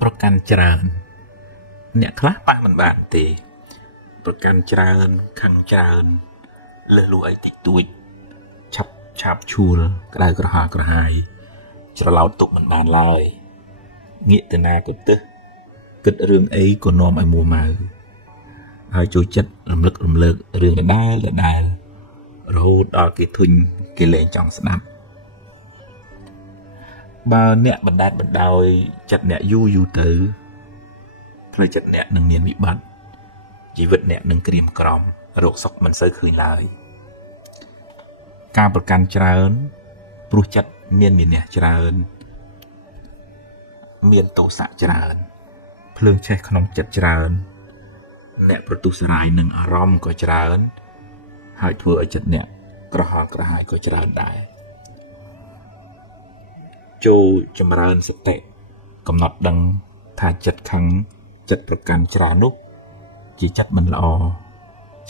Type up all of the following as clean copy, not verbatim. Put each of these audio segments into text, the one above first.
ប្រកាន់ច្រើនអ្នកខ្លះប៉ះមិនបានទេប្រកាន់ច្រើនខឹងច្រើនលើសលួអីតិចតួចឆាប់ឈួលក្តៅក្រហាក្រហាយច្រឡោតទុកមិនបានឡើយងាកទៅណាក៏ទឹះគិតរឿងអីក៏នាំឲ្យមួម៉ៅហើយចូលចិត្តរំលឹករំលើករឿងដដែលរហូតដល់គេធុញគេលែងចង់ស្ដាប់បើអ្នកបណ្ដែតបណ្ដោយចិត្តអ្នកយូរទៅផ្លូវចិត្តអ្នកនឹងមានវិបត្តិជីវិតអ្នកនឹងក្រៀមក្រំរោគសុខមិនសូវឃើញឡើយការប្រកាន់ច្រើនព្រោះចិត្តមានមានះច្រើនមានទោសៈច្រើនភ្លើងឆេះក្នុងចិត្តច្រើនអ្នកប្រទុសរាយនឹងអារម្មណ៍ក៏ច្រើនហើយធ្វើឲ្យចិត្តអ្នកក្រហល់ក្រហាយក៏ច្រើនដែរចូលចម្រើនសតិកំណត់ដឹងថាចិត្តខឹងចិត្តប្រកាន់ច្រើននោះជាចិត្តមិនល្អ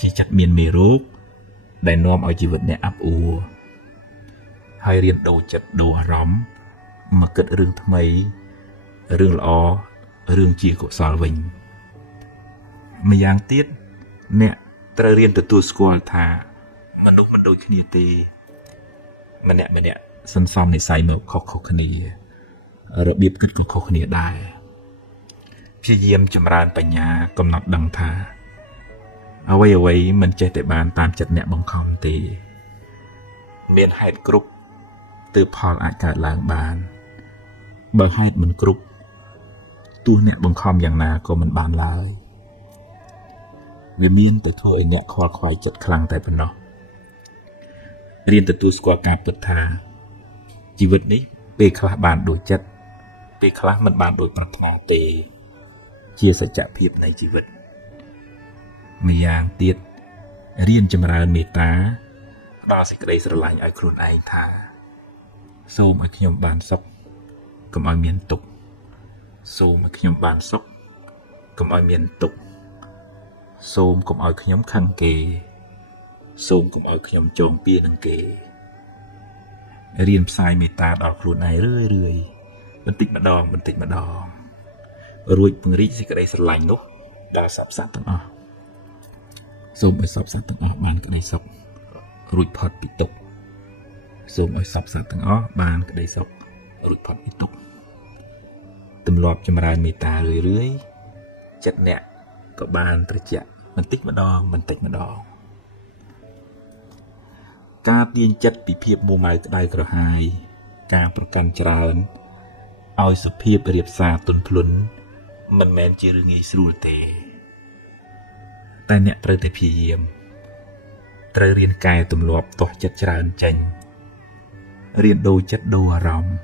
ជាចិត្តមានមេរោគដែលនាំឲ្យជីវិតអ្នកអាប់អួរហើយរៀនដូរចិត្តដូរអារម្មណ៍មកគិតរឿងថ្មីរឿងល្អរឿងជាកុសលវិញម្យ៉ាងទៀតអ្នកត្រូវរៀនទទួលស្គាល់ថាមនុស្សមិនដូចគ្នាទេម្នាក់សន្សំនិស័យមកខុសគ្នារបៀបគិតក៏ខុសគ្នាដែរព្យាយាមចម្រើនបញ្ញាកំណត់ដឹងថាអ្វីមិនចេះតែបានតាមចិត្តអ្នកបង្ខំទេមានហេតុគ្រប់ទើបផលអាចកើតឡើងបានបើហេតុមិនគ្រប់ទោះអ្នកបង្ខំយ៉ាងណាក៏មិនបានឡើយវាមានតែធ្វើឲ្យអ្នកខ្វល់ខ្វាយចិត្តខ្លាំងតែប៉ុណ្ណោះរៀនទទួលស្គាល់ការពិតថាជីវិតនេះពេលខ្លះបានដូចចិត្តពេលខ្លះមិនបានដូចប្រាថ្នាទេជាសច្ចភាពនៃជីវិតម្យ៉ាងទៀតរៀនចម្រើនមេត្តាផ្ដល់សេចក្តីស្រឡាញ់ឲ្យខ្លួនឯងថាសូមឲ្យខ្ញុំបានសុខកុំឲ្យមានទុក្ខសូមឲ្យខ្ញុំបានសុខកុំឲ្យមានទុក្ខសូមកុំឲ្យខ្ញុំខឹងគេសូមកុំឲ្យខ្ញុំចងពៀនឹងគេរៀនផ្សាយមេត្តាដល់ខ្លួនឯងរឿយបន្តិចម្ដងរួចពង្រីកសេចក្តីស្រឡាញ់នោះដល់សព្វសត្វទាំងអស់សូមឲ្យសព្វសត្វទាំងអស់បានក្តីសុខរួចផុតពីទុក្ខសូមឲ្យសព្វសត្វទាំងអស់បានក្តីសុខរួចផុតពីទុក្ខទម្លាប់ចម្រើនមេត្តារឿយចិត្តអ្នកក៏បានត្រជាក់បន្តិចម្ដងការទាញចិត្តពីភាពមួម៉ៅក្តៅក្រហាយការប្រកាន់ច្រើនឲ្យសុភាពរៀបសារទន់ភ្លន់មិនមែនជារឿងងាយស្រួលទេតែអ្នកត្រូវតែព្យាយាមត្រូវរៀនកែទម្លាប់ទាស់ចិត្តច្រើនចេញរៀនដូរចិត្តដូរអារម្មណ៍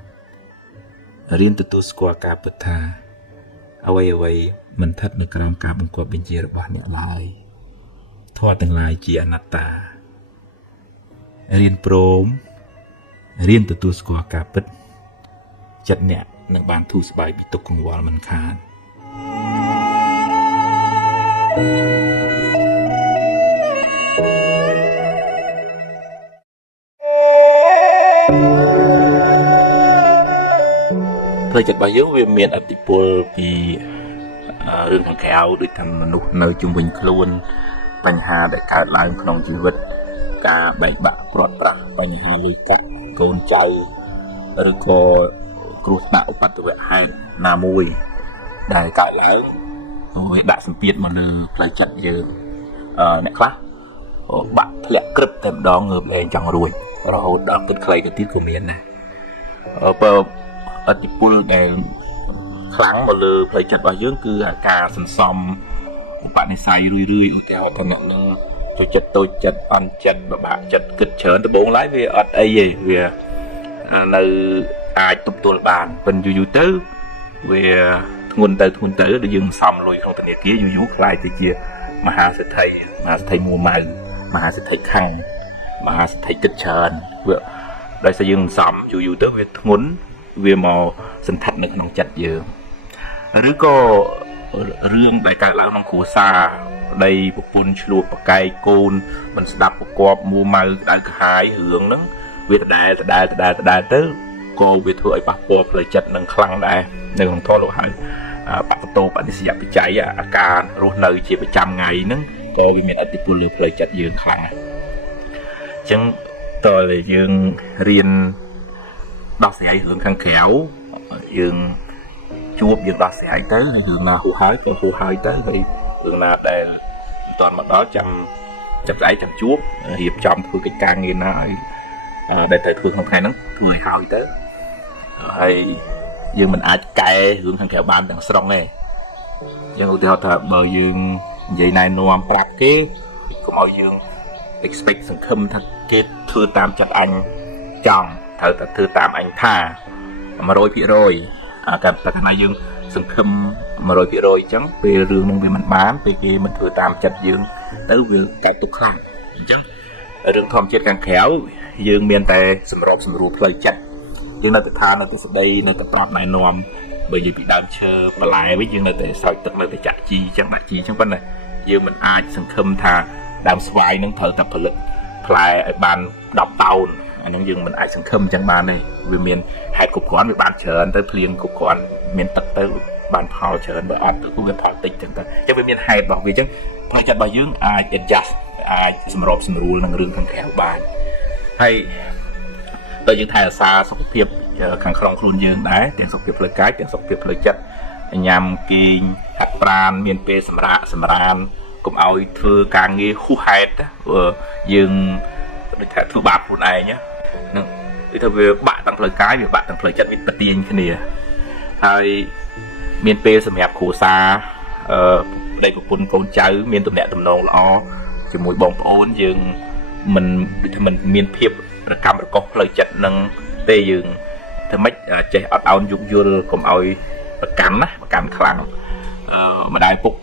រៀនទទួលស្គាល់ការពិតថាអ្វីមិនស្ថិតនៅក្រោមការបង្គាប់បញ្ជារបស់អ្នកឡើយធម៌ទាំងឡាយជាអនត្តារៀនព្រមរៀនទទួលស្គាល់ការពិតចិត្តអ្នកនឹងបានធូរស្បើយពីទុក្ខកង្វល់មិនខានផ្លូវចិត្តរបស់យើងវាមានឥទ្ធិពលពីរឿងខាងក្រៅដូចថាមនុស្សនៅជុំវិញខ្លួនបញ្ហាដែលកើតឡើងក្នុងជីវិតការបែកបាក់ព្រាត់ប្រាសបញ្ហាលុយកាក់កូនចៅឬក៏គ្រោះថ្នាក់ឧបទ្ទវហេតុណាមួយដែលកើតឡើងវាដាក់សម្ពាធមកលើផ្លូវចិត្តយើងអ្នកខ្លះបាក់ធ្លាក់ក្រឹបតែម្ដងងើបលែងចង់រួចរហូតដល់ពិតខ្លីទៅទៀតក៏មានដែរបើឥទ្ធិពលដែលខ្លាំងមកលើផ្លូវចិត្តរបស់យើងគឺការសន្សំឧបនិស្ស័យរឿយឧទាហរណ៍ថាអ្នកនឹងចូលចិត្តតូចចិត្តអន់ចិត្តបបាក់ចិត្តគិតច្រើនដំបូងឡើយវាអត់អីទេវានៅអាចទប់ទល់បានប៉ុន្តែយូរទៅវាធ្ងន់ទៅដូចយើងសំលុយក្នុងធនាគារយូរខ្លាយទៅជាមហាសេដ្ឋីមួម៉ៅមហាសេដ្ឋីខឹងមហាសេដ្ឋីគិតច្រើនវាដោយសារយើងសំយូរទៅវាធ្ងន់វាមកសន្ធិដ្ឋនៅក្នុងចិត្តយើងឬក៏រឿងដែលកើតឡើងក្នុងគ្រួសារប្តីប្រពន្ធឆ្លោះប្រកែកកូនមិនស្ដាប់ប្រកបមួម៉ៅក្តៅក្រហាយរឿងហ្នឹងវាដដែលទៅ cô về thôi bác bùa lời chật nâng khăn đây nâng không thôi lúc hỏi bác tô bạn sẽ bị cháy cả rồi nơi chỉ 100 ngày nâng cô vì miền ati bùa lời chật dương khăn chẳng tôi là dương riêng đọc sẽ hướng khăn khéo dương chuột dương đọc sẽ tới hướng nào hù hái tới thì hướng nào để toàn mặt đó chăm rãi chăm chuột hiệp trong thôi cái càng nghe nói để thời thường không khai nó người hỏi tới hay dương mình ai cài hướng thằng kẹo ban đằng sông này nhưng ưu tiên thật bờ dương vậy này nuông prap kế có mọi dương expect sừng khâm thật kế thư tam chặt anh chồng thở thật thư tam anh tha mà rồi bị rồi cả cái này dương sừng khâm mà rồi bị rồi chẳng về rừng năng về mình bán về kia mình thư tam chặt dương tới việc cái tục khăn chẳng rừng thòng chết càng khéo dương miền tây sầm rụp lời chặt dương là tự tha là tự đây là tự prop này nòm bởi vì bị đam chờ và lại với dương là tự soi tức là tự chặt chi chẳng đại chi chẳng vấn này dương mình ai sừng khâm tha đam xoay nâng thở tập lực lại bàn đọc tàu những dương mình ai sừng khâm chẳng bàn này vì miền hai cục quán với bàn chờ anh tới liền cục quán miền tật tới bàn phao chờ anh bởi ăn tới khu phao tịch chẳng ta chứ vì miền hai bảo vì chứ thôi chặt bà dương ai adjust ai sầm rụp là rừng thằng khéo bàn hay tới những thầy xa sốc phiệp khẳng khổng khuôn dương đấy tiền sốc phiệp lời cái tiền sốc phiệp lời chất nhằm kinh hạt pran miền p sầm ran cũng ao thưa càng nghe khu hẹt dương để thả thưa bạc một này nhé thì theo về bạn tăng lời cái việc bạn tăng lời chất bị tiền cái này hay miền p sầm hẹp khổ xa đây của con cháu miền tụm nẹt tụm nông lo chỉ mũi bông ôn dương mình miền phiệp là cầm có lời chất nâng tê dương thì mấy chạy ở đâu dùng vô cùng oi cắn khăn mà đại phục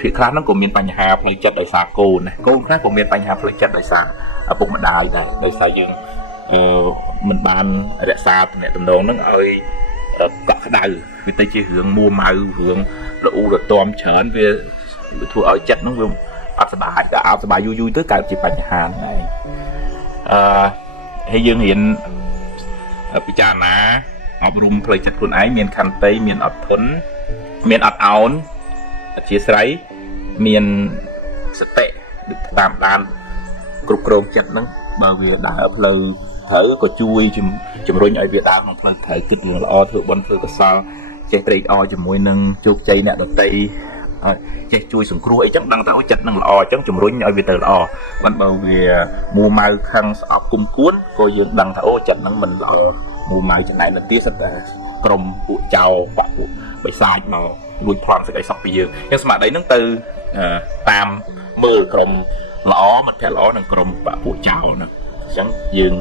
thì khác nó cũng miền Tây Hà lời chất đại xa cô này cô khác của miền Tây Hà lời chất đại xa ở phục mà đại này đại xa dương mình ban đại xa mẹ tầm đồ nó ơi cọ đau vì tây chỉ hướng mua màu hướng đủ rồi tôm chởn về thua ở chất nó luôn áp sờ bài vui tới cả chỉ Tây Hà này hay dương hiệnพิจารณาอบรมเพลย์จัดคนไอ้เมียนคันเตยเมียนอดทนเมียนอดเอาน์เชียร์ไรเมียนสเตะตามด้านกรุบกรมจัดนั้นบางเวลาเพลย์เถอก็ช่วยจุ่มรุ่งไอเวียดาของเพลย์เถอกิดเมืองละอเถอบนเพลย์ก็ซาเจตรีอจุ่มมวยนึงจุกใจเนี่ยดนตรีเจช่วยสงครัวไอ้จังดังแต่ว่าจัดนั่งละอจังจุ่มรุ่งไอเวียดาละอมันบางเวลมัวเมาขังสอบกุมคุ้นก็ยังดังแต่ว่าจัดนั่งมันละmùa mai chẳng này là tiếc rất là cầm bụi trào bạc bụi bày sai mà lùi phòn sẽ cái sọc bây giờ nhưng mà đấy nó từ tam mưa cầm lõ mặt thẻ lõ là cầm bạc bụi trào nè chẳng dừng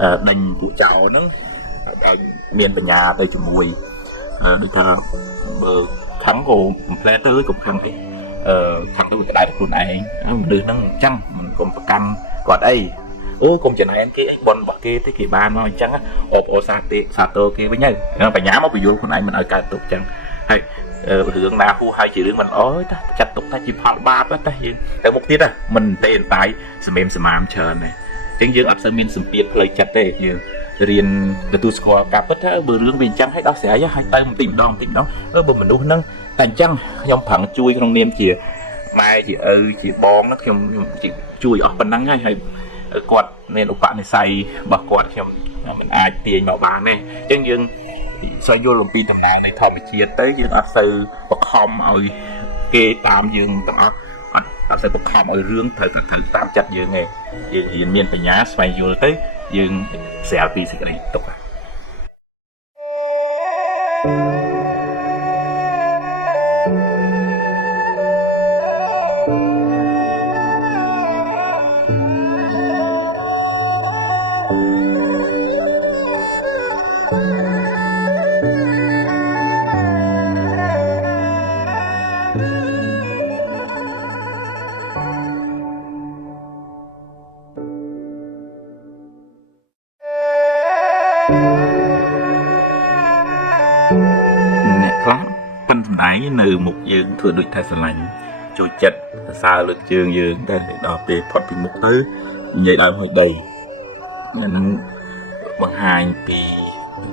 đành bụi trào nó miền bên nhà tới chùm mùi được thà bờ thắng của lẽ tới cũng thằng ấy thằng tôi cái đại được luôn này đưa nó chăng mình còn cam còn đây công chuyện này em cái anh bon bạc kia tới kỳ ban mà chẳng á ộp sato kia với nhau phải nhá mà bị vô con này mình ở cả tục chẳng hay đường nào khu hai chỉ đường mình ôi ta chặt tục ta chỉ phá ba đó ta gì tại một tiết à mình tên tại sầm mềm chờ này chẳng dương ấp sầm miên sầm tiết lời chặt đây như riêng từ tu score cặp bất á bờ lương bình chẳng hay đó sẽ hai tay một tìm đó bờ mình đúng nâng thành chăng trong phẳng chui trong niêm chỉ mai chỉ bón nó không chỉ chui ở phần năng hay quạt nên ông bạn này xài bạc quạt cho mình ai tiền bảo bán này chẳng dừng sao vô lòng pin tầm nào này thò mình chia tới dương áp sư bạc hòm rồi kê tam dương tầm áp sư bạc hòm rồi rương thời tam chặt dương này dương hiện miền phải nhá xoay vô tới dương xẻo tí sẽ cái này tục à nãy từ một dương thừa được thay lạnh chui chật xa lực trường dương đây đỏ về phật bị một tới vậy là hơi đầy nên nó bằng hai vì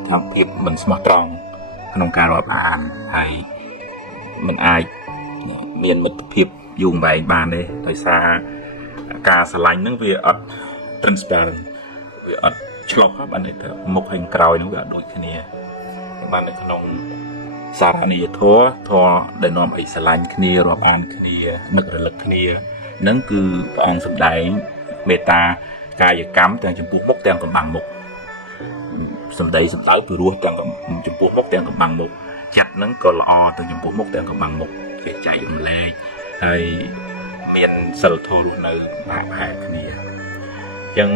ทำเพียบมันสมตรองขนมการรับอ่านให้มันอายเมียนมันเพียบยุงใบบานเลยโดยซาการสลายนั่งเวียด transparent เวียดฉลองครับอันนี้เถอะมุกแห่งกรอยนั่งเวียดโดยขณีบ้านในขนมสารณีทัวได้นอมไอสลายขณีรับอ่านขณีนึกระลึกขณีนั่นคือพระองค์สมเด็จเมตตากายกรรมแต่จำพวกมุกแต่งกับบังมุกสมเด็จสมเด็จไปรู้แต่งกับจำพวกมุกแต่งกับบังมุกจัดนั้นก็ละอแต่จำพวกมุกแต่งกับบังมุกใจอุ่นแรงให้เมียนสลทอรูในบาปหายคณียัง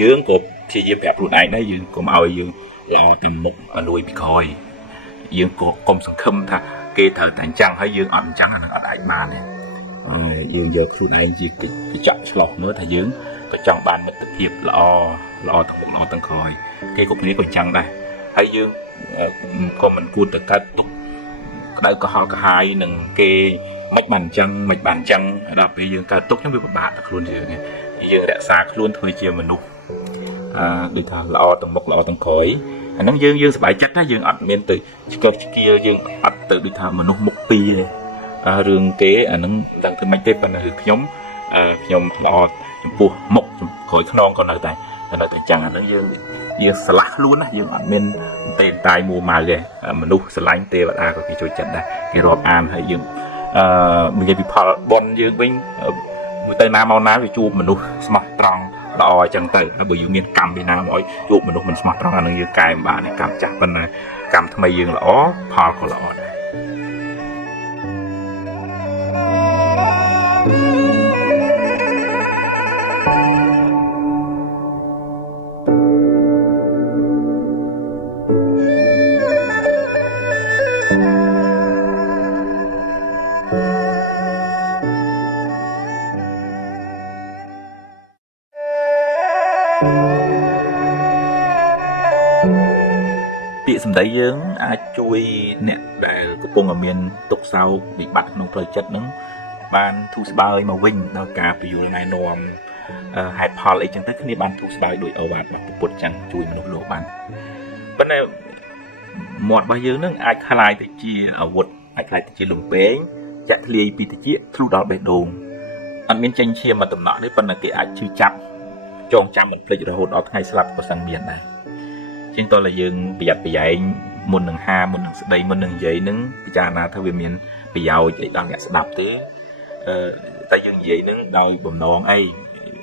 ยืงกบที่ยืมแบบรุ่นไอ้ได้ยืงกบเอายืงรอทำมุกลุยไปคอยยืงกบกลมสังคมท่าเกเธอแต่งจังให้ยืงอ่อนจังอันนั้นอ่อนไอ้มาเนี่ยยืงเยอะรุ่นไอ้ยืงไปจับฉลองเมื่อถ้ายืงไปจังบานมันตะเพียบรอทั้งหมดรอตั้งคอยเกกบนี้ก็จังได้ให้ยืงก็มันกูแต่การตุกได้ก็họ cả hai nâng kê mạch bàn chân đọc bây giờ cả tốt trong việc bạn được luôn chứ nghe bây giờ đã sạc luôn thôi chiều mình nụ đi thà lo từng một lo từng khối nó dương sẽ bài chất á dương ắt miền từ kia dương ắt từ đi thà mình nụ một pi rừng kế nó đang từ mạch tép là nhóm lo bùa một khối non còn ở tại là từ chẳng nó dương slack luôn á dương ắt miền tên tai mùa mà ghê mình nụ slack tê và có cái chơi chặt đây cái rọp an hay dương mình bị phá bón dương với người tây nam mau ná về chua mình nụ smart strong đò chẳng tới bởi dương miền cầm thì nam mỗi chua mình nụ mình smart strong là nó dương cài bạn này cầm chặt bên này cầm tham mây dương là ó phá còn là ó này bị sầm đấy dương chui nè để cái bông ở miền tục sau bị bắt nông thời chất nóng ban thu sbai màu vinh đào cà ví dụ này nòm hai pha lại chẳng tới khi ban thu sbai đuổi ở bạn mà bột chẳng chui mà nông lộ ban bên này một bao nhiêu nước ai khai lại thì chia ở vượt ai khai thì chia lồng bé chặt liề bị thì chia thu đào bể đồn anh miền tranh chia mà tầm nọ đấy bên này cái ai chưa chặt tròn chạm mình phải rồi hốt đó thay slap của sang miền này chính tôi là dương bị dạy một nâng ha một nâng đây một nâng giấy nâng cha na theo về miền bị giàu vậy đang nhặt đạp thế ta dương giấy nâng đôi bầm non ấy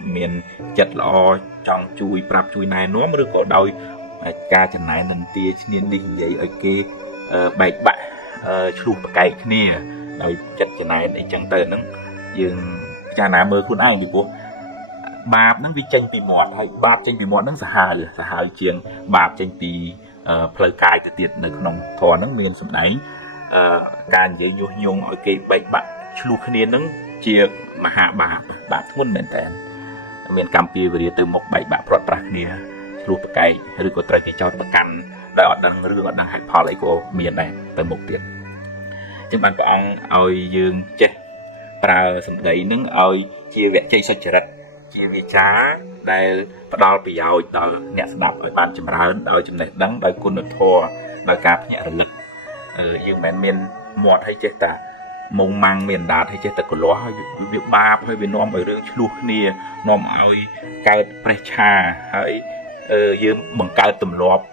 miền chật lo trong chui prap chui này nó mới được có đôi ca chân này nâng tia nên đi vậy ở kia bạch bạ chụp cái nè đôi chật chân này để chân tờ nâng dương cha na mơ khuôn ai bị bố bạp nó bị tranh bị mọt hay bạp tranh bị mọt nó sẽ hài chiêng bạp tranh bị phơi cài từ tiệt được nông thò nó miền sụp đáy càng dễ vô nhung ở cái bậy bạn lu khné nó chia mà hạ bạp thôn nền tảng miền Campuchia về từ một bậy bạn prot prach nia lu cái rồi có trai cái choประกันได้อดดังเรื่องอดดังให้พอเลยก็เมียนได้แต่หมกเตียนจึงบันพระองค์เอายืงเจ็ดปลาสมเด็จนึงเอาเชี่ยวแวะใจสัจจรัตជាវាចាដែលផ្ដល់ប្រយោជន៍ដល់អ្នកស្ដាប់ឲ្យបានចម្រើនដោយចំណេះដឹងដោយគុណធម៌ដោយការភ្ញាក់រលឹកយើងមិនមែនមានមាត់ឲ្យចេះតែមុងម៉ាំងមានដាតឲ្យចេះតែកលាស់ឲ្យវាបាបឲ្យវានាំឲ្យរឿងឆ្លោះគ្នានាំឲ្យកើតប្រេះឆាហើយយើងបង្កើតទម្លាប់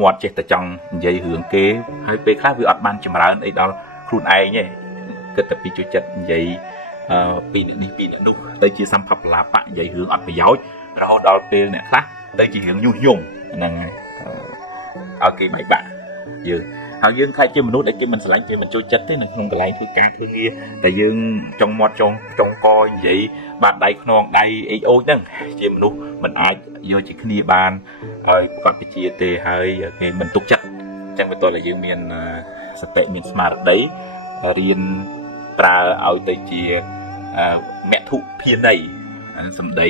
មាត់ចេះតែចង់និយាយរឿងគេហើយពេលខ្លះវាអត់បានចម្រើនអីដល់ខ្លួនឯងទេគិតតែពីជួយចិត្តនិយាយពីនេះពីនោះទៅជាសម្ភារៈបៈនិយាយរឿងអត់ប្រយោជន៍រហូតដល់ពេលអ្នកខ្លះទៅជារឿងញុះញង់ហ្នឹងហើយឲ្យគេបែកបាក់យើងហើយយើងខ្លាចជាមនុស្សដែលគេមិនស្រឡាញ់គេមិនចូលចិត្តទេនៅក្នុងកន្លែងធ្វើការធ្វើងារតែយើងចង់មាត់ចង់កនិយាយបាត់ដៃខ្នងដៃអេអូចហ្នឹងជាមនុស្សមិនអាចយកជាគ្នាបានហើយប្រកបវិជ្ជាទេហើយគេមិនទុកចិត្តអញ្ចឹងបន្ទាប់តែយើងមានសតិមានស្មារតីរៀនប្រើឲ្យទៅជាមគ្គភាន័យសម្ដី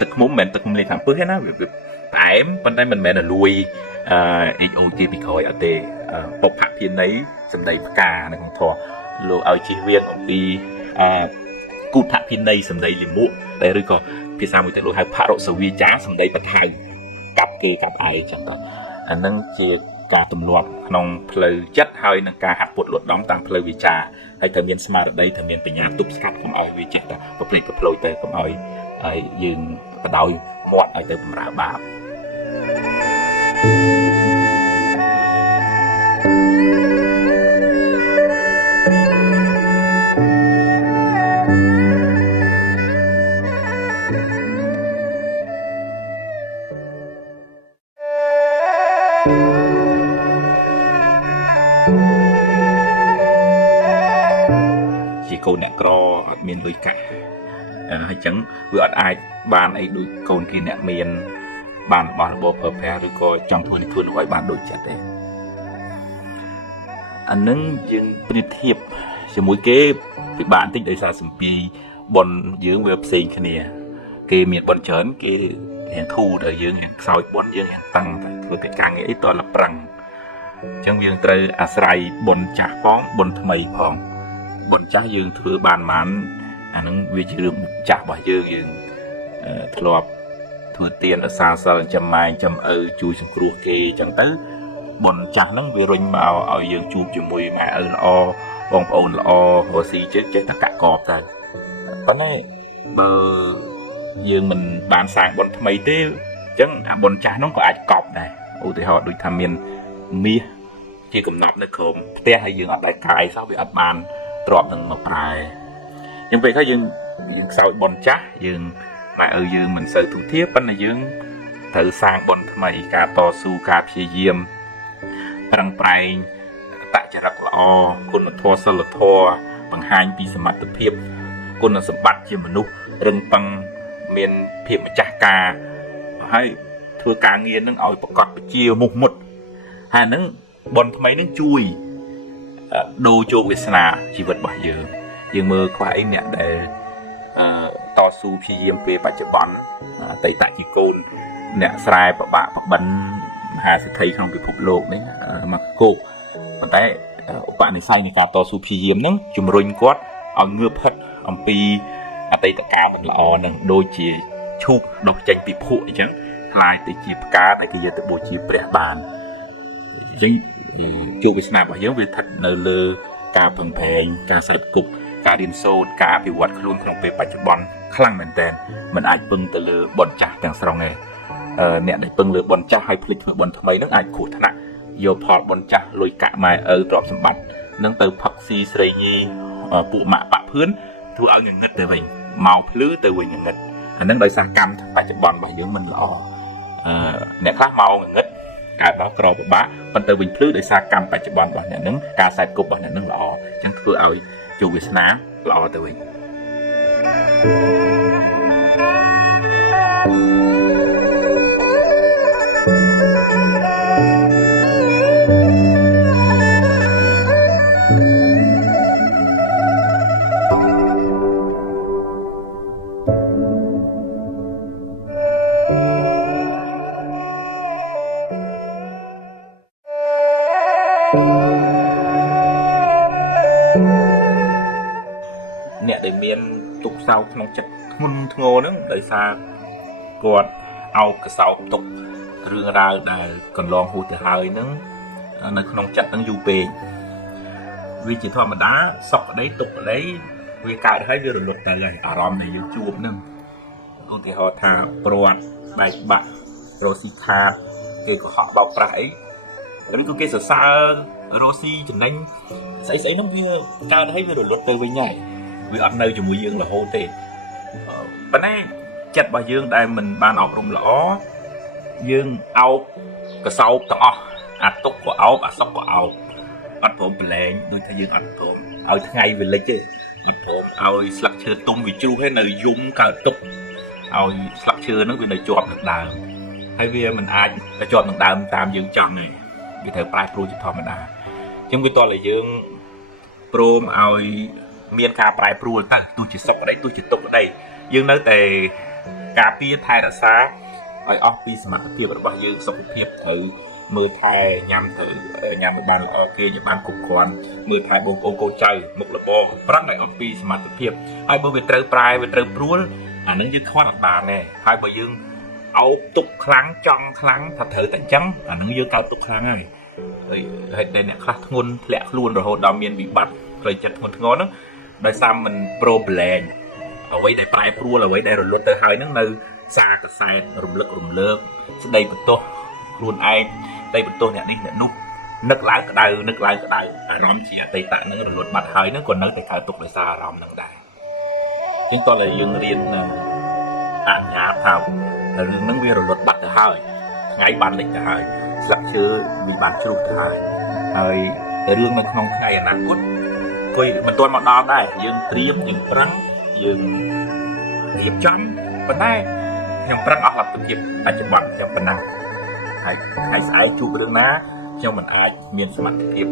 ទឹកឃុំមិនទឹកឃុំលេខាងពឹសទេណាវាផ្អែមប៉ុន្តែមិនមែនលួយHOT ពីក្រោយអត់ទេពុភភាន័យសម្ដីផ្កានៅក្នុងធម៌លោកឲ្យជិះវៀងអំពីគូថភាន័យសម្ដីលិមួកតែឬក៏ភាសាមួយទៅលោកហៅផរសវិចាសម្ដីបថៅ កាប់គេកាប់ឯងចឹងទៅអានឹងជាការទម្លាប់ក្នុងផ្លូវចិត្តហើយនឹងការហាត់ពុតលត់ដំតាមផ្លូវវិជ្ជាហើយត្រូវមានស្មារតីត្រូវមានបញ្ញាទប់ស្កាត់កុំឲ្យវាចេះតែប្រព្រឹត្តប្រផ្លូយទៅកុំឲ្យយើងបដោយមាត់ឲ្យទៅបំរើបាបកូនអ្នកក្រអត់មានលុយកាក់ហើយចឹងវាអត់អាចបានអីដូចកូនគេអ្នកមានបានរបស់របរប្រើប្រាស់ឬក៏ចង់ធ្វើនេះធ្វើនោះឲ្យបានដូចចិត្តទេអានឹងយើងប្រៀបធៀបជាមួយគេពិបាកបន្តិចដោយសារសម្ពាយបនយើងវាផ្សេងគ្នាគេមានបនច្រើនគេរៀងធូរដល់យើងរៀងខ្សោយបនយើងរៀងតឹងតែធ្វើកិច្ចការងារអីតលប្រឹងអញ្ចឹងយើងត្រូវអាស្រ័យបនចាស់ផងបនថ្មីផងបនចាស់យើងធ្វើបានអានឹងវាជារឿងចាស់របស់យើងធ្លាប់ធ្វើទានរសាសិលចំម៉ែងចំឪជួយសង្គ្រោះគេអញ្ចឹងទៅបនចាស់ហ្នឹងវារុញមកឲ្យយើងជួបជាមួយម៉ែឪល្អបងប្អូនល្អរស់ស៊ីចេះតែកាក់កបទៅប៉ុន្តែបើយើងមិនបានសាងបនថ្មីទេអញ្ចឹងអាបនចាស់ហ្នឹងក៏អាចកប់ដែរឧទាហរណ៍ដូចថាមានមាសជាកំណត់នៅក្រោមផ្ទះហើយយើងអត់ដែរកាយសោះវាអត់បានទ្របនឹងមកប្រែអញ្ចឹងពេលខ្លះយើងខ្សោយបនចាស់យើងម៉ែឪយើងមិនសូវទូទាប៉ុន្តែយើងត្រូវសាងបនថ្មីការតស៊ូការព្យាយាមប្រឹងប្រែងតចរិតល្អគុណធម៌សិលធម៌បង្ហាញពីសមត្ថភាពគុណសម្បត្តិជាមនុស្សរឹងប៉ឹងមានភាពម្ចាស់ការហើយធ្វើការងារនឹងឲ្យប្រកបជាមុខមុតហើយហ្នឹងបនថ្មីនឹងជួយដូរជោគវាសនាជីវិតរបស់យើងមើលខ្វះអីអ្នកដែលតស៊ូព្យាយាមពេលបច្ចុប្បន្នអតីតជាកូនអ្នកស្រែប្របាក់ប្របិនមហាសិទ្ធិក្នុងពិភពលោកនេះមកគោកប៉ុន្តែឧបនិស្ស័យនៃការតស៊ូព្យាយាមហ្នឹងជំរុញគាត់ឲ្យងើបផិតអំពីអតីតកាលមិនល្អនឹងដូចជាឈូកដុះចេញពីភក់អញ្ចឹងខ្លាយទៅជាផ្កាដែលគេយកទៅបូជាព្រះបានអញ្ចឹងជោគវាសនារបស់យើងវាស្ថិតនៅលើការពឹងប្រែងការសេពគប់ការរៀនសូត្រការអភិវឌ្ឍខ្លួនក្នុងពេលបច្ចុប្បន្នខ្លាំងមែនទែនមិនអាចពឹងទៅលើបនចាស់ទាំងស្រុងទេអ្នកដែលពឹងលើបនចាស់ហើយភ្លេចធ្វើបនថ្មីនឹងអាចគ្រោះថ្នាក់យកផលបនចាស់លុយកាក់ម៉ែឪទ្រព្យសម្បត្តិនឹងទៅផឹកស៊ីស្រីញីពួកម៉ាក់បាក់ភឿនធ្វើឲ្យងងឹតទៅវិញមកភ្លឺទៅវិញងងឹតអានឹងដោយសារកម្មបច្ចុប្បន្នរបស់យើងមិនល្អអ្នកខ្លះមកងងឹតកើតដល់ក្រពិបាកប៉ុន្តែវិញភ្លឺដោយសារកម្មបច្ចុប្បន្នរបស់អ្នកនឹងការខ្សែគប់របស់អ្នកនឹងល្អអញ្ចឹងធ្វើឲ្យជោគវាសនាល្អទៅវិញអ្នកដែលមានទុកសោកក្នុងចិត្តធ្ងន់ធ្ងរហ្នឹងដោយសារគាត់អោបកសោបទុករឿងរ៉ាវដែលកន្លងហួសទៅហើយហ្នឹងនៅក្នុងចិត្តហ្នឹងយូរពេកវាជាធម្មតាសោកក្តីទុកក្តីវាកើតហើយវារលត់ទៅហើយអារម្មណ៍ដែលយើងជួបហ្នឹងឧទាហរណ៍ថាព្រាត់បែកបាក់រស់ស៊ីខាតគេកុហកបោកប្រាស់អីឬក៏គេសរសើររស់ស៊ីចំណេញស្អីហ្នឹងវាកើតហើយវារលត់ទៅវិញហើយវាអត់នៅជាមួយយើងរហូតទេប៉ុន្តែចិត្តរបស់យើងដែលមិនបានអប់រំល្អយើងអោបកសោបទាំងអស់អាទុកក៏អោបអាសុកក៏អោបអត់ព្រមប្រឡែងដូចថាយើងអត់ព្រមឲ្យថ្ងៃវាលិចទេមិនព្រមឲ្យស្លឹកឈើទុំវាជ្រុះហើយនៅយំកើតទុកឲ្យស្លឹកឈើហ្នឹងវានៅជាប់នឹងដើមហើយវាមិនអាចទៅជាប់នឹងដើមតាមយើងចង់ទេវាត្រូវប្រែប្រួលជាធម្មតាអញ្ចឹងវាតើយើងព្រមឲ្យមានការប្រែប្រួលទៅទោះជាសុខក្តីទោះជាទុក្ខក្តីយើងនៅតែការពារថែរក្សាឲ្យអស់ពីសមត្ថភាពរបស់យើងសុខភាពត្រូវមើលថែញ៉ាំឲ្យបានល្អគេឲ្យបានគ្រប់គ្រាន់មើលថែបងប្អូនកូនចៅមុខរបរប្រឹងឲ្យអស់ពីសមត្ថភាពហើយបើវាត្រូវប្រែវាត្រូវព្រួលអានឹងយើងខ្វះអត់បានទេហើយបើយើង អោបទុកខ្លាំងចង់ខ្លាំងថាត្រូវតែអញ្ចឹងអានឹងយើងកើតទុកខ្លាំងហើយហើយតែអ្នកខ្លះធ្ងន់ធ្លាក់ខ្លួនរហូតដល់មានវិបត្តិផ្លូវចិត្តធ្ងន់ធ្ងរហ្នឹងដោយសារមិនព្រមប្រឡែងអ្វីដែលប្រែប្រួលអ្វីដែលរលត់ទៅហើយហ្នឹងនៅសារកសែតរំលឹករំលើកស្ដីបន្ទោសខ្លួនឯងស្ដីបន្ទោសអ្នកនេះអ្នកនោះនឹកឡើងក្តៅអារម្មណ៍ជាអតីតហ្នឹងរលត់បាត់ហើយហ្នឹងក៏នៅតែកើតទុកដោយសារអារម្មណ៍ហ្នឹងដែរជាងតើយើងរៀនអញ្ញាថារឿងហ្នឹងវារលត់បាត់ទៅហើយថ្ងៃបានលេចទៅហើយស្លឹកឈើវាបានជ្រុះទៅហើយរឿងនៅក្នុងថ្ងៃអនាគតគួយមិនទាន់មកដល់ដែរយើងត្រៀមយើងប្រឹងយើងរៀបចំប៉ុន្តែខ្ញុំប្រឹងអស់លទ្ធភាពបច្ចុប្បន្នខ្ញុំប៉ុណ្ណឹងហើយថ្ងៃស្អែកជួបរឿងណាខ្ញុំមិនអាចមានសមត្ថភាព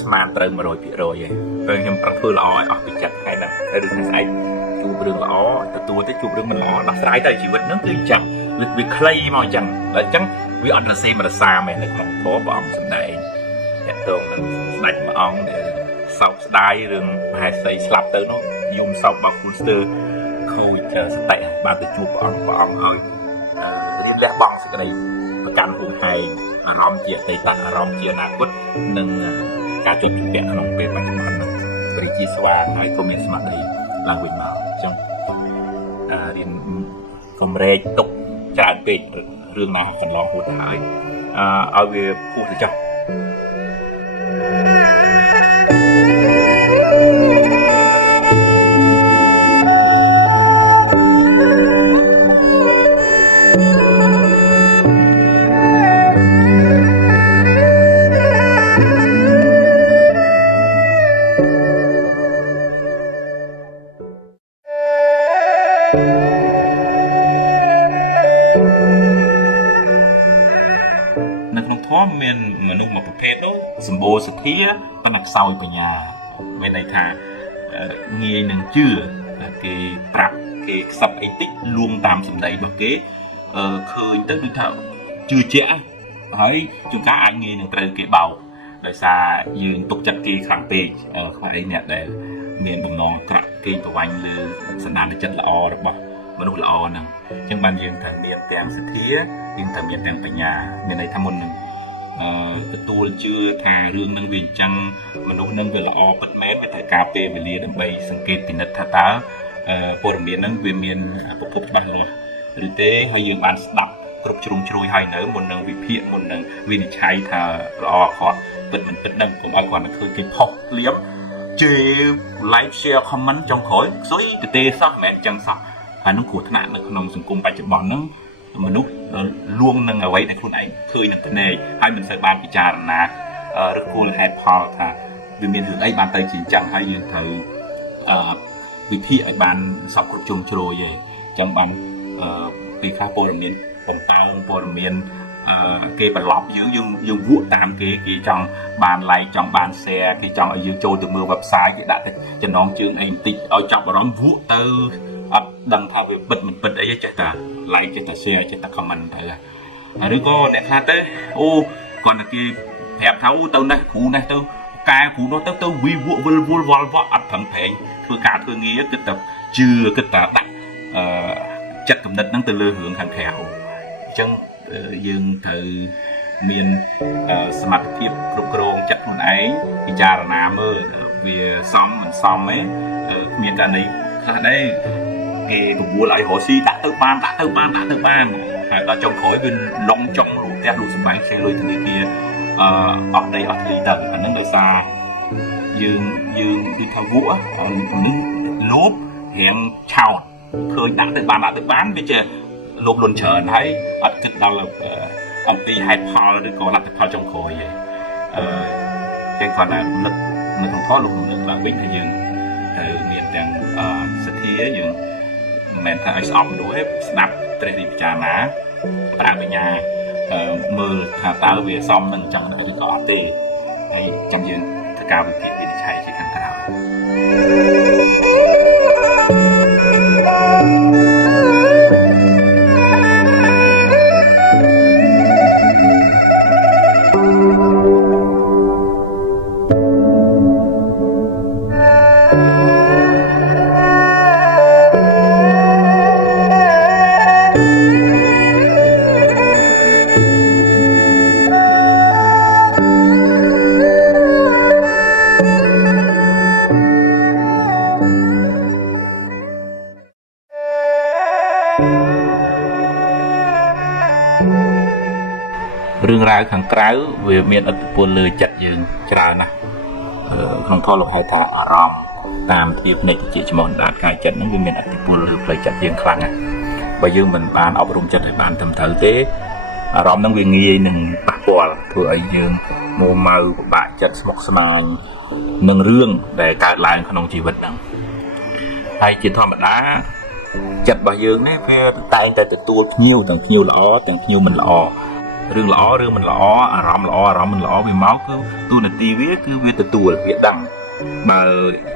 ស្មានត្រូវ 100% ទេព្រោះខ្ញុំប្រឹងធ្វើល្អឲ្យអស់ពីចិត្តថ្ងៃហ្នឹងហើយរឿងថ្ងៃស្អែកជួបរឿងល្អទទួលទៅជួបរឿងមិនល្អដោះស្រាយទៅជីវិតហ្នឹងគឺអញ្ចឹងវាខ្លីមកអញ្ចឹងតែអញ្ចឹងវាអត់រសេមរសាមែននៅក្នុងធម៌ព្រះអង្គសម្ដែងតែតងនឹងស្ដេចព្រះអង្គដែលសោកស្ដាយរឿងមហេសីស្លាប់ទៅនោះយំសោករបស់ខ្លួនស្ទើរខូចសតិបានទៅជួបព្រះអង្គឲ្យរៀនលះបង់សេចក្តីប្រកាន់ហួងហែងអារម្មណ៍ជាអតីតអារម្មណ៍ជាអនាគតនិងការជាប់ជំពាក់ក្នុងពេលបច្ចុប្បន្នហ្នឹងព្រះជាស្វាងហើយក៏មានស្មារតីឡើងវិញមកអញ្ចឹងរៀនកំរែកទុកច្រើនពេករឿងណាកន្លងហួសទៅហើយឲ្យវាពុះទៅចុះមានមនុស្សមួយប្រភេទនោះសម្បូរសទ្ធាប៉ុន្តែខ្សោយបញ្ញាមានន័យថាងាយនឹងជឿគេប្រាប់គេខ្សឹបអីតិចលួងតាមសម្ដីរបស់គេឃើញទៅគឺថាជឿជាក់ហើយជួនកាលអាចងាយនឹងត្រូវគេបោកដោយសារយើងទុកចិត្តគេខ្លាំងពេកខ្លាចអ្នកដែលមានបំណងអាក្រក់គេប្រវាញ់លើសន្តានចិត្តល្អរបស់មនុស្សល្អហ្នឹងអញ្ចឹងបានយើងត្រូវមានទាំងសទ្ធាយើងត្រូវមានទាំងបញ្ញាមានន័យថាមុននឹងទទួលជឿថារឿងនឹងវាអញ្ចឹងមនុស្សនឹងវាល្អពិតមែនវាត្រូវការពេលវេលាដើម្បីសង្កេតពិនិត្យថាតើព័ត៌មានហ្នឹងវាមានប្រភពច្បាស់លាស់ឬទេហើយយើងបានស្ដាប់គ្រប់ជ្រុងជ្រោយហើយនៅមុននឹងវិភាគមុននឹងវិនិច្ឆ័យថាល្អអាក្រក់ពិតមិនពិតហ្នឹងកុំឲ្យគាត់ទៅឃើញគេផុសភ្លាមជេរ like share comment ចុងក្រោយស្អុយទៅទេសោះមិនមែនអញ្ចឹងសោះហើយនឹងគ្រោះថ្នាក់នៅក្នុងសង្គមបច្ចុប្បន្នហ្នឹងមនុស្សលួងនឹងអ្វីដែលខ្លួនឯងឃើញនឹងភ្នែកហើយមិនសូវបានពិចារណាឬគោលហេតុផលថាវាមានរឿងអីបានទៅជាអញ្ចឹងហើយយើងត្រូវវិភាគឲ្យបានសពគ្រប់ជ្រុងជ្រោយឯងអញ្ចឹងបានពេលខ្លះព័ត៌មានបំតើព័ត៌មានគេបន្លប់យើងវក់តាមគេចង់បាន like ចង់បាន share គេចង់ឲ្យយើងចូលទៅមើល website គេដាក់តែចំណងជើងអីបន្តិចឲ្យចាប់អារម្មណ៍វក់ទៅអត់ដឹងថាវាពិតមិនពិតអីចេះតែ like ចេះតែ share ចេះតែ comment ទៅហើយឬក៏អ្នកខ្លះទៅអូគាត់តែគេប្រាប់ថាទៅនេះគ្រូនេះទៅកែគ្រូនោះទៅវីវក់វិលវល់វល់វក់អត់ប្រឹងប្រែងធ្វើការធ្វើងារគិតតែជឿគិតតែដាក់ចិត្តគំនិតហ្នឹងទៅលើរឿងខាងក្រៅអញ្ចឹងយើងត្រូវមានសមត្ថភាពគ្រប់គ្រងចិត្តខ្លួនឯងពិចារណាមើលវាសមមិនសមទេគ្មានករណីខ្លះដែរគេកបួលឲ្យរស់ស៊ីដាក់ទៅបានហើយដល់ចុងក្រោយវាឡងចុងរូបផ្ទះរូបសម្បែងខ្ចីលុយធនាគារអស់ដីអស់ធ្លីទៅអាហ្នឹងដោយសារយើងគឺថាវក់នេះលោភរៀងឆោតឃើញដាក់ទៅបានវាជាលោភលន់ច្រើនហើយអត់គិតដល់អំពីហេតុផលឬក៏លទ្ធផលចុងក្រោយទេគេគាត់ថានឹកនៅក្នុងធម៌លោកនឹកឡើងវិញថាយើងត្រូវមានទាំងសទ្ធាយើងមិនមែនថាឲ្យស្អប់មនុស្សទេស្ដាប់ព្រះរាជពិចារណាប្រើបញ្ញាមើលថាតើវាសមនឹងអញ្ចឹងឬក៏អត់ទេហើយចាំយើងធ្វើការវិភាគវិនិច្ឆ័យជាខាងក្រៅ រឿងរ៉ាវខាងក្រៅវាមានឥទ្ធិពលលើចិត្តយើងច្រើនណាស់ក្នុងធម៌លោកហៅថាអារម្មណ៍តាមទ្វារភ្នែកជាច្មោះដាតកាយចិត្តហ្នឹងវាមានឥទ្ធិពលលើផ្លូវចិត្តយើងខ្លាំងណាស់បើយើងមិនបានអប់រំចិត្តឲ្យបានត្រឹមត្រូវទេអារម្មណ៍ហ្នឹងវាងាយនឹងប៉ះពាល់ធ្វើឲ្យយើងមួម៉ៅពិបាកចិត្តស្មុគស្មាញនឹងរឿងដែលកើតឡើងក្នុងជីវិតហ្នឹងហើយជាធម្មតាចិត្តរបស់យើងនេះវាតែងតែទទួលភ្ញៀវទាំងភ្ញៀវល្អទាំងភ្ញៀវមិនល្អរឿងល្អរឿងមិនល្អអារម្មណ៍ល្អអារម្មណ៍មិនល្អវាមកគឺទូនាទីវាគឺវាទទួលវាដឹងបើ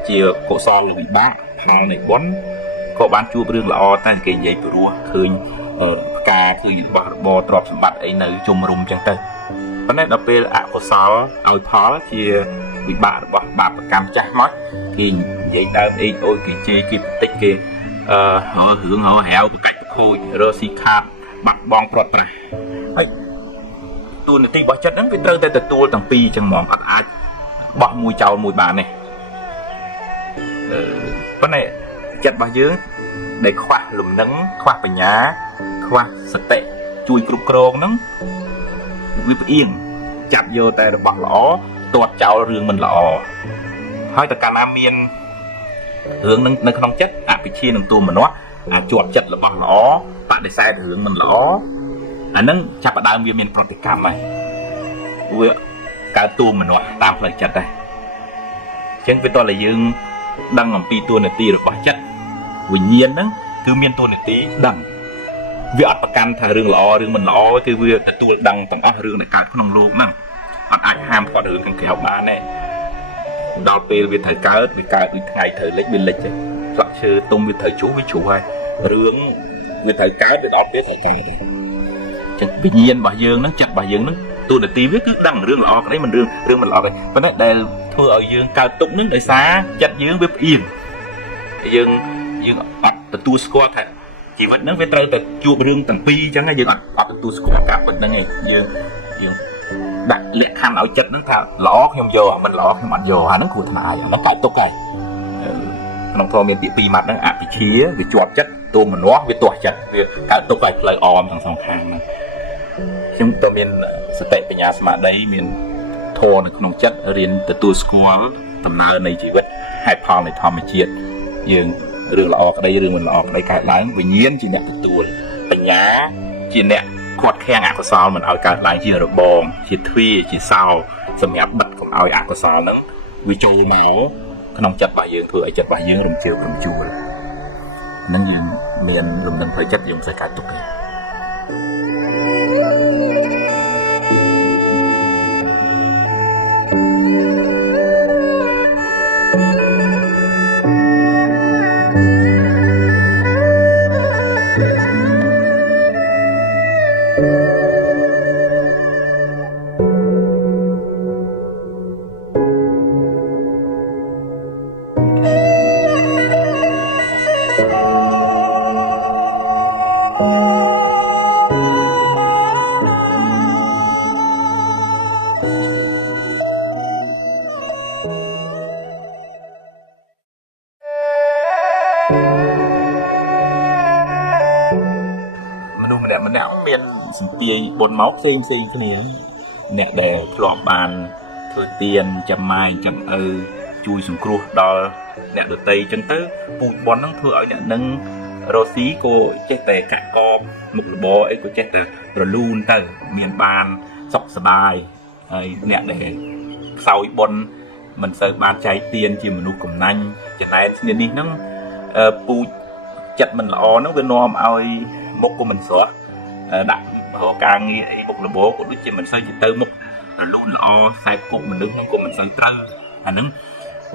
ជាកុសលវិបាកផលនៃបុណ្យក៏បានជួបរឿងល្អតែគេនិយាយព្រោះឃើញផ្កាឃើញរបស់របរទ្រព្យសម្បត្តិអីនៅជុំរុំចឹងទៅប៉ុន្តែដល់ពេលអកុសលឲ្យផលជាវិបាករបស់បាបកម្មចាស់មកគេនិយាយដើមអេកអូយគេជេរគេបន្តិចគេរឿងហៅហៅបកាច់បខូចរស់ស៊ីខាតបាត់បង់ព្រាត់ប្រាសហើយទូនាទីរបស់ចិត្តហ្នឹងវាត្រូវតែទទួលទាំងពីរចឹងហ្មងអត់អាចបោះមួយចោលមួយបានទេប៉ុន្តែចិត្តរបស់យើងដែលខ្វះលំនឹងខ្វះបញ្ញាខ្វះសតិជួយគ្រប់គ្រងហ្នឹងវាផ្អៀងចាប់យកតែរបស់ល្អទាត់ចោលរឿងមិនល្អហើយតើកាលណាមានរឿងនឹងនៅក្នុងចិត្តអភិជានឹងទូមនោះអាចជាប់ចិត្តរបស់ល្អបដិសេធរឿងមិនល្អអាហ្នឹងចាប់ផ្ដើមវាមានប្រតិកម្មហើយវាកើតទូមនោះតាមផ្លូវចិត្តដែរអញ្ចឹងវាតើយើងដឹងអំពីតួនាទីរបស់ចិត្តវិញ្ញាណហ្នឹងគឺមានតួនាទីដឹងវាអត់ប្រកាន់ថារឿងល្អរឿងមិនល្អគឺវាទទួលដឹងទាំងអស់រឿងដែលកើតក្នុងโลกហ្នឹងអត់អាចហាមគាត់រឿងខាងក្រៅបានទេដល់ពេលវាត្រូវកើតវាកើតដូចថ្ងៃត្រូវលិចវាលិចទេស្លឹកឈើទុំវាត្រូវជ្រុះវាជ្រុះហើយរឿងវាត្រូវកើតវាដល់ពេលត្រូវកើតទេចឹងវិញ្ញាណរបស់យើងហ្នឹងចិត្តរបស់យើងហ្នឹងតួនាទីវាគឺដឹងរឿងល្អក្តីមិនរឿងមិនល្អទេប៉ុន្តែដែលធ្វើឲ្យយើងកើតទុកហ្នឹងដោយសារចិត្តយើងវាផ្អៀងយើងអត់ទទួលស្គាល់ថាជីវិតហ្នឹងវាត្រូវតែជួបរឿងទាំងពីរអញ្ចឹងយើងអត់ទទួលស្គាល់ការពិតហ្នឹងឯងយើងដាក់លក្ខខណ្ឌឲ្យចិត្តហ្នឹងថាល្អខ្ញុំយកមិនល្អខ្ញុំអត់យកអាហ្នឹងគ្រោះថ្នាក់ហើយអាហ្នឹងកើតទុកហើយក្នុងធម៌មានពាក្យពីរម៉ាត់ហ្នឹងអភិជាវាជាប់ចិត្តទូមនោះវាទាស់ចិត្តវាកើតទុកហើយផ្លូវអមទាំងសងខាងហ្នឹងខ្ញុំតើមានសតិបញ្ញាស្មារតីមានធម៌នៅក្នុងចិត្តរៀនទទួលស្គាល់ដំណើរនៃជីវិតហេតុផលនៃធម្មជាតិយើងរឿងល្អក្តីរឿងមិនល្អក្តីកើតឡើងវិញ្ញាណជាអ្នកទទួលបញ្ញាជាអ្នកខាត់ខាំងអកុសលមិនឲ្យកើតឡើងជារបងជាទ្វារជាសោសម្រាប់បិទកុំឲ្យអកុសលហ្នឹងវាចូលមកក្នុងចិត្តរបស់យើងធ្វើឲ្យចិត្តរបស់យើងរំជើបរំជួលហ្នឹងយើងមានលំនឹងផ្លូវចិត្តយើងមិនសូវកើតទុកទេម្នាក់មានសម្ពាយបុណ្យមកផ្សេងគ្នាអ្នកដែលធ្លាប់បានធ្វើទានចាំម៉ាយចាំឪជួយសង្គ្រោះដល់អ្នកដទៃអញ្ចឹងទៅពូជបុណ្យហ្នឹងធ្វើឲ្យអ្នកនឹងរស់ស៊ីក៏ចេះតែកាក់កបមុខរបរអីក៏ចេះតែរលូនទៅមានបានសុខសប្បាយហើយអ្នកដែលខ្សោយបុណ្យមិនសូវបានចែកទានជាមនុស្សកំណាញ់ចំណែនគ្នានេះហ្នឹងពូជចិត្តមិនល្អហ្នឹងវានាំឲ្យមុខក៏មិនស្រស់ដាក់រកការងារអីមុខរបរក៏ដូចជាមិនសូវទៅមុខរលូនល្អខ្សែគប់មនុស្សហ្នឹងក៏មិនសូវត្រូវអាហ្នឹង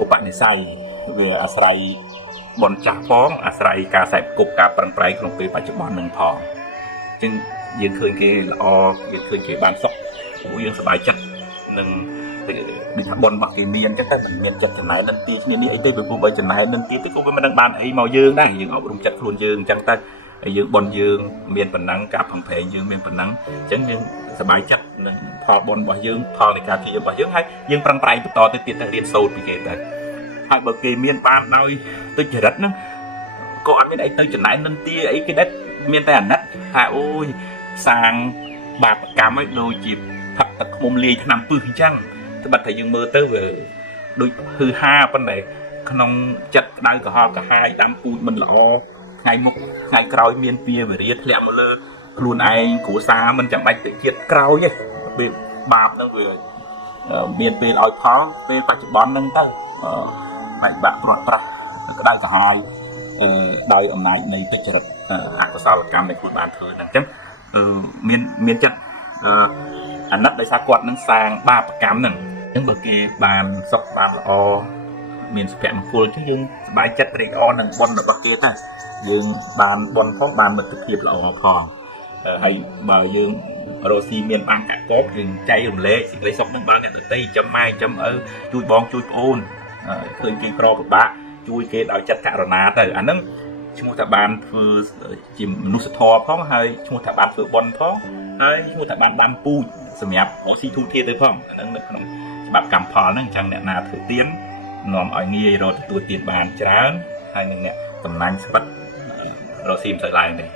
ឧបនិស្ស័យវាអាស្រ័យបុណ្យចាស់ផងអាស្រ័យការខ្សែគប់ការប្រឹងប្រែងក្នុងពេលបច្ចុប្បន្នហ្នឹងផងអញ្ចឹងយើងឃើញគេល្អយើងឃើញគេបានសុខព្រោះយើងសប្បាយចិត្តនឹងដូចថាបុណ្យរបស់គេមានអញ្ចឹងតែមិនមានចិត្តចំណាយនឹងទីគ្នានេះអីទេព្រោះបើចំណាយនឹងទីទៅក៏វាមិនដឹងបានអីមកយើងដែរយើងអប់រំចិត្តខ្លួនយើងអញ្ចឹងតែហើយយើងបុណ្យយើងមានប៉ុណ្ណឹងការផឹងប្រែងយើងមានប៉ុណ្ណឹងអញ្ចឹងយើងសប្បាយចិត្តនឹងផលបុណ្យរបស់យើងផលនៃការព្យាយាមរបស់យើងហើយយើងប្រឹងប្រែងបន្តទៅទៀតតែរៀនសូត្រពីគេទៅហើយបើគេមានបានដោយទុច្ចរិតហ្នឹងក៏អត់មានអីទៅចំណាយនឹងទីអីគេដែរមានតែអាណិតថាអូយ sang bà cảm ấy đôi chịp thật thật mồm lì nằm pư hình chăng thì bật thấy dương mơ tới về đôi hư ha bên này không chặt đang cả hai đám cùi mình lọ ngày một ngày cày miền bia về riết lẹ một lơ luôn ai của xa mình chẳng bạch tự chết cày nhé bị bạp nó vừa miền bia lòi khó bên phải chụp bón nâng tới mạnh bạn bọt ra cái đây cả hai đời ông này này tích chật hạt của sao là cam này của bạn thôi là chứ miền chất anh nắp đây xa quạt nâng sang ba cam nâng những bậc kia bàn sọc bàn o miền sẹp một phôi chứ dương bài chất rịt o nâng bon là bậc kia ta dương bàn bon phó bàn mình thực hiện là o còn hay bờ dương Rosi miền ban cả cốt dương cháy rùng lệ xịt lấy sọc nâng bán nhà từ tây chấm mai chấm ở chui bon chui ôn khơi kia pro của bạn chui kia đòi chất cả rồi ná từ anh nâng chúng ta bàn vừa chìm nút thò phóng hay chúng ta bàn vừa bon phóng hay chúng ta bàn bàn pu sầm nhạt có si thu thiên tới phong anh nâng bạn cầm phò nó chẳng nè nào thử tiến nòm ở nghi rồi tôi tiền bàn chán hay nè tầm năng sẽ bắt rồi xem trở lại này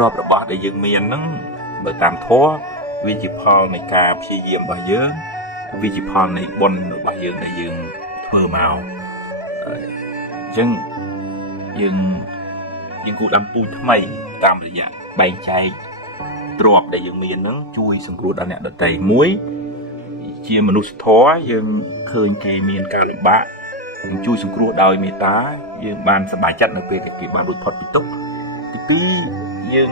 รอบរបស់ដែលយើងមានហ្នឹងបើតាមធម៌វាជាផលនៃការព្យាយាមរបស់យើងវាជាផលនៃបុណ្យរបស់យើងដែលយើងធ្វើមកអញ្ចឹងយើងគូដាំពូជថ្មីតាមរយៈបែងចែកទ្រព្យដែលយើងមានហ្នឹងជួយសង្គ្រោះដល់អ្នកដទៃមួយជាមនុស្សធម៌យើងឃើញគេមានការលំបាកជួយសង្គ្រោះដោយមេត្តាយើងបានសប្បាយចិត្តនៅពេលគេបានរួចផុតពីទុក្ខទីពីរយើង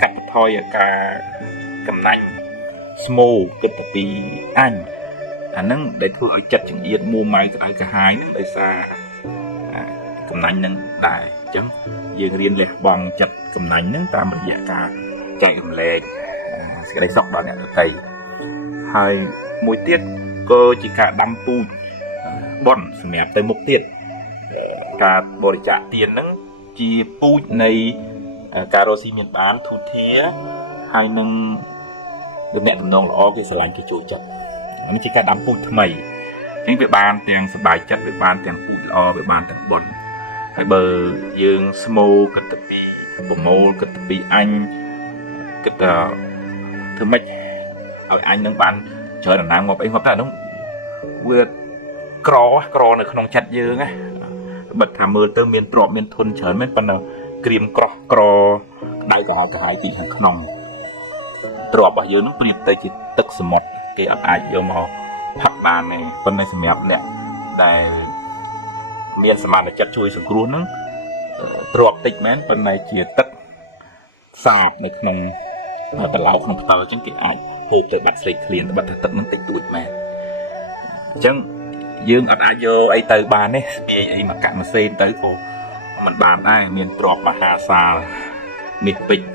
កាត់បន្ថយការកំណាញ់ស្មូគិតទៅពីអញអាហ្នឹងដែលធ្វើឲ្យចិត្តចង្អៀតមួម៉ៅក្តៅក្រហាយហ្នឹងដោយសារកំណាញ់ហ្នឹងដែរអញ្ចឹងយើងរៀនលះបង់ចិត្តកំណាញ់ហ្នឹងតាមរយៈការចែករំលែកសេចក្តីសុខដល់អ្នកដទៃហើយមួយទៀតក៏ជាការដាំពូជបុណ្យសម្រាប់ទៅមុខទៀតការបរិច្ចាគទានហ្នឹងជាពូជនៃការរស់ស៊ីមានបានធូរធារហើយនឹងតំណែងតំណងល្អគេស្រឡាញ់គេចូលចិត្តនេះជាការដាំពូជថ្មីអញ្ចឹងវាបានទាំងសប្បាយចិត្តវាបានទាំងពូជល្អវាបានទាំងបុណ្យហើយបើយើងស្មូគិតទៅពីប្រមូលគិតទៅពីអញគិតថាធ្វើម៉េចឲ្យអញនឹងបានច្រើនដំណើរងាប់អីងាប់តែហ្នឹងវាក្រនៅក្នុងចិត្តយើងណាបិទថាមើលទៅមានទ្រព្យមានធនច្រើនមែនប៉ុន្តែក្រៀមក្រោះក្រដៅកាហាយពីខាងក្នុងទ្រព្យរបស់យើងនឹងប្រៀបទៅជាទឹកសមុទ្រគេអត់អាចយកមកផឹកបានទេប៉ុន្តែសម្រាប់អ្នកដែលមានសមានចិត្តជួយសង្គ្រោះហ្នឹងទ្រព្យតិចមែនប៉ុន្តែជាទឹកសាបនៅក្នុងតឡៅក្នុងផ្ទៃអញ្ចឹងគេអាចហូបទៅបាត់ស្រេកឃ្លានទៅបាត់ថាទឹកហ្នឹងតិចតួចមែនអញ្ចឹងយើងអត់អាចយកអីទៅបានទេស្ពាយអីមកកាក់ម៉ាស៊ីនទៅក៏มันបានដែរមានទ្រព្យមហាសាលមីពេជ្រ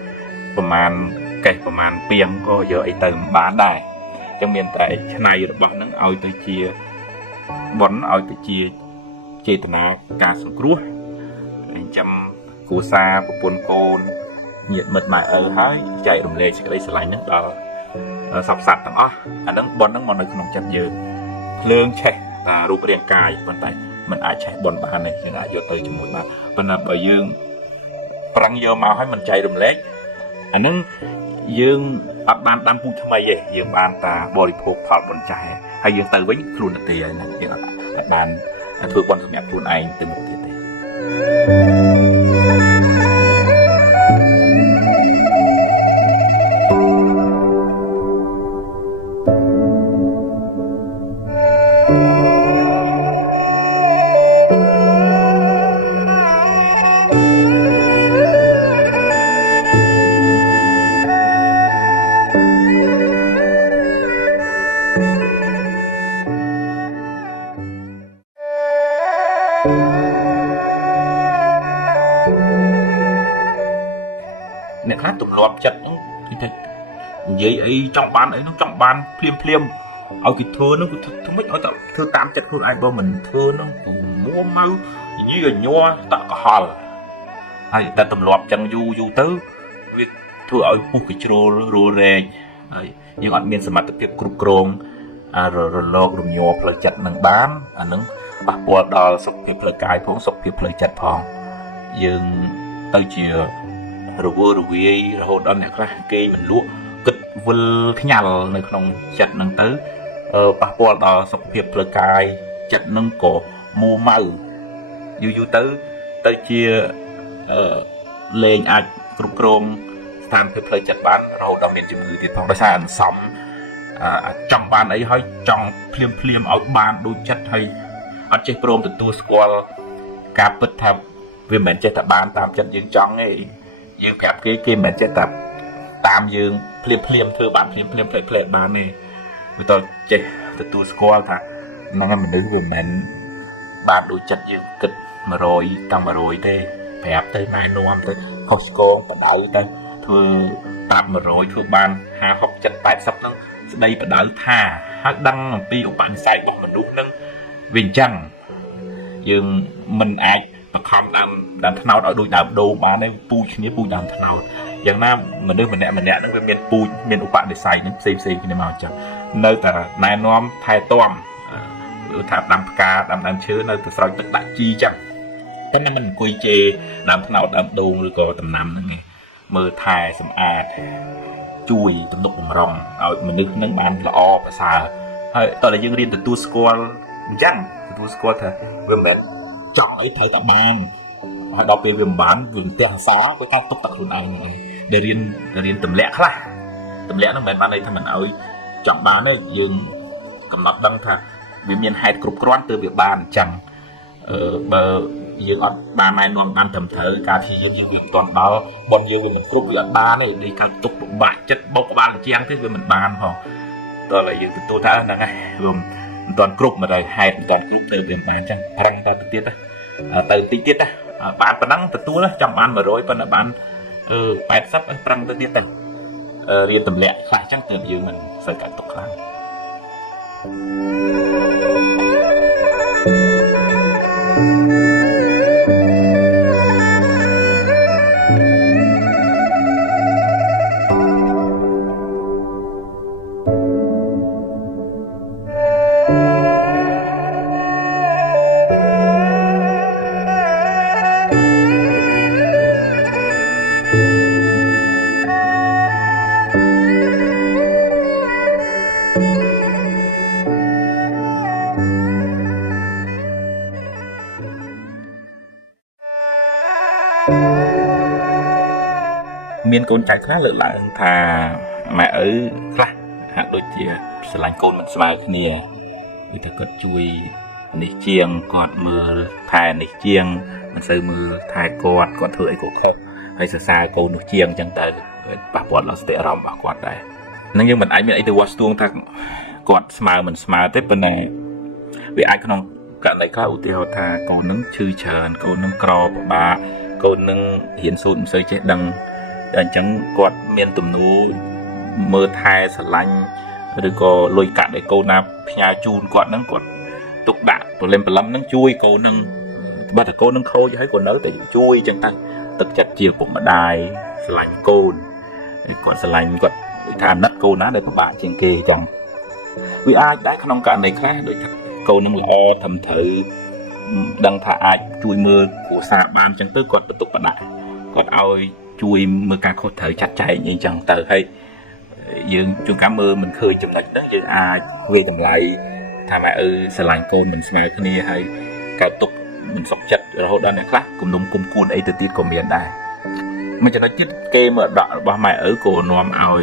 ប្រមាណកេះប្រមាណពីងក៏យកអីទៅមិនបានដែរអញ្ចឹងមានតែឆ្នៃរបស់ហ្នឹងឲ្យទៅជាបុណ្យឲ្យទៅជាចេតនាការសង្គ្រោះអញ្ចឹងគ្រួសារប្រពន្ធកូនញាតិមិត្តម៉ែឪហើយចែករំលែកសេចក្តីស្រឡាញ់ហ្នឹងដល់សពសត្វទាំងអស់អាហ្នឹងបុណ្យហ្នឹងមកនៅក្នុងចិត្តយើងភ្លើងឆេះតារូបរាងកាយប៉ុន្តែมันអាចឆេះបុណ្យបានទេយើងអាចយកទៅជាមួយបានប៉ុន្តែបើយើងប្រឹងយកមកឲ្យมันចែករំលែកអាហ្នឹងយើងអត់បានដាំពូជថ្មីទេយើងបានតាបរិភោគផលបុណ្យចាស់ហើយយើងទៅវិញខ្លួនទៅទេហើយហ្នឹងយើងអត់បានធ្វើបុណ្យសម្រាប់ខ្លួនឯងទៅមុខទៀតទេអ្នកខ្លះទម្លាប់ចិត្តនិយាយអីចង់បានអីនោះចង់ ban phim ở cái thưa nó thứ mấy ở tập thưa tam chất của ai bao mình thưa nó mua mau như là nho ta có hòn hay ta tầm loạt chẳng du tới việc thưa ở một cái rô rè nhưng anh miền sầm mặt tiếp cục krong rồi log rồi nho phơi chặt nâng bán anh nâng bạc bùa đò sọc phơi phơi cài phong sọc phơi chặt phong nhưng tới chiều rồi vừa rồi đó nè các cây mình lúa kịch vươn cái nhà này không chặt nâng tới bác bò đò sọc hiệp lời cài chặt nâng cổ mua màu du tới chia lên ai cục krong tam hiệp lời chặt bán rồi đặc biệt chừng người thì phong đã sai ăn sắm trong bàn ấy hơi trong phim ở bàn đôi chất hay ở trên prom từ tour squall cáp bứt thầm vì mình chơi tập bàn tam chân dương trắng ấy dương kẹp cái mình chơi tập tam dương phim thưa bạn phim play bàn này người ta chơi từ tour squall thà năng mình đứng về mình bàn đôi chất dương kịch mà rồi tăng mà rồi thế phép tới mai nuông tới Costco và đợi tới thưa tạm mà rồi thưa bàn hà học chất tại sắp nó đây và đỡ thà hát đăng làm pi của bạn sai bỏ mình đúng nâng vì chăng nhưng mình ai mà không đam thao ở đôi đàm đồ mà này pu như pu đàm thaoอย่างนั้นmình đưa mình nè nóเป็นปูmiềnอุปđểใส่nhữngซีcái này màu chẳng nơiแต่นายน้อมไทยต้อมหรือถามดำกาดำเชื้อnơi từ soi tất đại chi chẳng cái này mình quay chê đàm thao đàm đồ rồi có tầm nằm nữa nghe mơ thai sầm ạt chui tụm nục rồng ở mình nước nâng bàn là o và xà hơi tôi là dân riêng từ tour squall chăng từ tour squall thôi vì mình chọn ấy thấy tập bàn họ đọc về viêm bán vườn tiền xó với các tốc tắc luôn anh để riêng tầm lẽ khác tầm lẽ nó mình bán đây thì mình ơi chọn bán đấy dừng cầm nọt đăng thà vì miền hai cục quán từ việc bàn chẳng bờ dương ở ba mai non ban thầm thở cả thì dương việc toàn đó bọn dương về mình cục việc ba này đi càng tục bại chất bốc ba là chiang thế về mình bàn họ đó là dương tôi thấy là ngay gồm toàn cục mà rồi hai toàn cục từ việc bàn chẳng răng ta tiết đó từ tí tiết đó bạn phải đăng từ tôi đó trong ban mà rồi còn là bạn bài sắp răng tới tiết này riêng tầm lẹ phải chắc từ dương mình phải cả tục lắm miền côn trái khác lựa lại thà mẹ ở khác hạ đôi chia sẽ lành côn mình smile kia vì thật cất chui nỉ chiêng còn mưa thai nỉ chiêng mình xây mưa thai còn thưởi của khơ hay xa xa côn nụ chiêng chẳng tới bà bọt nó sẽ rộng bà quạt đây nhưng mình ấy từ watch tuông thật còn smile mình smile tới bên này vì ai không cả này các ưu tiêu thà còn nâng chư trần còn nâng cò bà còn nâng hiến sụn sơi chết đằng chẳng quạt miền tùm nú mơ thai sờ lanh rồi có lôi cả để câu nạp nhà chun quạt nâng quạt tục đạn rồi lên lắm nâng chui câu nâng bắt đầu câu nâng khâu cho thấy còn nỡ thì chui chẳng tăng thực chặt chiều của mà đài sờ lanh côn quạt sờ lanh quạt tham đất câu ná để các bạn trên kề chẳng vì ai đã không cả này khác để câu nâng lo thầm thử đăng thả ai chui mưa của xa ban chẳng tới quạt tục mà đại quạt ao chui mưa ca khô thở chặt chạy như chẳng tờ hay dương chung cảm ơn mình khơi chụp lệch đó chứ ai về tầm lại thà mẹ sờ lạnh côn mình smile cái này hay cả tục mình sọc chặt rồi hốt đơn này khác cùng đúng cùng cuốn ấy từ tiết của miền đây mình cho nó chết kê mà đọ ba mẹ ở cổ nòm ao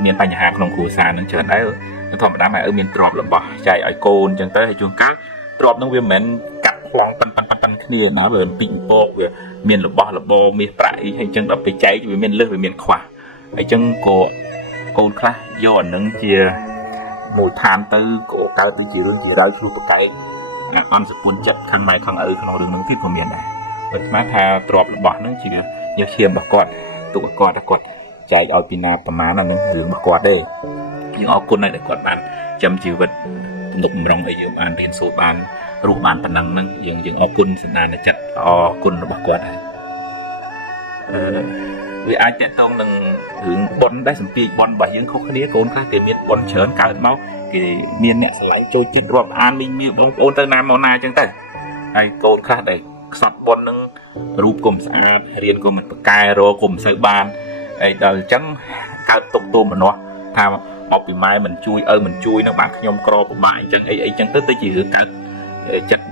miền tây nhà hàng không khu xa nó chờ đấy nó thầm đá mẹ ở miền trọp là bỏ chạy ở côn chẳng tới hay chuông cát trọp nó viên mình cắt khoáng pan kia nó về pin po về miền là bo miền trái hay chân đập bị cháy về miền lưng về miền khỏa hay chân cổ côn khác do nâng chia mùi than từ cổ cao từ chỉ ra luôn một cái on sự buồn chặt khăn này khăn ở khăn đường nâng thiết của miền này mình má tha trọp là bỏ nó chỉ nhiều chiêm bạc quạt tụ quạt chạy ở pinaประมาณนั้นหรือบากวาดได้ យើងអរគុណដែរគាត់បានចាំជីវិតទំនុកម្រងឲ្យយើងបានរៀនសូត្របានរស់បានប៉ុណ្ណឹងហ្នឹងយើងអរគុណសន្តានចិត្តអរគុណរបស់គាត់ហើយវាអាចតកតងនឹងរឿងប៉ុនដែរសម្ពាធប៉ុនរបស់យើងខុសគ្នាកូនខ្លះគេមានប៉ុនច្រើនកើតមកគេមានអ្នកឆ្លៃចូលចិត្តរាប់អានមីមីបងប្អូនទៅណាមកណាអញ្ចឹងទៅហើយកូនខ្លះដែលខ្សត់ប៉ុននឹងរូបគុំស្អាតរៀនក៏មិនប្រកែរគុំមិនសូវបានហើយដល់អញ្ចឹងកើតទុកទោមនោះថាមកពីម៉ែមិនជួយមិនជួយនឹងបានខ្ញុំក្រពិបាកអញ្ចឹងអីអញ្ចឹងទៅជារឿងកើតចិត្ត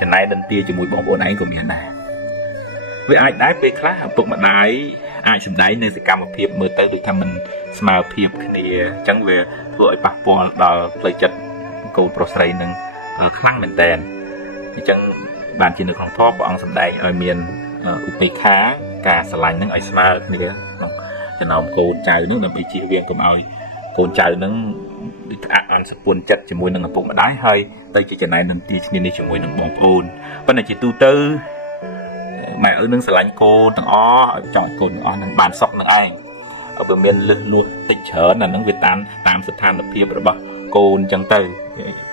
ចំណែកដន្ទាជាមួយបងប្អូនឯងក៏មានដែរវាអាចដែរពេលខ្លះឪពុកម្ដាយអាចសម្ដែងនៅសកម្មភាពមើលទៅដូចថាមិនស្មើភាពគ្នាអញ្ចឹងវាធ្វើឲ្យប៉ះពាល់ដល់ផ្លូវចិត្តកូនប្រុសស្រីនឹងខ្លាំងមែនតើអញ្ចឹងបានជានៅក្នុងធម៌ព្រះអង្គសម្ដែងឲ្យមានឧបេក្ខាការស្រឡាញ់នឹងឲ្យស្មើគ្នាក្នុងចំណោមកូនចៅនឹងដើម្បីជៀសវាងកុំឲ្យកូនចៅនឹងអន់សពុនចិត្តជាមួយនឹងឪពុកម្ដាយហើយទៅជាចំណែននឹងទីគ្នានេះជាមួយនឹងបងប្អូនប៉ុន្តែជាទូទៅម៉ែឪនឹងស្រឡាញ់កូនទាំងអស់ឲ្យចង់ឲ្យកូនទាំងអស់នឹងបានសុខនឹងឯងបើមានលឹះលួសតិចច្រើនអានឹងវាតាមស្ថានភាពរបស់កូនអញ្ចឹងទៅ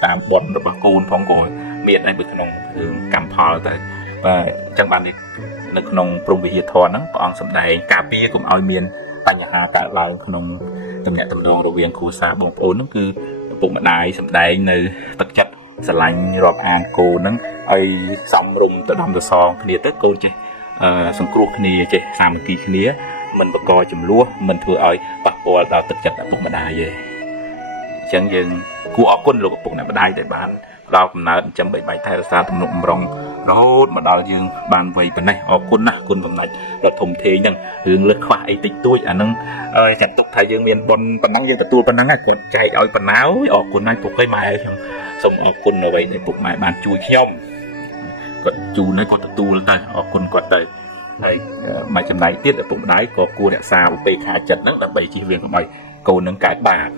តាមបុណ្យរបស់កូនផងក៏មានដែរនៅក្នុងរឿងកម្មផលទៅបាទអញ្ចឹងបាននៅក្នុងព្រំវិហារធម៌ហ្នឹងព្រះអង្គសម្ដែងការពារកុំឲ្យមានបញ្ហាកើតឡើងក្នុងទំនាក់ទំនងរវាងគ្រួសារបងប្អូនហ្នឹងគឺឪពុកម្ដាយសម្ដែងនៅទឹកចិត្តស្រឡាញ់រាប់អានកូនហ្នឹងឲ្យសំរុំទៅដំទៅសងគ្នាទៅកូនចេះសង្គ្រោះគ្នាចេះសាមគ្គីគ្នាមិនបង្កចំនួនមិនធ្វើឲ្យប៉ះពាល់ដល់ទឹកចិត្តឪពុកម្ដាយទេអញ្ចឹងយើងគួរអរគុណលោកឪពុកម្ដាយដែលបានផ្ដល់កំណើតចិញ្ចឹមបីបាច់ថែរក្សាទំនុកម្រងរហូតមកដល់យើងបានវ័យប៉ុណ្ណេះអរគុណណាស់គុណបំណាច់ដ៏ធំធេងហ្នឹងរឿងលើសខ្វះអីតិចតួចអាហ្នឹងចាត់ទុកថាយើងមានបុណ្យប៉ុណ្ណឹងយើងទទួលប៉ុណ្ណឹងហើយគាត់ចែកឲ្យប៉ុណ្ណាអរគុណហើយពុកឯងម៉ែខ្ញុំសូមអរគុណអ្វីដែលពុកម៉ែបានជួយខ្ញុំគាត់ជូនហើយគាត់ទទួលទៅអរគុណគាត់ទៅហើយមកចំណែកទៀតឪពុកម្ដាយក៏គួររក្សាឧបេក្ខាចិត្តហ្នឹងដើម្បីជៀសវាងកុំឲ្យកូននឹងកើតបាប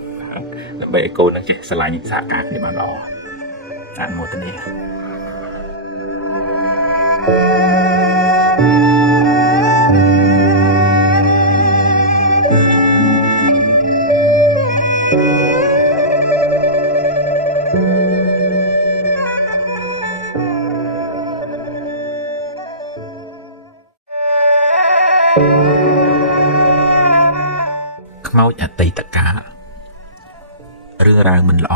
ដើម្បីឲ្យកូននឹងចេះស្រឡាញ់សហការគ្នាបានល្អអនុមោទនាខ្មោចអតីតកាលរឿងរ៉ាវមិនល្អ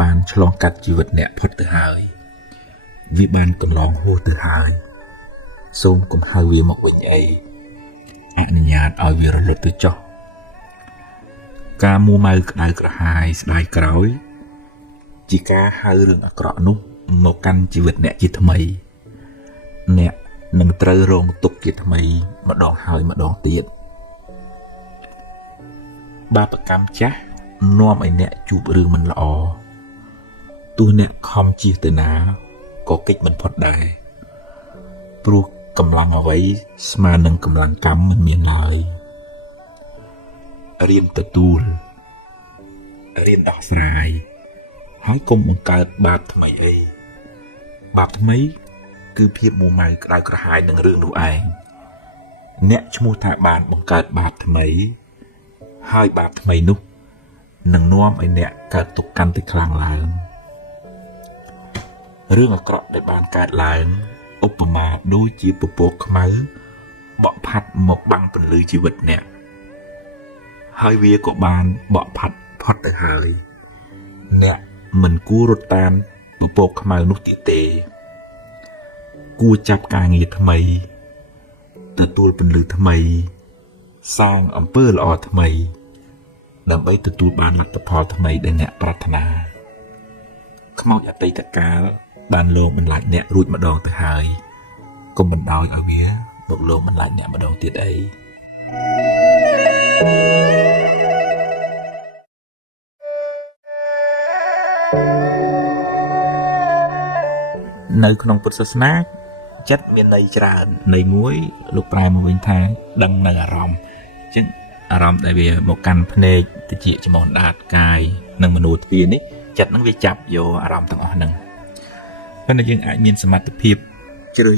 បានឆ្លងកាត់ជីវិតអ្នកផុតទៅហើយវាបានកន្លងហួសទៅហើយសូមកុំហៅវាមកវិញអីអនុញ្ញាតឲ្យវារលត់ទៅចុះការមួម៉ៅក្តៅក្រហាយស្ដាយក្រោយជាការហៅរឿងអាក្រក់នោះមកកាន់ជីវិតអ្នកជាថ្មីអ្នកនឹងត្រូវរងទុក្ខជាថ្មីម្ដងហើយម្ដងទៀតបាបកម្មចាស់នាំឲ្យអ្នកជួបរឿងមិនល្អទោះអ្នកខំជៀសទៅណាក៏គេចមិនផុតដែរព្រោះកម្លាំងអ្វីស្មើនឹងកម្លាំងកម្មមិនមានឡើយរៀនទទួលរៀនដោះស្រាយហើយកុំបង្កើតបាបថ្មីអីបាបថ្មីគឺភាពមួម៉ៅក្តៅក្រហាយនឹងរឿងនោះឯងអ្នកឈ្មោះថាបានបង្កើតបាបថ្មីហើយបាបថ្មីនោះនឹងនាំឲ្យអ្នកកើតទុក្ខកាន់តែខ្លាំងឡើងរឿងអាក្រក់ដែលបានកើតឡើងឧបមាដូចជាពពកខ្មៅបក់ផាត់មកបាំងពន្លឺជីវិតអ្នកហើយវាក៏បានបក់ផាត់ផុតទៅហើយអ្នកមិនគួររត់តាមពពកខ្មៅនោះទៀតទេគួរចាប់ការងារថ្មីទទួលពន្លឺថ្មីសាងអំពើល្អថ្មីដើម្បីទទួលបានលទ្ធផលថ្មីដែលអ្នកប្រាថ្នាខ្មោចអតីតកាលបានលងបន្លាចអ្នករួចម្ដងទៅហើយកុំបណ្ដោយឲ្យវាមកលងបន្លាចអ្នកម្ដងទៀតអីនៅក្នុងពុទ្ធសាសនាចិត្តមានន័យច្រើនន័យមួយលោកប្រែមកវិញថាដឹងនៅអារម្មណ៍អញ្ចឹងអារម្មណ៍ដែលវាមកកាន់ភ្នែកតិចច្មោះដាតកាយនិងមនោទ្វារនេះចិត្តហ្នឹងវាចាប់យកអារម្មណ៍ទាំងអស់ហ្នឹងប៉ុន្តែយើងអាចមានសមត្ថភាពជ្រើ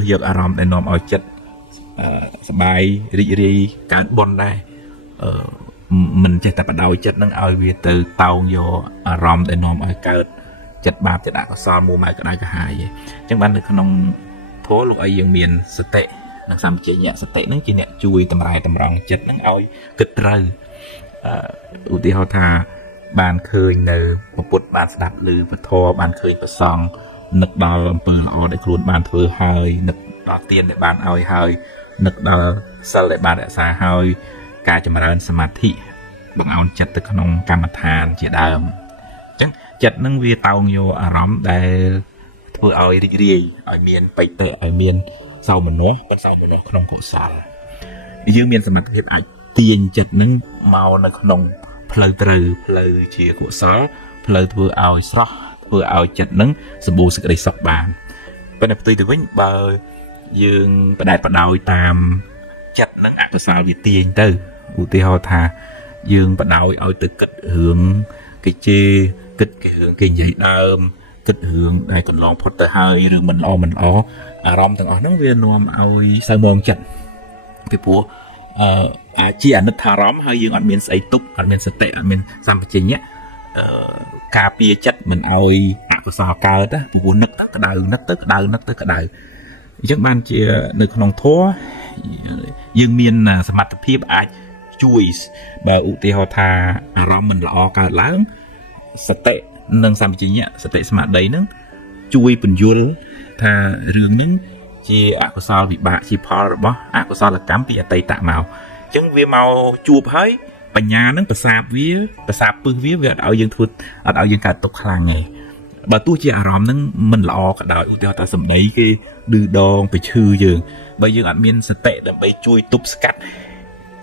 សយកអារម្មណ៍ដែលនាំឲ្យចិត្តសบายរីករាយកើតបុណ្យដែរ mìnhចេះតែបដោយចិត្តនឹងឲ្យវាទៅតោងយកអារម្មណ៍ដែលនាំឲ្យកើតចិត្តបាបចិត្តអកុសលមួម៉ៅក្តៅក្រហាយអញ្ចឹងបាននៅក្នុងធម៌លោកឲ្យយើងមានសតិនិងសម្បជញ្ញៈសតិនឹងជាអ្នកជួយតម្រែតម្រង់ចិត្តនឹងឲ្យគិតត្រូវឧទាហរណ៍ថាបានឃើញនៅពុទ្ធបានស្ដាប់ឮពធបានឃើញប្រសង់នឹកដល់អំពើល្អដែលខ្លួនបានធ្វើហើយនឹកដល់ទានដែលបានឲ្យហើយនឹកដល់សិលដែលបានរក្សាហើយការចម្រើនសមាធិបង្អោនចិត្តទៅក្នុងកម្មដ្ឋានជាដើមអញ្ចឹងចិត្តនឹងវាតោងយកអារម្មណ៍ដែលធ្វើឲ្យរីករាយឲ្យមានបិតិឲ្យមានសោមនស្សប៉ុន្តែសោមនស្សក្នុងកុសលយើងមានសមត្ថភាពអាចទាញចិត្តនឹងមកនៅក្នុងផ្លូវត្រូវផ្លូវជាកុសលផ្លូវធ្វើឲ្យស្រស់ធ្វើឲ្យចិត្តនឹងសម្បូរសេចក្តីសុខបានប៉ុន្តែផ្ទុយទៅវិញបើយើងបដែតបដោយតាមចិត្តនឹងអកុសលវាទាញទៅឧទាហរណ៍ថាយើងបដោយឲ្យទៅគិតរឿងគេជេរគិតរឿងគេនិយាយដើមគិតរឿងដែលកន្លងផុតទៅហើយឬមិនល្អអារម្មណ៍ទាំងអស់ហ្នឹងវានាំឲ្យសៅមងចិត្តពីព្រោះអាចជាអនិច្ចារម្មណ៍ហើយយើងអត់មានស្អីទប់អត់មានសតិអត់មានសម្បជញ្ញៈការពារចិត្តមិនឲ្យអកុសលកើតណាព្រោះនឹកទៅក្តៅនឹកទៅក្តៅនឹកទៅក្តៅអញ្ចឹងបានជានៅក្នុងធម៌យើងមានសមត្ថភាពអាចជួយបើឧទាហរណ៍ថាអារម្មណ៍មិនល្អកើតឡើងសតិនិងសម្បជញ្ញៈសតិស្មារតីនឹងជួយពន្យល់ថារឿងហ្នឹងជាអកុសលវិបាកជាផលរបស់អកុសលកម្មពីអតីតមកអញ្ចឹងវាមកជួបហើយបញ្ញានឹងប្រសាបពឹសវាអត់ឲ្យយើងធ្វើអត់ឲ្យយើងកើតទុកខ្លាំងទេបើទោះជាអារម្មណ៍នឹងមិនល្អក៏ដោយឧទាហរណ៍ថាសម្ដីគេឌឺដងប្រឈឺយើងបើយើងអត់មានសតិដើម្បីជួយទប់ស្កាត់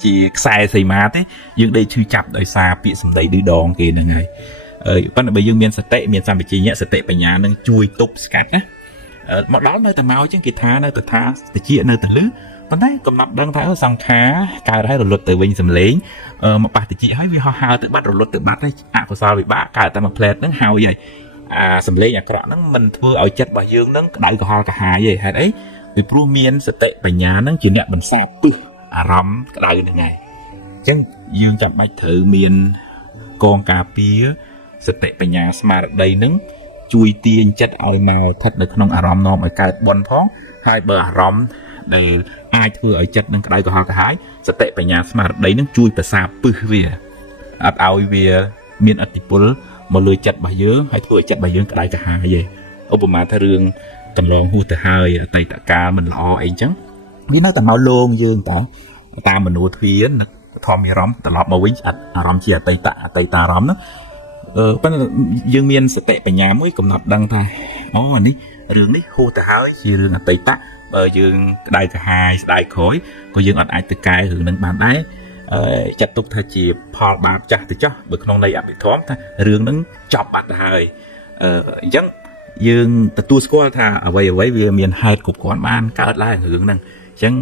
ជាខ្សែសីមាទេយើងដេកឈឺចាប់ដោយសារពាក្យសម្ដីឌឺដងគេហ្នឹងហើយប៉ុន្តែបើយើងមានសតិមានសម្បជញ្ញៈសតិបញ្ញានឹងជួយទប់ស្កាត់ណាមកដល់នៅតែមកអញ្ចឹងគេថានៅតែថាតិចនៅតែលឺប៉ុន្តែកំណត់ដឹងថាសង្ខារកើតហើយរលត់ទៅវិញសំលេងមកប៉ះតិចហើយវាហោះហើរទៅបាត់រលត់ទៅបាត់ហើយអកុសលវិបាកកើតតែមួយផ្លែតហ្នឹងហើយអាសំលេងអាក្រក់ហ្នឹងមិនធ្វើឲ្យចិត្តរបស់យើងហ្នឹងក្តៅក្រហល់ក្រហាយទេហេតុអីពីព្រោះមានសតិបញ្ញាហ្នឹងជាអ្នកបន្សាបពឹសអារម្មណ៍ក្តៅហ្នឹងហើយអញ្ចឹងយើងចាំបាច់ត្រូវមានកងការពារសតិបញ្ញាស្មារតីហ្នឹងជួយទាញចិត្តឲ្យមកស្ថិតនៅក្នុងអារម្មណ៍នាំឲ្យកើតបុណ្យផងហើយបើអារម្មណ៍ដែលអាចធ្វើឲ្យចិត្តនឹងក្តៅក្រហល់ក្រហាយសតិបញ្ញាស្មារតីនឹងជួយប្រសាពឹសវាអត់ឲ្យវាមានឥទ្ធិពលមកលើចិត្តរបស់យើងហើយធ្វើឲ្យចិត្តរបស់យើងក្តៅក្រហាយឯងឧបមាថារឿងកន្លងហួសទៅហើយអតីតកាលមិនល្អអីចឹងវានៅតែមកលងយើងតាមមនោទ្វារណាធម្មអារម្មណ៍ត្រឡប់មកវិញអារម្មណ៍ជាអតីតអារម្មណ៍ហ្នឹងប៉ុន្តែយើងមានសតិបញ្ញាមួយកំណត់ដឹងថាអូនេះរឿងនេះហួសទៅហើយជារឿងអតីតបើយើងក្តៅក្រហាយស្ដាយក្រោយក៏យើងអត់អាចទៅកែរឿងនឹងបានដែរចាត់ទុកថាជាផលបាបចាស់ទៅចោះបើក្នុងន័យអភិធម្មថារឿងនឹងចប់បាត់ទៅហើយអញ្ចឹងយើងទទួលស្គាល់ថាអ្វីវាមានហេតុគ្រប់គ្រាន់បានកើតឡើងរឿងហ្នឹងអញ្ចឹង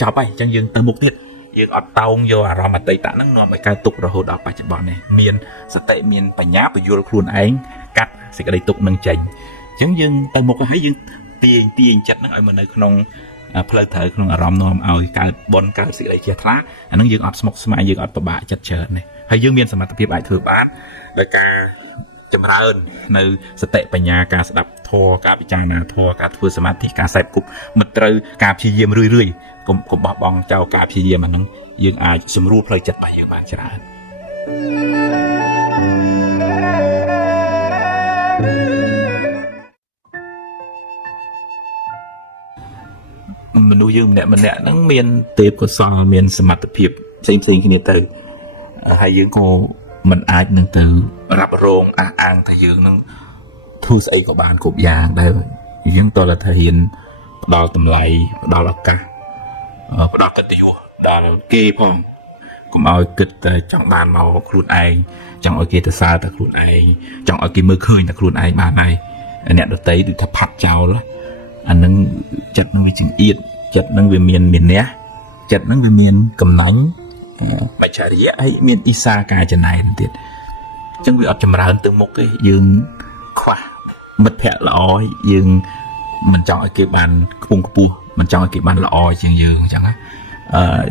ចប់ហើយអញ្ចឹងយើងទៅមុខទៀតយើងអត់តោងយកអារម្មណ៍អតីតហ្នឹងនាំឲ្យកើតទុក្ខរហូតដល់បច្ចុប្បន្ននេះមានសតិមានបញ្ញាពយល់ខ្លួនឯងកាត់សេចក្តីទុក្ខនឹងចេញអញ្ចឹងយើងទៅមុខហើយយើងទាញចិត្តហ្នឹងឲ្យមកនៅក្នុងផ្លូវត្រូវក្នុងអារម្មណ៍នាំឲ្យកើតបុណ្យកើតសេចក្តីជ្រះថ្លាអាហ្នឹងយើងអត់ស្មុគស្មាញយើងអត់ពិបាកចិត្តច្រើននេះហើយយើងមានសមត្ថភាពអាចធ្វើបានដោយការចម្រើននៅសតិបញ្ញាការស្ដាប់ធម៌ការពិចារណាធម៌ការធ្វើសមាធិការសេពគប់មិនត្រូវការព្យាយាមរឿយកុំបោះបង់ចោលការព្យាយាមអាហ្នឹងយើងអាចសម្រួលផ្លូវចិត្តរបស់យើងបានច្រើនមនុស្សយើងម្នាក់ហ្នឹងមានទេពកោសល្យមានសមត្ថភាពផ្សេងគ្នាទៅហើយយើងក៏មិនអាចនឹងទៅរ៉ាប់រងអះអាងថាយើងនឹងធ្វើស្អីក៏បានគ្រប់យ៉ាងដែរយើងតើថាហ៊ានផ្ដល់តម្លៃផ្ដល់ឱកាសផ្ដល់កិត្តិយសដល់គេផងកុំឲ្យគិតតែចង់បានមកខ្លួនឯងចង់ឲ្យគេទៅសើតែខ្លួនឯងចង់ឲ្យគេមើលឃើញតែខ្លួនឯងបានហើយអ្នកដទៃដូចថាផាត់ចោលអានឹងចិត្តនឹងវាចង្អៀតចិត្តនឹងវាមានមានះចិត្តនឹងវាមានកំណាញ់បច្ឆរិយៈហើយមានអ៊ីសាការចំណែនទៀតអញ្ចឹងវាអត់ចម្រើនទៅមុខទេយើងខ្វះមិត្តភ័ក្តិល្អយើងមិនចង់ឲ្យគេបានខ្ពង់ខ្ពស់មិនចង់ឲ្យគេបានល្អជាងយើងអញ្ចឹង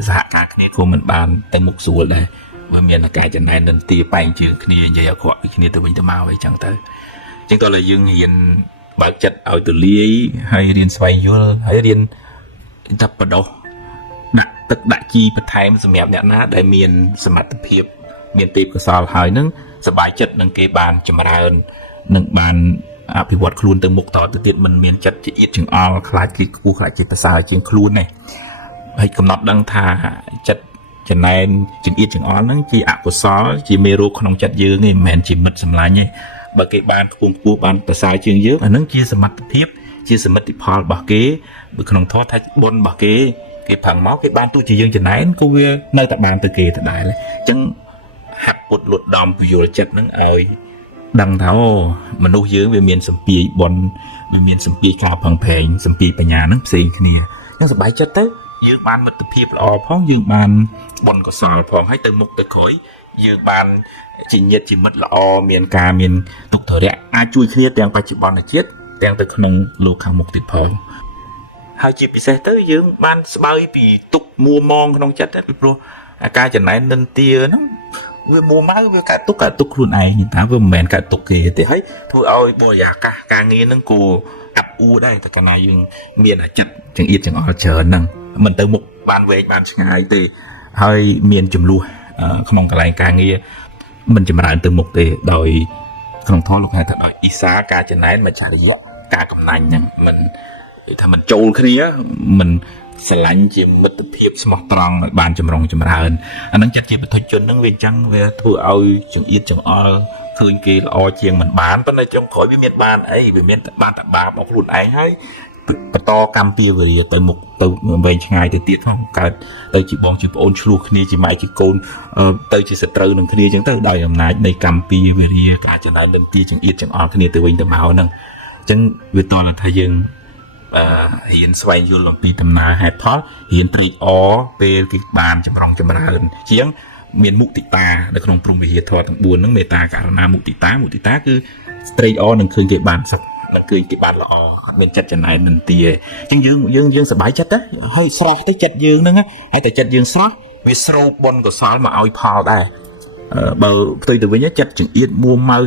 សហការគ្នាក៏មិនបានតែមុខស្រួលដែរ វាមានការចំណែននន្ទាបែងជើងគ្នានិយាយអក្រក់ពីគ្នាទៅវិញទៅមកអីចឹងទៅអញ្ចឹងតើយើងរៀនបើកចិត្តឲ្យទូលាយហើយរៀនស្វែងយល់ហើយរៀនតែបដោះដាក់ទឹកដាក់ជីបន្ថែមសម្រាប់អ្នកណាដែលមានសមត្ថភាពមានទេពកោសល្យហើយនឹងសប្បាយចិត្តនឹងគេបានចម្រើននឹងបានអភិវឌ្ឍខ្លួនទៅមុខតទៅទៀតមិនមានចិត្តជាអៀតចង្អល់ខ្លាចគេខ្ពស់ខ្លាចគេប្រសើរជាងខ្លួនទេហើយកំណត់ដឹងថាចិត្តចំណែនចង្អៀតចង្អល់ហ្នឹងជាអកុសលជាមេរោគក្នុងចិត្តយើងទេមិនមែនជាមិត្តសម្លាញ់ទេបើគេបានខ្ពស់ខ្ពស់បានប្រសើរជាងយើងអាហ្នឹងជាសមត្ថភាពជាសមិទ្ធផលរបស់គេនៅក្នុងធម៌ថាបុណ្យរបស់គេផឹងមកគេបានទោះជាយើងចំណែនក៏វានៅតែបានទៅគេដដែលអញ្ចឹងហាត់ពុតលួតដំពយល់ចិត្តហ្នឹងឲ្យដឹងថាអូមនុស្សយើងវាមានសម្ពាយបុណ្យវាមានសម្ពាយការផឹងប្រែងសម្ពាយបញ្ញាហ្នឹងផ្សេងគ្នាអញ្ចឹងសប្បាយចិត្តទៅយើងបានមិត្តភាពល្អផងយើងបានបុណ្យកុសលផងហើយទៅមុខទៅក្រោយយើងបានជាញាតិជាមិត្តល្អមានការមានទុក្ខធរៈអាចជួយគ្នាទាំងបច្ចុប្បន្នជាតិទាំងទៅក្នុងលោកខាងមុខទៀតផងហើយជាពិសេសទៅយើងបានស្បើយពីទុក្ខមួម៉ងក្នុងចិត្តពីព្រោះការចំណែននិន្ទាហ្នឹងវាមួម៉ៅវាកើតទុក្ខខ្លួនឯងថាវាមិនមែនកើតទុក្ខគេទេហើយធ្វើឲ្យបរិយាកាសការងារហ្នឹងគួរអាប់អួរដែរតែកាលណាយើងមានចិត្តចង្អៀតចង្អល់ច្រើនហ្នឹងមិនទៅមុខបានវែងបានឆ្ងាយទេហើយមានចំនួនក្នុងកន្លែងការងារមិនចម្រើនទៅមុខទេដោយក្នុងធម៌លោកហៅថាដោយអ៊ីសាការចំណែនមច្ឆរិយៈការកំណាញ់ហ្នឹងមិនថាมันចូលគ្នាมันស្រឡាញ់ជាមិត្តភាពស្មោះត្រង់ឲ្យបានចម្រុងចម្រើនអានឹងចិត្តជាបុថុជនហ្នឹងវាអញ្ចឹងវាធ្វើឲ្យចង្អៀតចង្អល់ឃើញគេល្អជាងមិនបានប៉ុន្តែចុងក្រោយវាមានបានអីវាមានតែបានតែបាបមកខ្លួនឯងហើយបន្តកម្មពៀវរាទៅមុខទៅវែងឆ្ងាយទៅទៀតផងកើតទៅជាបងជាប្អូនឆ្លោះគ្នាជាម៉ែជាកូនទៅជាសត្រូវនឹងគ្នាអញ្ចឹងទៅដោយអំណាចនៃកម្មពៀវរាការចំណែនលំទីចង្អៀតចង្អល់គ្នាទៅវិញទៅមកហ្នឹងអញ្ចឹងវាតលថាយើងរៀនស្វែងយល់អំពីដំណើរហេតុផលរៀនត្រេកអរពេលគេបានចម្រុងចម្រើនជាងមានមុទិតានៅក្នុងព្រហ្មវិហារធម៌ទាំង4ហ្នឹងមេត្តាករុណាមុទិតាគឺត្រេកអរនឹងឃើញគេបានសុខនឹងឃើញគេបានល្អអត់មានចិត្តចំណែននន្ទាអញ្ចឹងយើងសប្បាយចិត្តទៅហើយស្រស់ទៅចិត្តយើងហ្នឹងហើយតែចិត្តយើងស្រស់វាស្រូបបុណ្យកុសលមកឲ្យផលដែរបើផ្ទុយទៅវិញចិត្តចង្អៀតមួម៉ៅ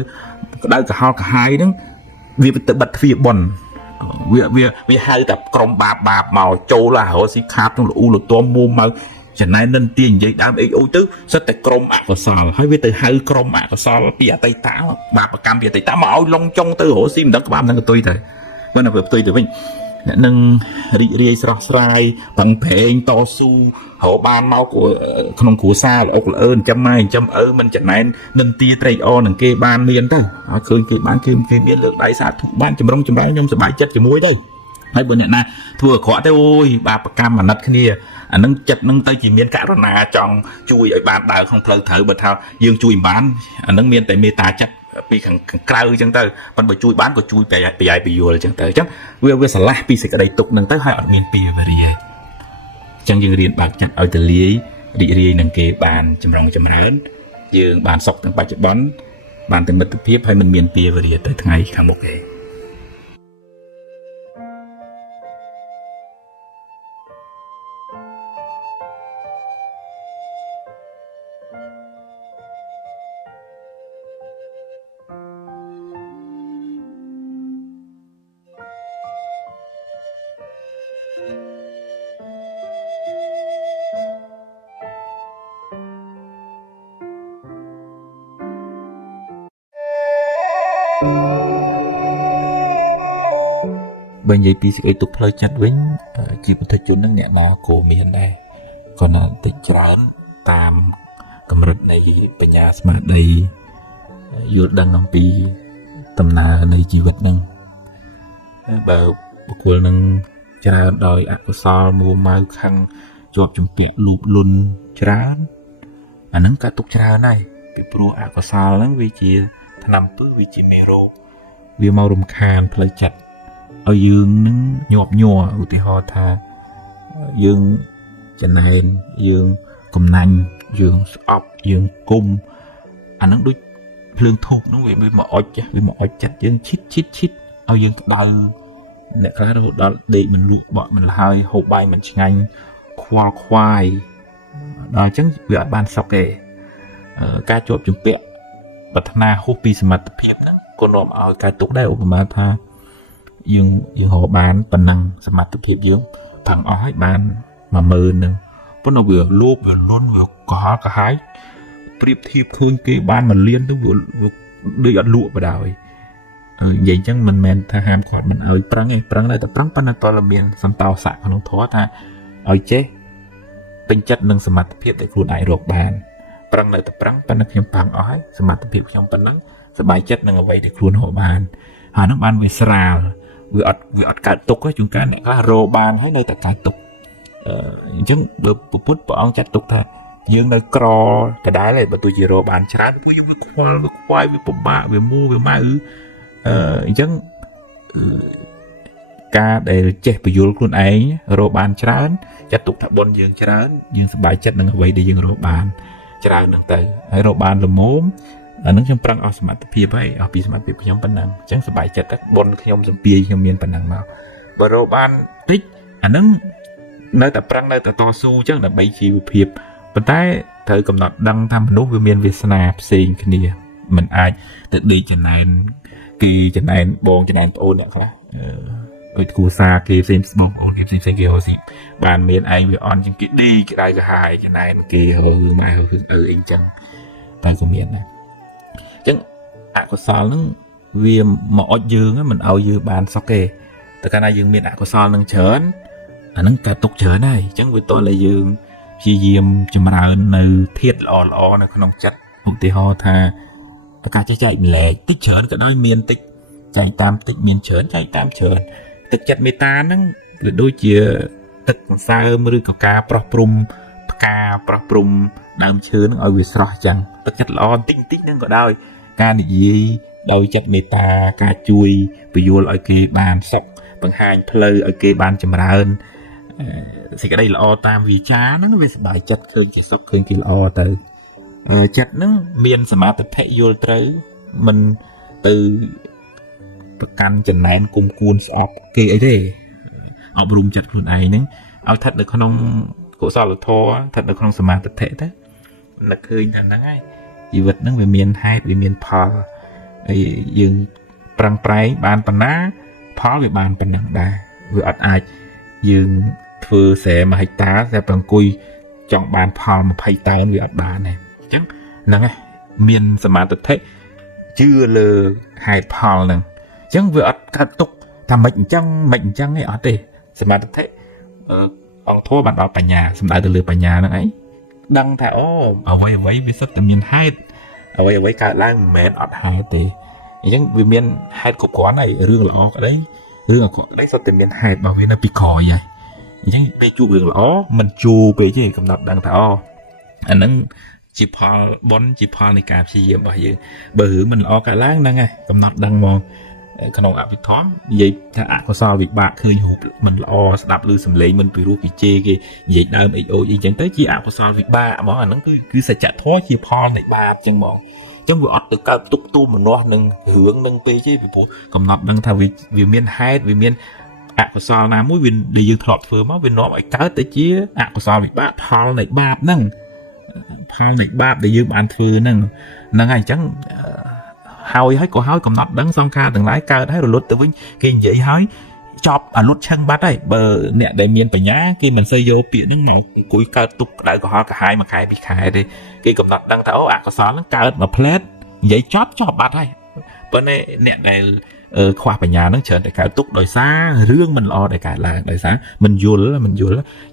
ក្តៅក្រហល់ក្រហាយហ្នឹងវាទៅបិទទ្វារបុណ្យវាហៅតែក្រុមបាបមកចូលអារស៊ីខាតក្នុងលូលទាំមួម៉ៅចំណែននិន្ទានិយាយដើមអេអូទៅសិតតែក្រុមអកុសលហើយវាទៅហៅក្រុមអកុសលពីអតីតបាបកម្មពីអតីតមកឲ្យលងចុងទៅរស៊ីមិនដឹងក្បាលនឹងកតុយទៅបើនៅផ្ទុយទៅវិញអ្នកនឹងរីករាយស្រស់ស្រាយប្រឹងប្រែងតស៊ូរកបានមកក្នុងគ្រួសារល្អកល្អឿនចាំម៉ែចាំឪមិនចំណែននិន្ទាត្រេកអរនឹងគេបានមានទៅហើយឃើញគេបានគេមានលើកដៃសាធុបានចម្រុងចម្រើនខ្ញុំសប្បាយចិត្តជាមួយទៅហើយបើអ្នកណាធ្វើអាក្រក់ទៅអូយបាបកម្មអាណិតគ្នាអានឹងចិត្តនឹងទៅជាមានករុណាចង់ជួយឲ្យបានដើរក្នុងផ្លូវត្រូវបើថាយើងជួយមិនបានអានឹងមានតែមេត្តាចិត្តពីខាងក្រៅអញ្ចឹងទៅប៉ុន្តែបើជួយបានក៏ជួយប្រយ័ត្នពយល់អញ្ចឹងទៅអញ្ចឹងវាឆ្លាស់ពីសេចក្តីទុកនឹងទៅហើយអត់មានពីវរាអញ្ចឹងយើងរៀនបើកចិត្តឲ្យទូលាយរីករាយនឹងគេបានចម្រុងចម្រើនយើងបានសុខទាំងបច្ចុប្បន្នបានទាំងមិត្តភាពហើយមិនមានពីវរាទៅថ្ងៃខាងមុខទេបើនិយាយពីសេចក្តីទុកផ្លូវចិត្តវិញជាពុទ្ធជននឹងអ្នកណាក៏មានដែរក៏ណាតិចច្រើនតាមកម្រិតនៃបញ្ញាស្មារតីយល់ដឹងអំពីដំណើរនៃជីវិតនឹងបើបុគ្គលនឹងច្រើនដោយអកុសលមួម៉ៅខាងជាប់ជំពាក់លូបលុនច្រើនអាហ្នឹងក៏ទុកច្រើនដែរពីព្រោះអកុសលហ្នឹងវាជាថ្នាំពឹសវាជាមេរោគវាមករំខានផ្លូវចិត្តឲ្យយើងនឹងញាប់ញ័រឧទាហរណ៍ថាយើងចំណែនយើងកំណាញ់យើងស្អប់យើងគុំអាហ្នឹងដូចភ្លើងធូបហ្នឹងវាមកអុចចិត្តយើងឈិតឲ្យយើងក្តៅអ្នកខ្លះដល់ដេកមិនលក់បក់មិនហើយហូបបាយមិនឆ្ងាញ់ខ្វល់ខ្វាយដល់អញ្ចឹងវាអត់បានសុខទេ ការជាប់ជំពាក់ប្រាថ្នាហួសពីសមត្ថភាពហ្នឹងក៏នាំឲ្យការទុកដែរឧបមាថាយើងរកបានប៉ុណ្ណឹងសមត្ថភាពយើងប្រឹងអស់ហើយបាន10000ហ្នឹងប៉ុន្តែវាលោភវាលន់វាកុហកកាហាយប្រៀបធៀបឃើញគេបាន1លានទៅវាដូចអត់លក់បដ និយាយអញ្ចឹងមិនមែនថាហាមគាត់មិនឲ្យប្រឹងទេប្រឹងតែប្រឹងប៉ុន្តែតើមានសន្តោសៈក្នុងធម៌ថាឲ្យចេះពេញចិត្តនឹងសមត្ថភាពដែលខ្លួនឯងរកបានប្រឹងនៅតែប្រឹងប៉ុន្តែខ្ញុំប្រឹងអស់ហើយសមត្ថភាពខ្ញុំប៉ុណ្ណឹងសប្បាយចិត្តនឹងអ្វីដែលខ្លួនរកបានហើយនឹងបានវាស្រាលវាអត់កើតទុកទេជួនកាលអ្នកខ្លះរកបានហើយនៅតែកើតទុកអញ្ចឹងបើពុទ្ធព្រះអង្គចាត់ទុកថាយើងនៅក្រដដែលទេបើទោះជារកបានច្រើនពួកយើងវាខ្វល់វាខ្វាយវាពិបាកវាមូវាម៉ៅអញ្ចឹងការដែលចេះបញ្យល់ខ្លួនឯងរកបានច្រើនចាត់ទុកថាបុណ្យយើងច្រើនយើងសប្បាយចិត្តនឹងអ្វីដែលយើងរកបានច្រើនហ្នឹងទៅហើយរកបានល្មមអានឹងខ្ញុំប្រឹងអស់សមត្ថភាពហើយអស់ពីសមត្ថភាពខ្ញុំប៉ុណ្ណឹងអញ្ចឹងសប្បាយចិត្តទៅបុណ្យខ្ញុំសំពាយខ្ញុំមានប៉ុណ្ណឹងមកបើរកបានតិចអានឹងនៅតែប្រឹងនៅតែតស៊ូអញ្ចឹងដើម្បីជីវភាពប៉ុន្តែត្រូវកំណត់ដឹងថាមនុស្សវាមានវាសនាផ្សេងគ្នាមិនអាចទៅដេកចំណែនគេចំណែនបងចំណែនប្អូនអ្នកខ្លះដូចគ្រួសារគេផ្សេងបងប្អូនគេផ្សេងគេហៅស៊ីបានមានឯងវាអន់ជាងគេដេកក្តៅក្រហាយចំណែនគេហៅម៉ែហៅអីចឹងតែក៏មានដែរអញ្ចឹងអកុសលហ្នឹងវាមកអុចយើងមិនឲ្យយើងបានសុខទេតែកាលណាយើងមានអកុសលនឹងច្រើនអាហ្នឹងកើតទុកច្រើនហើយអញ្ចឹងវាតតែយើងព្យាយាមចម្រើននៅធាតុល្អនៅក្នុងចិត្តឧទាហរណ៍ថាការចេះចែកម្លែកតិចច្រើនក៏ដោយមានតិចចែកតាមតិចមានច្រើនចែកតាមច្រើនទឹកចិត្តមេត្តាហ្នឹងវាដូចជាទឹកសង្សើមឬក៏ការប្រោះព្រំផ្កាប្រោះព្រំដើមឈើហ្នឹងឲ្យវាស្រស់អញ្ចឹងទឹកចិត្តល្អតិចហ្នឹងក៏ដោយការនិយាយដោយចិត្តមេត្តាការជួយពយល់ឲ្យគេបានសុខបង្ហាញផ្លូវឲ្យគេបានចម្រើនសេចក្តីល្អតាមវាចាហ្នឹងវាសប្បាយចិត្តឃើញគេសុខឃើញគេល្អទៅចិត្តហ្នឹងមានសមាធិយល់ត្រូវមិនទៅប្រកាន់ចំណែនគុំគួនស្អប់គេអីទេអប់រំចិត្តខ្លួនឯងហ្នឹងឲ្យស្ថិតនៅក្នុងកុសលធម៌ស្ថិតនៅក្នុងសមាធិទៅនឹកឃើញថាហ្នឹងហើយជីវិតហ្នឹងវាមានហេតុវាមានផលហើយយើងប្រឹងប្រែងបានប៉ុណ្ណាផលវាបានប៉ុណ្ណឹងដែរវាអត់អាចយើងធ្វើស្រែ1ហិកតាតែប្រអង្គុយចង់បានផល20តើនវាអត់បានទេអញ្ចឹងហ្នឹងហើយមានសមាធិជឿលើហេតុផលហ្នឹងអញ្ចឹងវាអត់កើតទុកថាមិនអញ្ចឹងឯងអត់ទេសមាធិអង្គធម៌បានដល់បញ្ញាសំដៅទៅលើបញ្ញាហ្នឹងឯងដឹងថាអូអ្វីវាសុទ្ធតែមានហេតុអ្វីកើតឡើងមិនមែនអត់ហេតុទេអញ្ចឹងវាមានហេតុគ្រប់គ្រាន់ហើយរឿងល្អក្តីរឿងអាក្រក់ក្តីសុទ្ធតែមានហេតុរបស់វានៅពីក្រោយហើយអញ្ចឹងពេលជួបរឿងល្អមិនជួបពេកទេកំណត់ដឹងថាអូអាហ្នឹងជាផលបុណ្យជាផលនៃការព្យាយាមរបស់យើងបើរឿងមិនល្អកើតឡើងហ្នឹងឯងកំណត់ដឹងមកក្នុងអភិធម្មនិយាយថាអកុសលវិបាកឃើញរូបមិនល្អស្ដាប់ឮសំឡេងមិនពីរោះពីជេរគេនិយាយដើមអីអូអីចឹងទៅជាអកុសលវិបាកហ្មងអាហ្នឹងគឺសច្ចធម៌ជាផលនៃបាបចឹងហ្មងអញ្ចឹងវាអត់ទៅកើតទុកទូមនាស់នឹងរឿងនឹងពេកទេពីព្រោះកំណត់ដឹងថាវាមានហេតុវាមានអកុសលណាមួយវាដែលយើងធ្លាប់ធ្វើមកវានាំឲ្យកើតទៅជាអកុសលវិបាកផលនៃបាបហ្នឹងផលនៃបាបដែលយើងបានធ្វើហ្នឹងហើយអញ្ចឹងហើយក៏ហើយកំណត់ដឹងសង្ខារទាំងឡាយកើតហើយរលត់ទៅវិញគេនិយាយហើយចប់អលត់ឆឹងបាត់ហើយបើអ្នកដែលមានបញ្ញាគេមិនសូវយកពាក្យហ្នឹងមកអង្គុយកើតទុកក្តៅក្រហល់កាហាយមួយខែពីរខែទេគេកំណត់ដឹងថាអូអកុសលហ្នឹងកើតមកផ្លែតនិយាយចប់បាត់ហើយប៉ុន្តែអ្នកដែលខ្វះបញ្ញាហ្នឹងច្រើនតែកើតទុកដោយសាររឿងមិនល្អដែលកើតឡើងដោយសារមិនយល់អញ្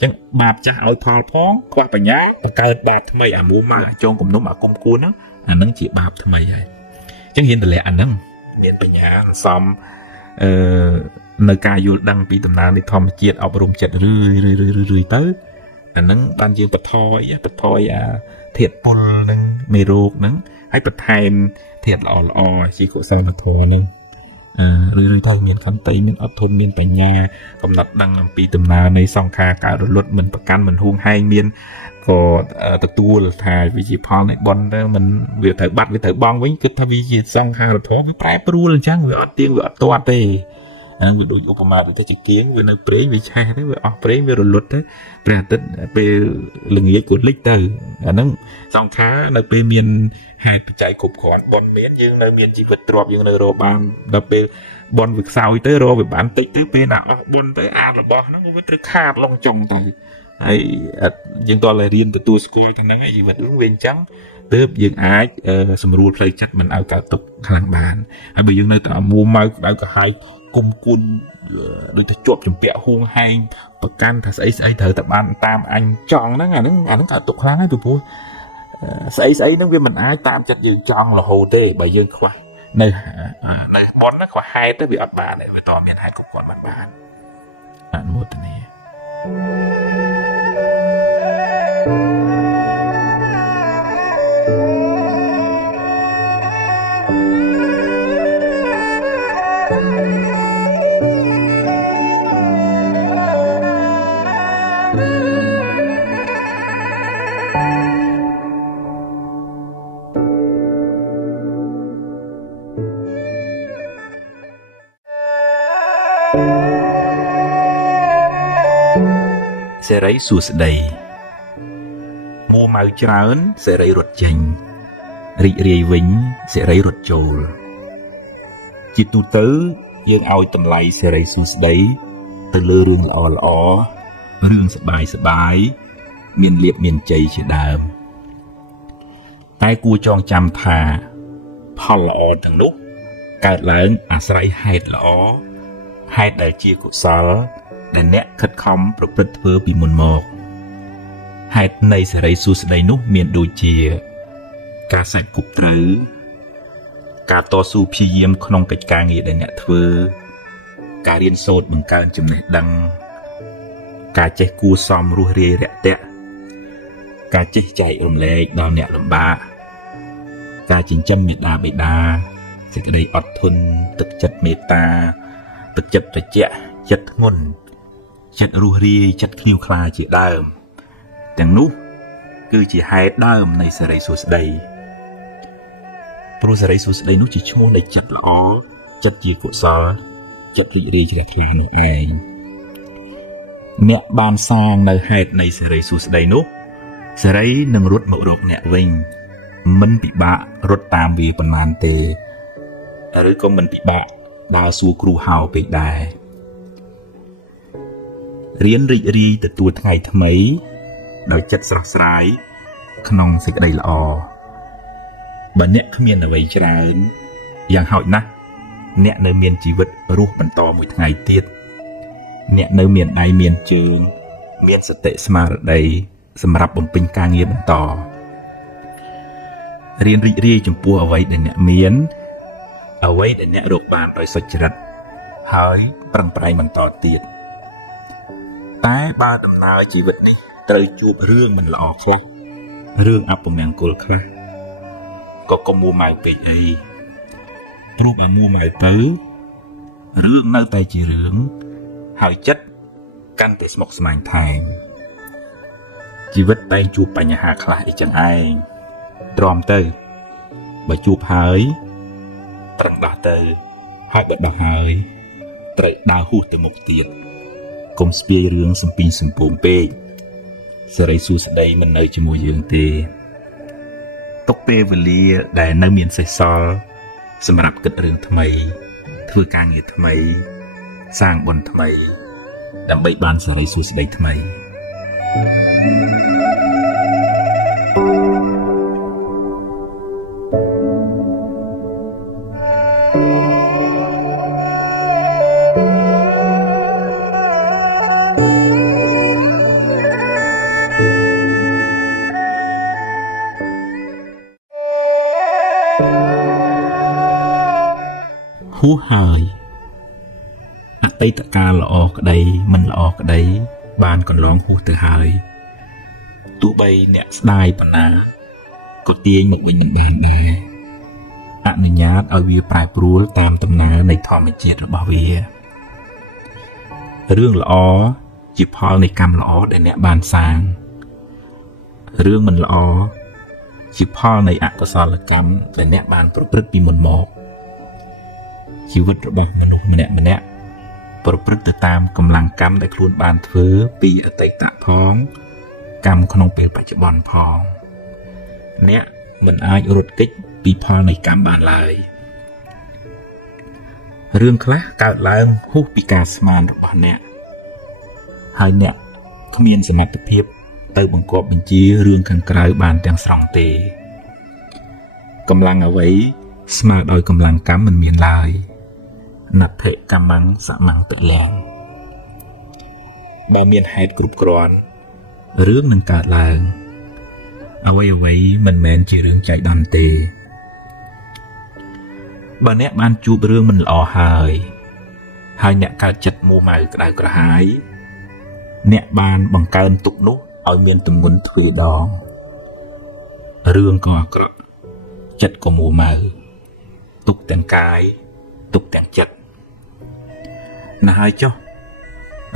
ចឹងបាបចាស់ឲ្យផលផងខ្វះបញ្ញាបង្កើតបាបថ្មីអាមួម៉ាចងគំនុំអាគុំគួនហ្នឹងអាហ្នឹងជាបាបថ្មីហើយអញ្ចឹងហ៊ានតម្លាក់អាហ្នឹងមានបញ្ញាសំនៅការយល់ដឹងពីដំណើរនៃធម្មជាតិអប់រំចិត្តរឿយទៅអាហ្នឹងបានយើងបន្ថយអាធាតុពុលហ្នឹងមេរោគហ្នឹងហើយបន្ថែមធាតុល្អជាកុសលធម៌ហ្នឹងរឿយទៅមានខន្តីមានអត់ធន់មានបញ្ញាកំណត់ដឹងអំពីដំណើរនៃសង្ខារកើតរលត់មិនប្រកាន់មិនហួងហែងមានក៏ទទួលថាវាជាផលនៃបុណ្យទៅមិនវាត្រូវបាត់វាត្រូវបង់វិញគិតថាវាជាសង្ខារធម៌វាប្រែប្រួលអញ្ចឹងវាអត់ទៀងវាអត់ទាត់ទេ អាវាដូចឧបមាទៅជាគៀងវានៅព្រេងវាឆេះទៅវាអស់ព្រេងវារលត់ទៅព្រះអាទិត្យពេលល្ងាចគួរលិចទៅអាហ្នឹងសង្ខារនៅពេលមានហេតុបច្ច័យគ្រប់គ្រាន់បនមានយើងនៅមានជីវិតទ្រព្យយើងនៅរកបានដល់ពេលបនវាខ្សោយទៅរកវាបានតិចទៅពេលណាអស់បនទៅអាចរបស់ហ្នឹងវាត្រូវខាតឡងចុងទៅហើយយើងតើរៀនទទួលស្គាល់ទៅហ្នឹងហើយជីវិតយើងវាអញ្ចឹងទើបយើងអាចសម្រួលផ្លូវចិត្តមិនឲ្យកើតទុកខ្លាំងបានហើយបើយើងនៅតែមួម៉ៅក្តៅក្រហាយគុំគុណដូចទៅជាប់ជំពាក់ហួងហែងប្រកាន់ថាស្អីត្រូវតែបានតាមអញចង់ហ្នឹងអាហ្នឹងកើតទុកខ្លាំងហើយពីព្រោះស្អីហ្នឹងវាមិនអាចតាមចិត្តយើងចង់រហូតទេបើយើងខ្វះនៅបនហ្នឹងខ្វះហេតុទៅវាអត់បានទេវាតមានហេតុគ្រប់គ្រាន់បានអនុមោទនាសេរីសួស្តីមួម៉ៅច្រើនសេរីរត់ចេញរីករាយវិញសេរីរត់ចូលជាទូទៅយើងឲ្យតម្លៃសេរីសួស្តីទៅលើរឿងល្អរឿងសប្បាយមានលៀបមានជ័យជាដើមតែគួរចងចាំថាផលល្អទាំងនោះកើតឡើងអាស្រ័យហេតុល្អហេតុដែលជាកុសលដែលអ្នកខិតខំប្រព្រឹត្តធ្វើពីមុនមកហេតុនៃសេរីសួស្តីនោះមានដូចជាការសេពគប់ត្រូវការតស៊ូព្យាយាមក្នុងកិច្ចការងារដែលអ្នកធ្វើការរៀនសូត្របង្កើនចំណេះដឹងការចេះគួរសមរស់រាយរាក់ទាក់ការចេះចែករំលែកដល់អ្នកលំបាកការចិញ្ចឹមមេត្តាបិតាសេចក្តីអត់ធន់ទឹកចិត្តមេត្តាទឹកចិត្តត្រជាក់ចិត្តធ្ងន់ចិត្តរស់រាយចិត្តភ្លៀវខ្លាជាដើមទាំងនោះគឺជាហេតុដើមនៃសេរីសួស្តីព្រោះសេរីសួស្តីនោះជាឈ្មោះនៃចិត្តល្អចិត្តជាកុសលចិត្តរីករាយជ្រះថ្លានោះឯងអ្នកបានសាងនៅហេតុនៃសេរីសួស្តីនោះសេរីនឹងរត់មករកអ្នកវិញមិនពិបាករត់តាមវាប៉ុន្មានទេឬក៏មិនពិបាកដើរសួរគ្រូហៅពេកដែររៀនរីករាយទទួលថ្ងៃថ្មីដោយចិត្តស្រស់ស្រាយក្នុងសេចក្តីល្អបើអ្នកគ្មានអ្វីច្រើនយ៉ាងហោចណាស់អ្នកនៅមានជីវិតរស់បន្តមួយថ្ងៃទៀតអ្នកនៅមានដៃមានជើងមានសតិស្មារតីសម្រាប់បំពេញការងារបន្តរៀនរីករាយចំពោះអ្វីដែលអ្នកមានអ្វីដែលអ្នករកបានដោយសុចរិតហើយប្រឹងប្រែងបន្តទៀតតែបើដំណើរជីវិតនេះត្រូវជួបរឿងមិនល្អខ្លះរឿងអពមង្គលខ្លះក៏កុំមួម៉ៅពេកអីព្រោះបើមួម៉ៅទៅរឿងនៅតែជារឿងហើយចិត្តកាន់តែស្មុគស្មាញថែមជីវិតតែងជួបបញ្ហាខ្លះអីចឹងឯងទ្រាំទៅបើជួបហើយប្រឹងដោះទៅហើយបើដោះហើយត្រូវដើរហួសទៅមុខទៀតកុំស្ពាយរឿងសំពីងសំពូមពេកសេរីសួស្តីមិននៅជាមួយយើងទេទុកពេលវេលាដែលនៅមានសេសសល់សម្រាប់គិតរឿងថ្មីធ្វើការងារថ្មីសាងបុណ្យថ្មីដើម្បីបានសេរីសួស្តីថ្មីហួសហើយអតីតកាលល្អក្តីមិនល្អក្តីបានកន្លងហួសទៅហើយទោះបីអ្នកស្ដាយប៉ុណ្ណាក៏ទាញមកវិញមិនបានដែរអនុញ្ញាតឲ្យវាប្រែប្រួលតាមដំណើរនៃធម្មជាតិរបស់វារឿងល្អជាផលនៃកម្មល្អដែលអ្នកបានសាងរឿងមិនល្អជាផលនៃអកុសលកម្មដែលអ្នកបានប្រព្រឹត្តពីមុនមកជីវិតរបស់មនុស្សម្នាក់ ប្រព្រឹត្តទៅតាមកម្លាំងកម្មដែលខ្លួនបានធ្វើពីអតីតផងកម្មក្នុងពេលបច្ចុប្បន្នផងអ្នកមិនអាចរត់គេចពីផលនៃកម្មបានឡើយរឿងខ្លះកើតឡើងហួសពីការស្មានរបស់អ្នកហើយអ្នកគ្មានសមត្ថភាពទៅបង្គាប់បញ្ជារឿងខាងក្រៅបានទាំងស្រុងទេកម្លាំងអ្វីស្មើដោយកម្លាំងកម្មមិនមានឡើយណដ្ឋិកម្មੰសមੰតលាំងបើមានហេតុគ្រប់គ្រាន់រឿងនឹងកើតឡើងអ្វីមិនមែនជារឿងចៃដន្យទេបើអ្នកបានជួបរឿងមិនល្អហើយអ្នកកើតចិត្តមួម៉ៅក្តៅក្រហាយអ្នកបានបង្កើនទុកនោះឲ្យមានទម្ងន់ទ្វេដងរឿងក៏អាក្រក់ចិត្តក៏មួម៉ៅទុកទាំងកាយទុកទាំងចិត្តណាស់ហើយចុះ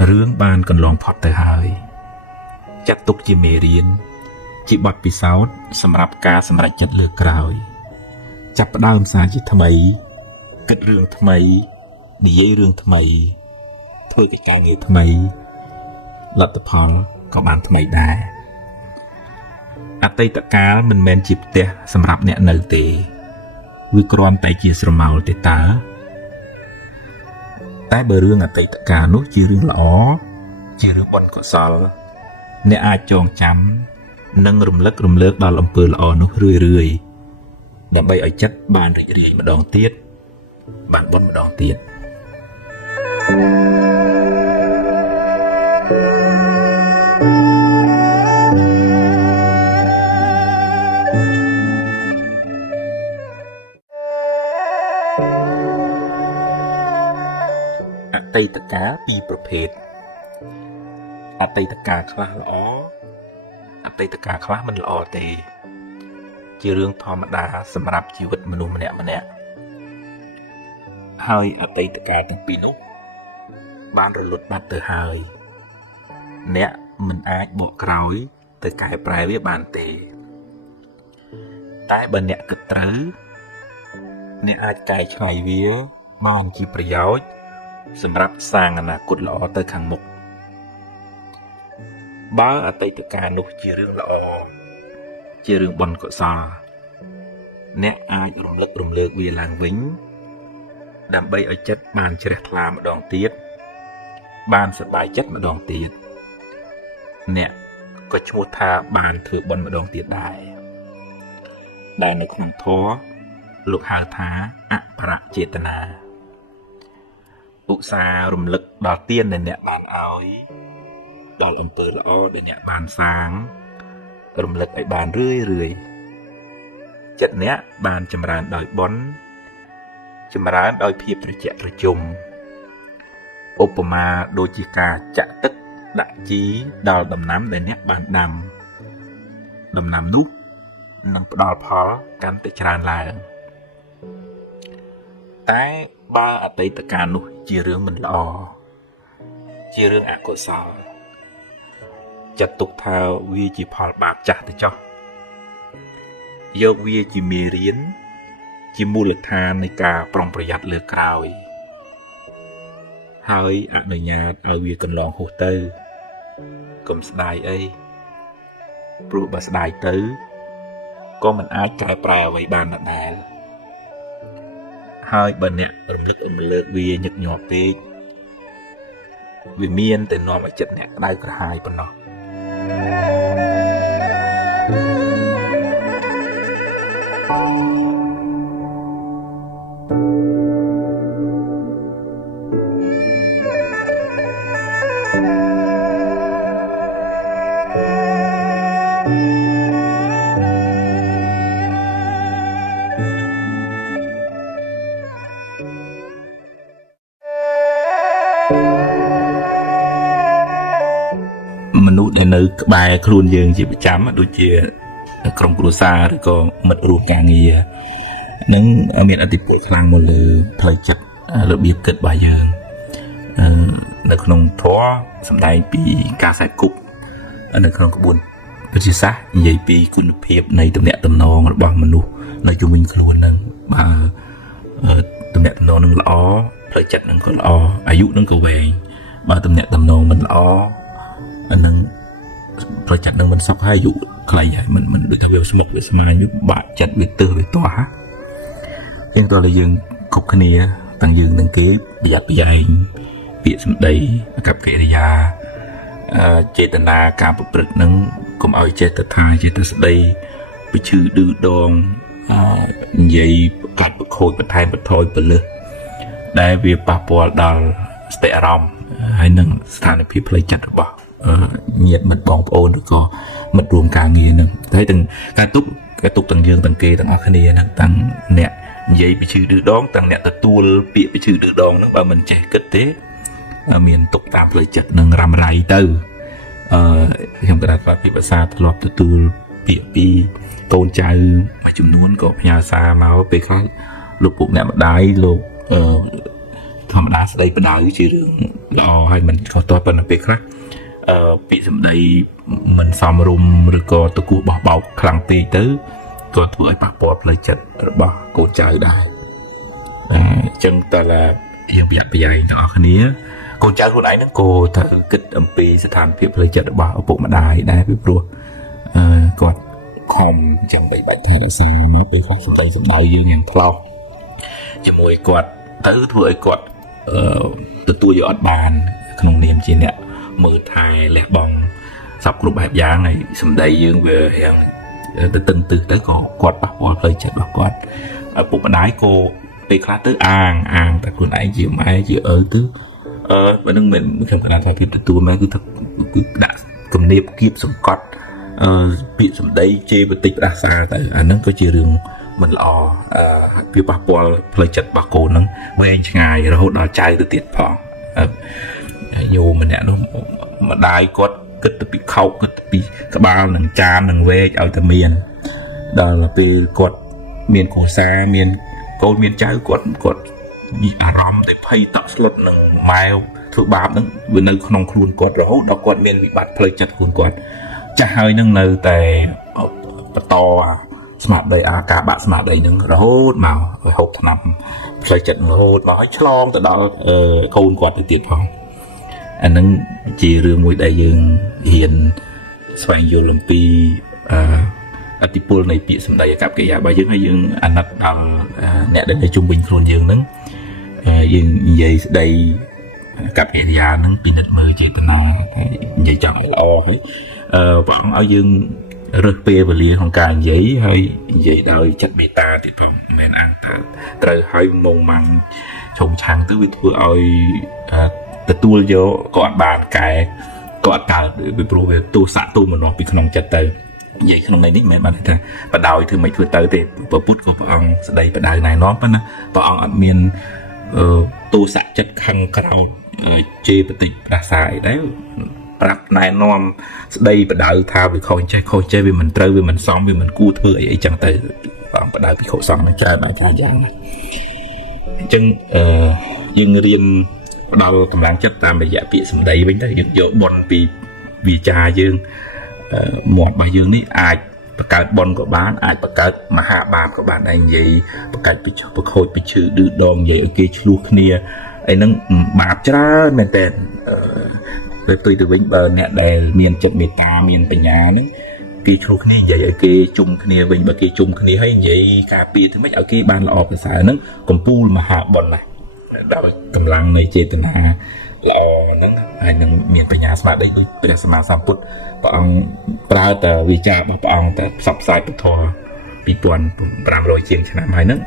រឿងបានកន្លងផុតទៅហើយចាត់ទុកជាមេរៀនជាបទពិសោធន៍សម្រាប់ការសម្រេចចិត្តលើកក្រោយចាប់ផ្ដើមសារជាថ្មីគិតរឿងថ្មីនិយាយរឿងថ្មីធ្វើកិច្ចការងារថ្មីលទ្ធផលក៏បានថ្មីដែរអតីតកាលមិនមែនជាផ្ទះសម្រាប់អ្នកនៅទេវាគ្រាន់តែជាស្រមោលទេតើតែបើរឿងអតីតកាលនោះជារឿងល្អជារឿងបុណ្យកុសលអ្នកអាចចងចាំនិងរំលឹករំលើកដល់អំពើល្អនោះរឿយដើម្បីឲ្យចិត្តបានរីករាយម្ដងទៀតបានបុណ្យម្ដងទៀតអតីតកាលពីរប្រភេទអតីតកាលខ្លះល្អអតីតកាលខ្លះមិនល្អទេជារឿងធម្មតាសម្រាប់ជីវិតមនុស្សម្នាក់ហើយអតីតកាលទាំងពីរនោះបានរលត់បាត់ទៅហើយអ្នកមិនអាចបកក្រោយទៅកែប្រែវាបានទេតែបើអ្នកគិតត្រូវអ្នកអាចកែច្នៃវាបានជាប្រយោជន៍សម្រាប់សាងអនាគតល្អទៅខាងមុខបើអតីតកាលនោះជារឿងល្អជារឿងបុណ្យកុសលអ្នកអាចរំលឹករំលើកវាឡើងវិញដើម្បីឲ្យចិត្តបានជ្រះថ្លាម្ដងទៀតបានសប្បាយចិត្តម្ដងទៀតអ្នកក៏ឈ្មោះថាបានធ្វើបុណ្យម្ដងទៀតដែរដែលនៅក្នុងធម៌លោកហៅថាអបរចេតនាឧស្សាហ៍រំលឹកដល់ទានដែលអ្នកបានឲ្យដល់អំពើល្អដែលអ្នកបានសាងរំលឹកឲ្យបានរឿយចិត្តអ្នកបានចម្រើនដោយបុណ្យចម្រើនដោយភាពត្រជាក់ត្រជុំឧបមាដូចជាការចាក់ទឹកដាក់ជីដល់ដំណាំដែលអ្នកបានដាំដំណាំនោះនឹងផ្ដល់ផលកាន់តែច្រើនឡើងតែបើអតីតកាលនោះជារឿងមិនល្អជារឿងអកុសលចាត់ទុកថាវាជាផលបាបចាស់ទៅចុះយកវាជាមេរៀនជាមូលដ្ឋាននៃការប្រុងប្រយ័ត្នលើក្រោយហើយអនុញ្ញាតឲ្យវាកន្លងហួសទៅកុំស្ដាយអីព្រោះបើស្ដាយទៅក៏មិនអាចកែប្រែអ្វីបានដដែលហើយបើអ្នករំលឹករំលើកវាញឹកញាប់ពេកវាមានតែនាំឲ្យចិត្តអ្នកក្តៅក្រហាយប៉ុណ្ណោះមនុស្សដែលនៅក្បែរខ្លួនយើងជាប្រចាំដូចជាក្រុមគ្រួសារឬក៏មិត្តរួមការងារនឹងមានឥទ្ធិពលខ្លាំងមកលើផ្លូវចិត្តរបៀបគិតរបស់យើងនៅក្នុងធម៌សម្ដែងពីការសេពគប់នៅក្នុងក្បួនវិទ្យាសាស្ត្រនិយាយពីគុណភាពនៃទំនាក់ទំនងរបស់មនុស្សនៅជុំវិញខ្លួននឹងបើទំនាក់ទំនងនឹងល្អផ ផ្លូវចិត្តនឹងក៏ល្អអាយុនឹងក៏វែងបើតំណែងតំណងមិនល្អអានឹងផ្លូវចិត្តនឹងមិនសុខហើយអាយុខ្លីហើយមិនដូចថាវាស្មុគវាស្មាញវាបាក់ចិត្តវាទើសវាទាស់ហ่าជាងតើយើងគ្រប់គ្នាទាំងយើងទាំងគេប្រយ័ត្នប្រយែងពាក្យសម្ដីអាកប្បកិរិយាចេតនាការប្រព្រឹត្តនឹងកុំឲ្យចេះតែថាចេះតែស្ដីពីឈឺឌឺដងនិយាយកាច់ប្រខូចបន្ថែមបន្ថយពលឹះដែលវាប៉ះពាល់ដល់ស្ថិរអារម្មណ៍ហើយនឹងស្ថានភាពផ្លូវចិត្តរបស់ញាតិមិត្តបងប្អូនឬក៏មិត្តរួមការងារនឹងហើយទាំងការទុកទាំងយើងទាំងគេទាំងអស់គ្នានឹងទាំងអ្នកនិយាយពីឈឺឌឺដងទាំងអ្នកទទួលពាក្យពីឈឺឌឺដងនឹងបើមិនចេះគិតទេមានទុកតាមផ្លូវចិត្តនឹងរ៉ាំរ៉ៃទៅខ្ញុំក៏ថាពីភាសាធ្លាប់ទទួលពាក្យពីកូនចៅមួយចំនួនក៏ផ្ញើសារមកពេលខ្លះលោកពុកអ្នកម្ដាយលោកធម្មតាស្ដីបដៅជារឿងល្អហើយមិនខុសទាស់ប៉ុន្តែពេលខ្លះពាក្យសម្ដីមិនសមរម្យឬក៏តគោះបោះបោកខ្លាំងពេកទៅក៏ធ្វើឲ្យប៉ះពាល់ផ្លូវចិត្តរបស់កូនចៅដែរអញ្ចឹងតើយើងប្រយ័ត្នប្រយែងទាំងអស់គ្នាកូនចៅខ្លួនឯងហ្នឹងក៏ត្រូវគិតអំពីស្ថានភាពផ្លូវចិត្តរបស់ឪពុកម្ដាយដែរពីព្រោះគាត់ខំចាំបីបាច់ថែរក្សាមកពេលខ្លះសម្ដីយើងយ៉ាងថ្លោសជាមួយគាត់ទៅធ្វើឲ្យគាត់ទទួលយកអត់បានក្នុងនាមជាអ្នកមើលថែលះបង់សពគ្រប់បែបយ៉ាងហើយសម្ដីយើងវារៀងទៅតឹងទឹះទៅក៏គាត់ប៉ះពាល់ផ្លូវចិត្តរបស់គាត់ឪពុកម្ដាយក៏ពេលខ្លះទៅអាងតែខ្លួនឯងជាម៉ែជាឪទៅបើនឹងមិនខ្ញុំគណៈថាភាពទទួលម៉ែគឺដាក់គំនាបគៀបសង្កត់ពាក្យសម្ដីជេរបន្តិចផ្ដាសាទៅអាហ្នឹងក៏ជារឿងមិនល្អវាប៉ះពាល់ផ្លូវចិត្តរបស់កូនហ្នឹងវែងឆ្ងាយរហូតដល់ចៅទៅទៀតផងញោមម្នាក់នោះម្ដាយគាត់គិតទៅពីខោកគិតទៅពីក្បាលនឹងចាននឹងវែកឲ្យតែមានដល់ពេលគាត់មានគ្រួសារមានកូនមានចៅគាត់អារម្មណ៍ទៅភ័យតក់ស្លុតនឹងម៉ែធ្វើបាបហ្នឹងវានៅក្នុងខ្លួនគាត់រហូតដល់គាត់មានវិបត្តិផ្លូវចិត្តខ្លួនគាត់ចាស់ហើយនឹងនៅតែបន្តស្មារតីការបាក់ស្មារតីនឹងរហូតមកហូបថ្នាំផ្លូវចិត្តរហូតមកឲ្យឆ្លងទៅដល់កូនគាត់ទៅទៀតផងអានឹងជារឿងមួយដែលយើងហ៊ានស្វែងយល់អំពីអតិពលនៃពាក្យសម្ដីអាកប្បកិរិយារបស់យើងហើយយើងអាណិតដល់អ្នកដែលនៅជុំវិញខ្លួនយើងហ្នឹងយើងនិយាយស្ដីអាកប្បកិរិយាហ្នឹងពិនិត្យមើលចេតនានិយាយចង់ឲ្យល្អហើយព្រះអង្គឲ្យយើងរើសពេលវេលាក្នុងការនិយាយហើយនិយាយដោយចិត្តមេត្តាទៀតផងមិនមែនអាងតើត្រូវឲ្យមុងម៉ាំងឆុងឆាំងទៅវាធ្វើឲ្យទទួលយកក៏អត់បានកែក៏អត់កើតពីព្រោះវាទោសៈទូមនោពីក្នុងចិត្តទៅនិយាយក្នុងន័យនេះមិនមែនបានថាបដ ாய் ធ្វើមិនធ្វើទៅទេព្រះពុទ្ធក៏ព្រះអង្គស្ដីបដៅណែនាំប៉ុន្តែព្រះអង្គអត់មានទោសៈចិត្តខឹងក្រោធជេរបន្តិចផ្ដាសាយដែរប្រាប់ណែនាំស្ដីបដៅថាវាខុសចេះវាមិនត្រូវវាមិនសមវាមិនគួរធ្វើអីចឹងទៅព្រះអង្គបដៅភិក្ខុសង្ឃនឹងច្រើនយ៉ាងណាអញ្ចឹងយើងរៀនផ្ដល់កម្លាំងចិត្តតាមរយៈពាក្យសម្ដីវិញទៅយើងយកបុណ្យពីវាចាយើងមាត់របស់យើងនេះអាចបង្កើតបុណ្យក៏បានអាចបង្កើតមហាបាបក៏បានដែរនិយាយបង្កើតពីប្រខូចពីឈឺឌឺដងនិយាយឲ្យគេឆ្លោះគ្នាអីហ្នឹងបាបច្រើនមែនតើពេលផ្ទុយទៅវិញបើអ្នកដែលមានចិត្តមេត្តាមានបញ្ញាហ្នឹងគេឆ្លោះគ្នានិយាយឲ្យគេជុំគ្នាវិញបើគេជុំគ្នាហើយនិយាយការពារទៅមិនឲ្យគេបានល្អប្រសើរហ្នឹងកំពូលមហាបុណ្យណាស់ដោយកម្លាំងនៃចេតនាល្អហ្នឹងហើយនឹងមានបញ្ញាស្មារតីដូចព្រះសម្មាសម្ពុទ្ធព្រះអង្គប្រើតែវិចាររបស់ព្រះអង្គតែផ្សព្វផ្សាយពធ2500ជាងឆ្នាំហើយហ្នឹង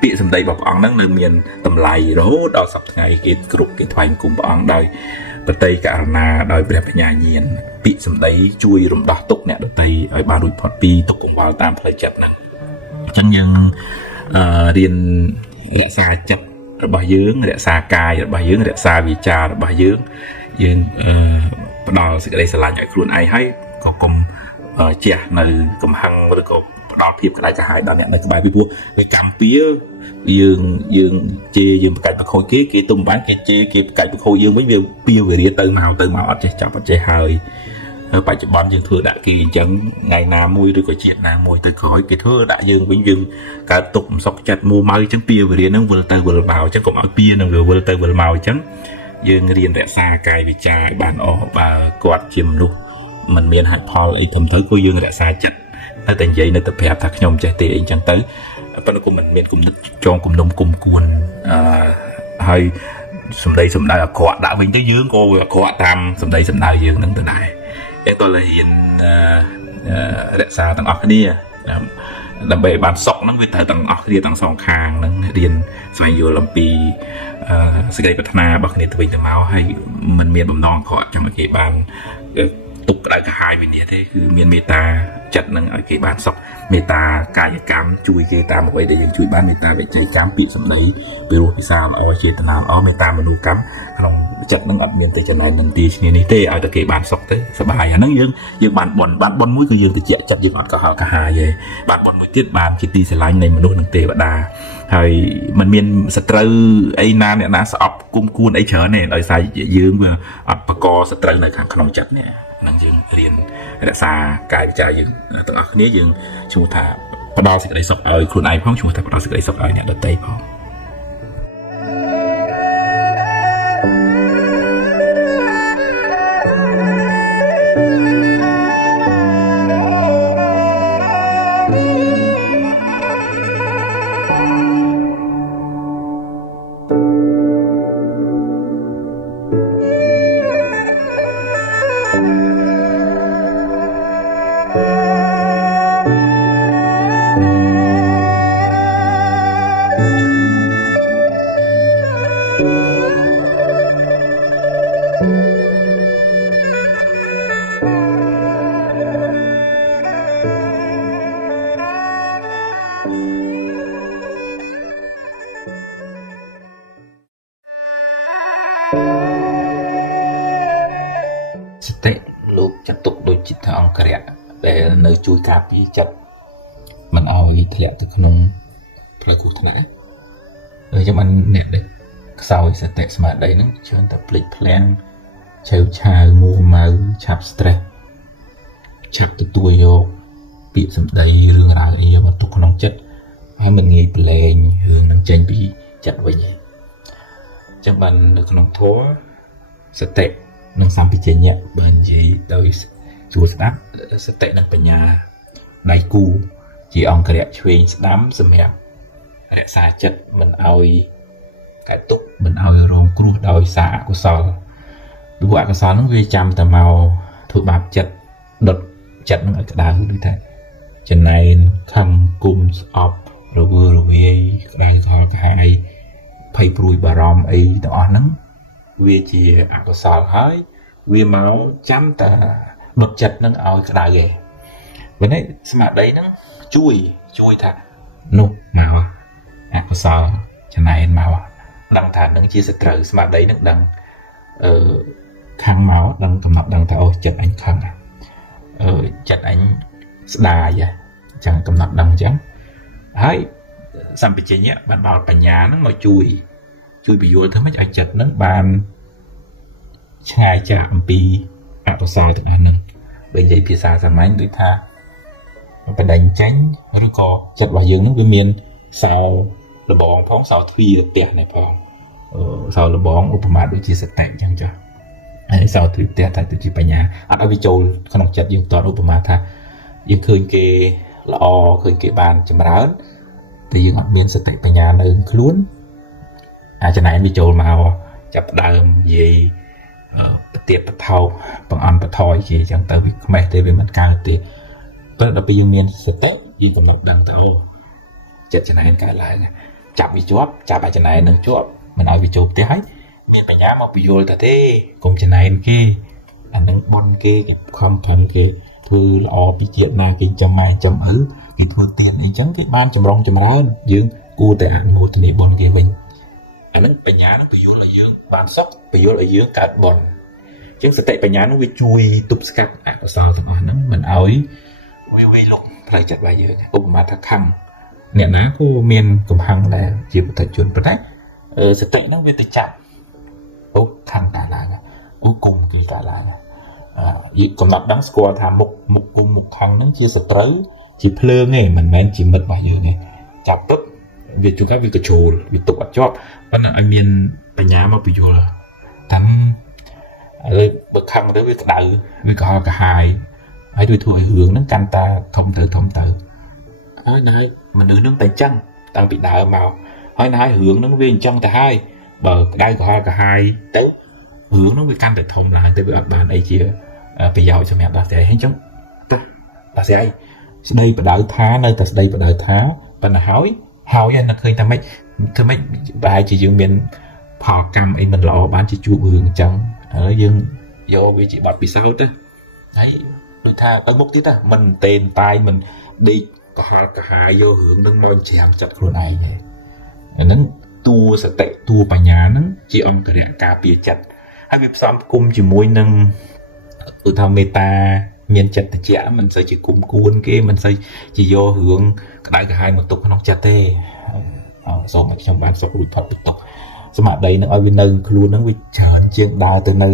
ពាក្យសម្ដីរបស់ព្រះអង្គហ្នឹងនៅមានតម្លៃរហូតដល់សប្តាហ៍គេគ្រប់គេថ្វាយគុំព្រះអង្គដោយបតីករណាដោយព្រះបញ្ញាញាណពាក្យសម្ដីជួយរំដោះទុក្ខអ្នកដទៃឲ្យបានរួចផុតពីទុក្ខកង្វល់តាមផ្លូវចិត្តហ្នឹងអញ្ចឹងយើងរៀនរក្សាចិត្តរបស់យើងរក្សាកាយរបស់យើងរក្សាវាចារបស់យើងផ្ដល់សេចក្តីស្រឡាញ់ឲ្យខ្លួនឯងហើយក៏កុំជះនៅកំហឹងឬក៏ផ្ដល់ភាពក្តៅក្រហាយដល់អ្នកនៅក្បែរពីព្រោះវាកម្មពៀយើងជេរយើងប្រកាច់ប្រខូចគេទុំបានគេជេរគេប្រកាច់ប្រខូចយើងវិញវាពៀវេរាទៅមកអត់ចេះចាប់អត់ចេះហើយ បច្ចុប្បន្នយើងធ្វើដាក់គេអញ្ចឹងថ្ងៃណាមួយឬក៏ជាតិណាមួយទៅក្រោយគេធ្វើដាក់យើងវិញយើងកើតទុកមិនសុខចិត្តមួម៉ៅអញ្ចឹងពៀវេរាហ្នឹងវិលទៅវិលមកអញ្ចឹងកុំឲ្យពៀនឹងវាវិលទៅវិលមកអញ្ចឹងយើងរៀនរក្សាកាយវិការឲ្យបានអស់បើគាត់ជាមនុស្សមិនមានហេតុផលអីធំទៅគឺយើងរក្សាចិត្តនៅតែនិយាយនៅតែប្រាប់ថាខ្ញុំចេះទេអីអញ្ចឹងទៅប៉ុន្តែក៏មិនមានគំនិតចងគំនុំគុំគួនហើយសម្ដីសម្ដៅអាក្រក់ដាក់វិញទៅយើងក៏អាក្រក់តាមសម្ដីសម្ដៅយើងនឹងទៅដែរតែតើរៀនរក្សាទាំងអស់គ្នាដើម្បីបានសុខហ្នឹងវាត្រូវទាំងអស់គ្នាទាំងសងខាងហ្នឹងរៀនស្វែងយល់អំពីសេចក្តីប្រាថ្នារបស់គ្នាទៅវិញទៅមកហើយមិនមានបំណងអាក្រក់ចង់ឲ្យគេបានទុកក្តៅក្រហាយវិនិច្ឆ័យទេគឺមានមេត្តាចិត្តនឹងឲ្យគេបានសុខមេត្តាកាយកម្មជួយគេតាមអ្វីដែលយើងជួយបានមេត្តាវិច័យកម្មពាក្យសម្ដីពីរោះពិសាល្អចេតនាល្អមេត្តាមនុស្សកម្មក្នុងចិត្តនឹងអត់មានតែចំណែននឹងទីឈ្នានេះទេឲ្យតែគេបានសុខទៅសប្បាយអាហ្នឹងយើងបានបន់មួយគឺយើងតិចចិត្តយើងអត់កុហកកាហាយទេបានបន់មួយទៀតបានជាទីស្រឡាញ់នៃមនុស្សនិងទេវតាហើយมันមានសត្រូវអីណាអ្នកណាស្អប់គុំគួនអីច្រើនទេដោយសារយើងវាអត់បកសត្រូវនៅខាងក្នុងចិត្តនេះហ្នឹងយើងរៀនរក្សាកាយវិការយើងទាំងអស់គ្នាយើងឈ្មោះថាផ្ដល់សេចក្តីសុខឲ្យខ្លួនឯងផងឈ្មោះថាផ្ដល់សេចក្តីសុខឲ្យអ្នកដទៃផងសតិលោកចាត់ទុកដូចជាថាអង្គរៈដែលនៅជួយការពារចិត្តមិនឲ្យធ្លាក់ទៅក្នុងផ្លូវគ្រោះថ្នាក់ហើយចាំបានអ្នកដែលខ្សោយសតិស្មារតីហ្នឹងច្រើនតែភ្លេចភ្លាំងឆាវឆាវមួម៉ៅឆាប់ stress ឆាប់ទទួលយកពាក្យសម្ដីរឿងរ៉ាវអីយកមកទុកក្នុងចិត្តហើយមិនងាយប្រឡែងរឿងនឹងចេញពីចិត្តវិញទេចឹងបាននៅក្នុងធម៌សតិនិងសម្បជញ្ញៈបាននិយាយដោយជួស្ដាប់សតិនិងបញ្ញាដៃគូជាអង្គរៈឆ្វេងស្ដាំសម្រាប់រក្សាចិត្តមិនឲ្យកើតទុក្ខមិនឲ្យរងគ្រោះដោយសារអកុសលព្រោះអកុសលហ្នឹងវាចាំតែមកធ្វើបាបចិត្តដុតចិត្តនឹងឲ្យក្តៅដូចថាចំណែនខំគុំស្អប់រវើរវាយក្តៅកលកាយអីភ័យព្រួយបារម្ភអីទាំងអស់ហ្នឹងវាជាអកុសលហើយវាមកចាំតែដុតចិត្តនឹងឲ្យក្តៅឯងวันนี้ស្មារតីហ្នឹងជួយថានោះមកអកុសលចំណែនមកដឹងថានឹងជាសត្រូវស្មារតីនឹងដឹងខាងមកដឹងកំណត់ដឹងថាអូចិត្តអញខឹងចិត្តអញស្ដាយចឹងកំណត់ដឹងចឹងហើយសម្បជញ្ញៈបានដល់បញ្ញាហ្នឹងមកជួយពយល់ធ្វើម៉េចឲ្យចិត្តហ្នឹងបានឆ្ងាយចាកអំពីអកុសលទាំងអស់ហ្នឹងដូចនិយាយភាសាសាមញ្ញដូចថាបដិញ្ចេញឬក៏ចិត្តរបស់យើងហ្នឹងវាមានសោលបងផងសោទ្វារផ្ទះនេះផងសោលបងឧបមាដូចជាសតិអញ្ចឹងចាហើយសោទ្វារផ្ទះតែទៅជាបញ្ញាអត់ឲ្យវាចូលក្នុងចិត្តយើងតឧបមាថាយើងឃើញគេល្អឃើញគេបានចម្រើនតែយើងអត់មានសតិបញ្ញានៅខ្លួនចំណែនវាចូលមកចាប់ដើមនិយាយប្រទៀតបថោបង្អន់បថយជាអញ្ចឹងទៅវាខ្មេះទេវាមិនកើតទេប៉ុន្តែដល់ពេលយើងមានសតិយើងកំណត់ដឹងទៅអូចិត្តចំណែនកើតឡើងចាប់វាជាប់ចាប់អាចំណែននឹងជាប់មិនឲ្យវាចូលផ្ទះហើយមានបញ្ញាមកពយល់ថាទេកុំចំណែនគេអានឹងបន់គេខំប្រឹងគេធ្វើល្អពីជាតិណាគេចាំម៉ែចាំឪគេធ្វើទៀនអីចឹងគេបានចម្រុងចម្រើនយើងគួរតែអនុមោទនាបុណ្យគេវិញអានឹងបញ្ញានឹងពយល់ឲ្យយើងបានសុខពយល់ឲ្យយើងកើតបុណ្យអញ្ចឹងសតិបញ្ញានឹងវាជួយទប់ស្កាត់អកុសលទាំងអស់ហ្នឹងមិនឲ្យវាលុកផ្លូវចិត្តរបស់យើងឧបមាថាខំអ្នកណាក៏មានកំហឹងដែរជាពុទ្ធជនប៉ុន្តែសតិហ្នឹងវាទៅចាប់អូខំកើតឡើងអូគុំគេកើតឡើង កំណត់ដឹងស្គាល់ថាមុខគុំមុខខាងហ្នឹងជាសត្រូវជាភ្លើងឯងមិនមែនជាមិត្តរបស់យើងទេចាប់ទឹកវាជួនកាលវាកជ្រួលវាទុកអត់ជាប់ប៉ុន្តែឲ្យមានបញ្ញាមកពយល់តាមហើយបើខឹងទៅវាក្តៅវាកុហកកាហាយហើយវាធ្វើឲ្យរឿងហ្នឹងកាន់តែធំទៅហើយណាយមនុស្សហ្នឹងតែអញ្ចឹងតាំងពីដើមមកហើយណាយរឿងហ្នឹងវាអញ្ចឹងទៅហើយបើក្តៅកុហកកាហាយទៅរឿងហ្នឹងវាកាន់តែធំឡើងទៅវាអត់បានអីជាប្រយោជន៍សម្រាប់ដោះស្រាយហើយអញ្ចឹងទៅដោះស្រាយស្ដីបដៅថានៅតែស្ដីបដៅថាប៉ុន្តែហើយនៅឃើញតែម៉េចធ្វើម៉េចប្រហែលជាយើងមានផលកម្មអីមិនល្អបានជាជួបរឿងអញ្ចឹងហើយយើងយកវាជាបទពិសោធន៍ទៅហើយដូចថាទៅមុខទៀតមិនតេនតាយមិនដេកកុហកកាហាយយករឿងនឹងមកច្រាំចិត្តខ្លួនឯងទេអាហ្នឹងតួសតិតួបញ្ញាហ្នឹងជាអង្គរៈការពារចិត្តហើយវាផ្សំគុំជាមួយនឹងឧទាហរណ៍មេត្តាមានចិត្តត្រជាក់មិនសូវជាគុំគួនគេមិនសូវជាយករឿងក្តៅក្រហាយមកទុកក្នុងចិត្តទេសូមឲ្យខ្ញុំបានសុខរួចផុតពីទុក្ខស្មារតីនឹងឲ្យវានៅខ្លួននឹងវាច្រើនជាងដើរទៅនៅ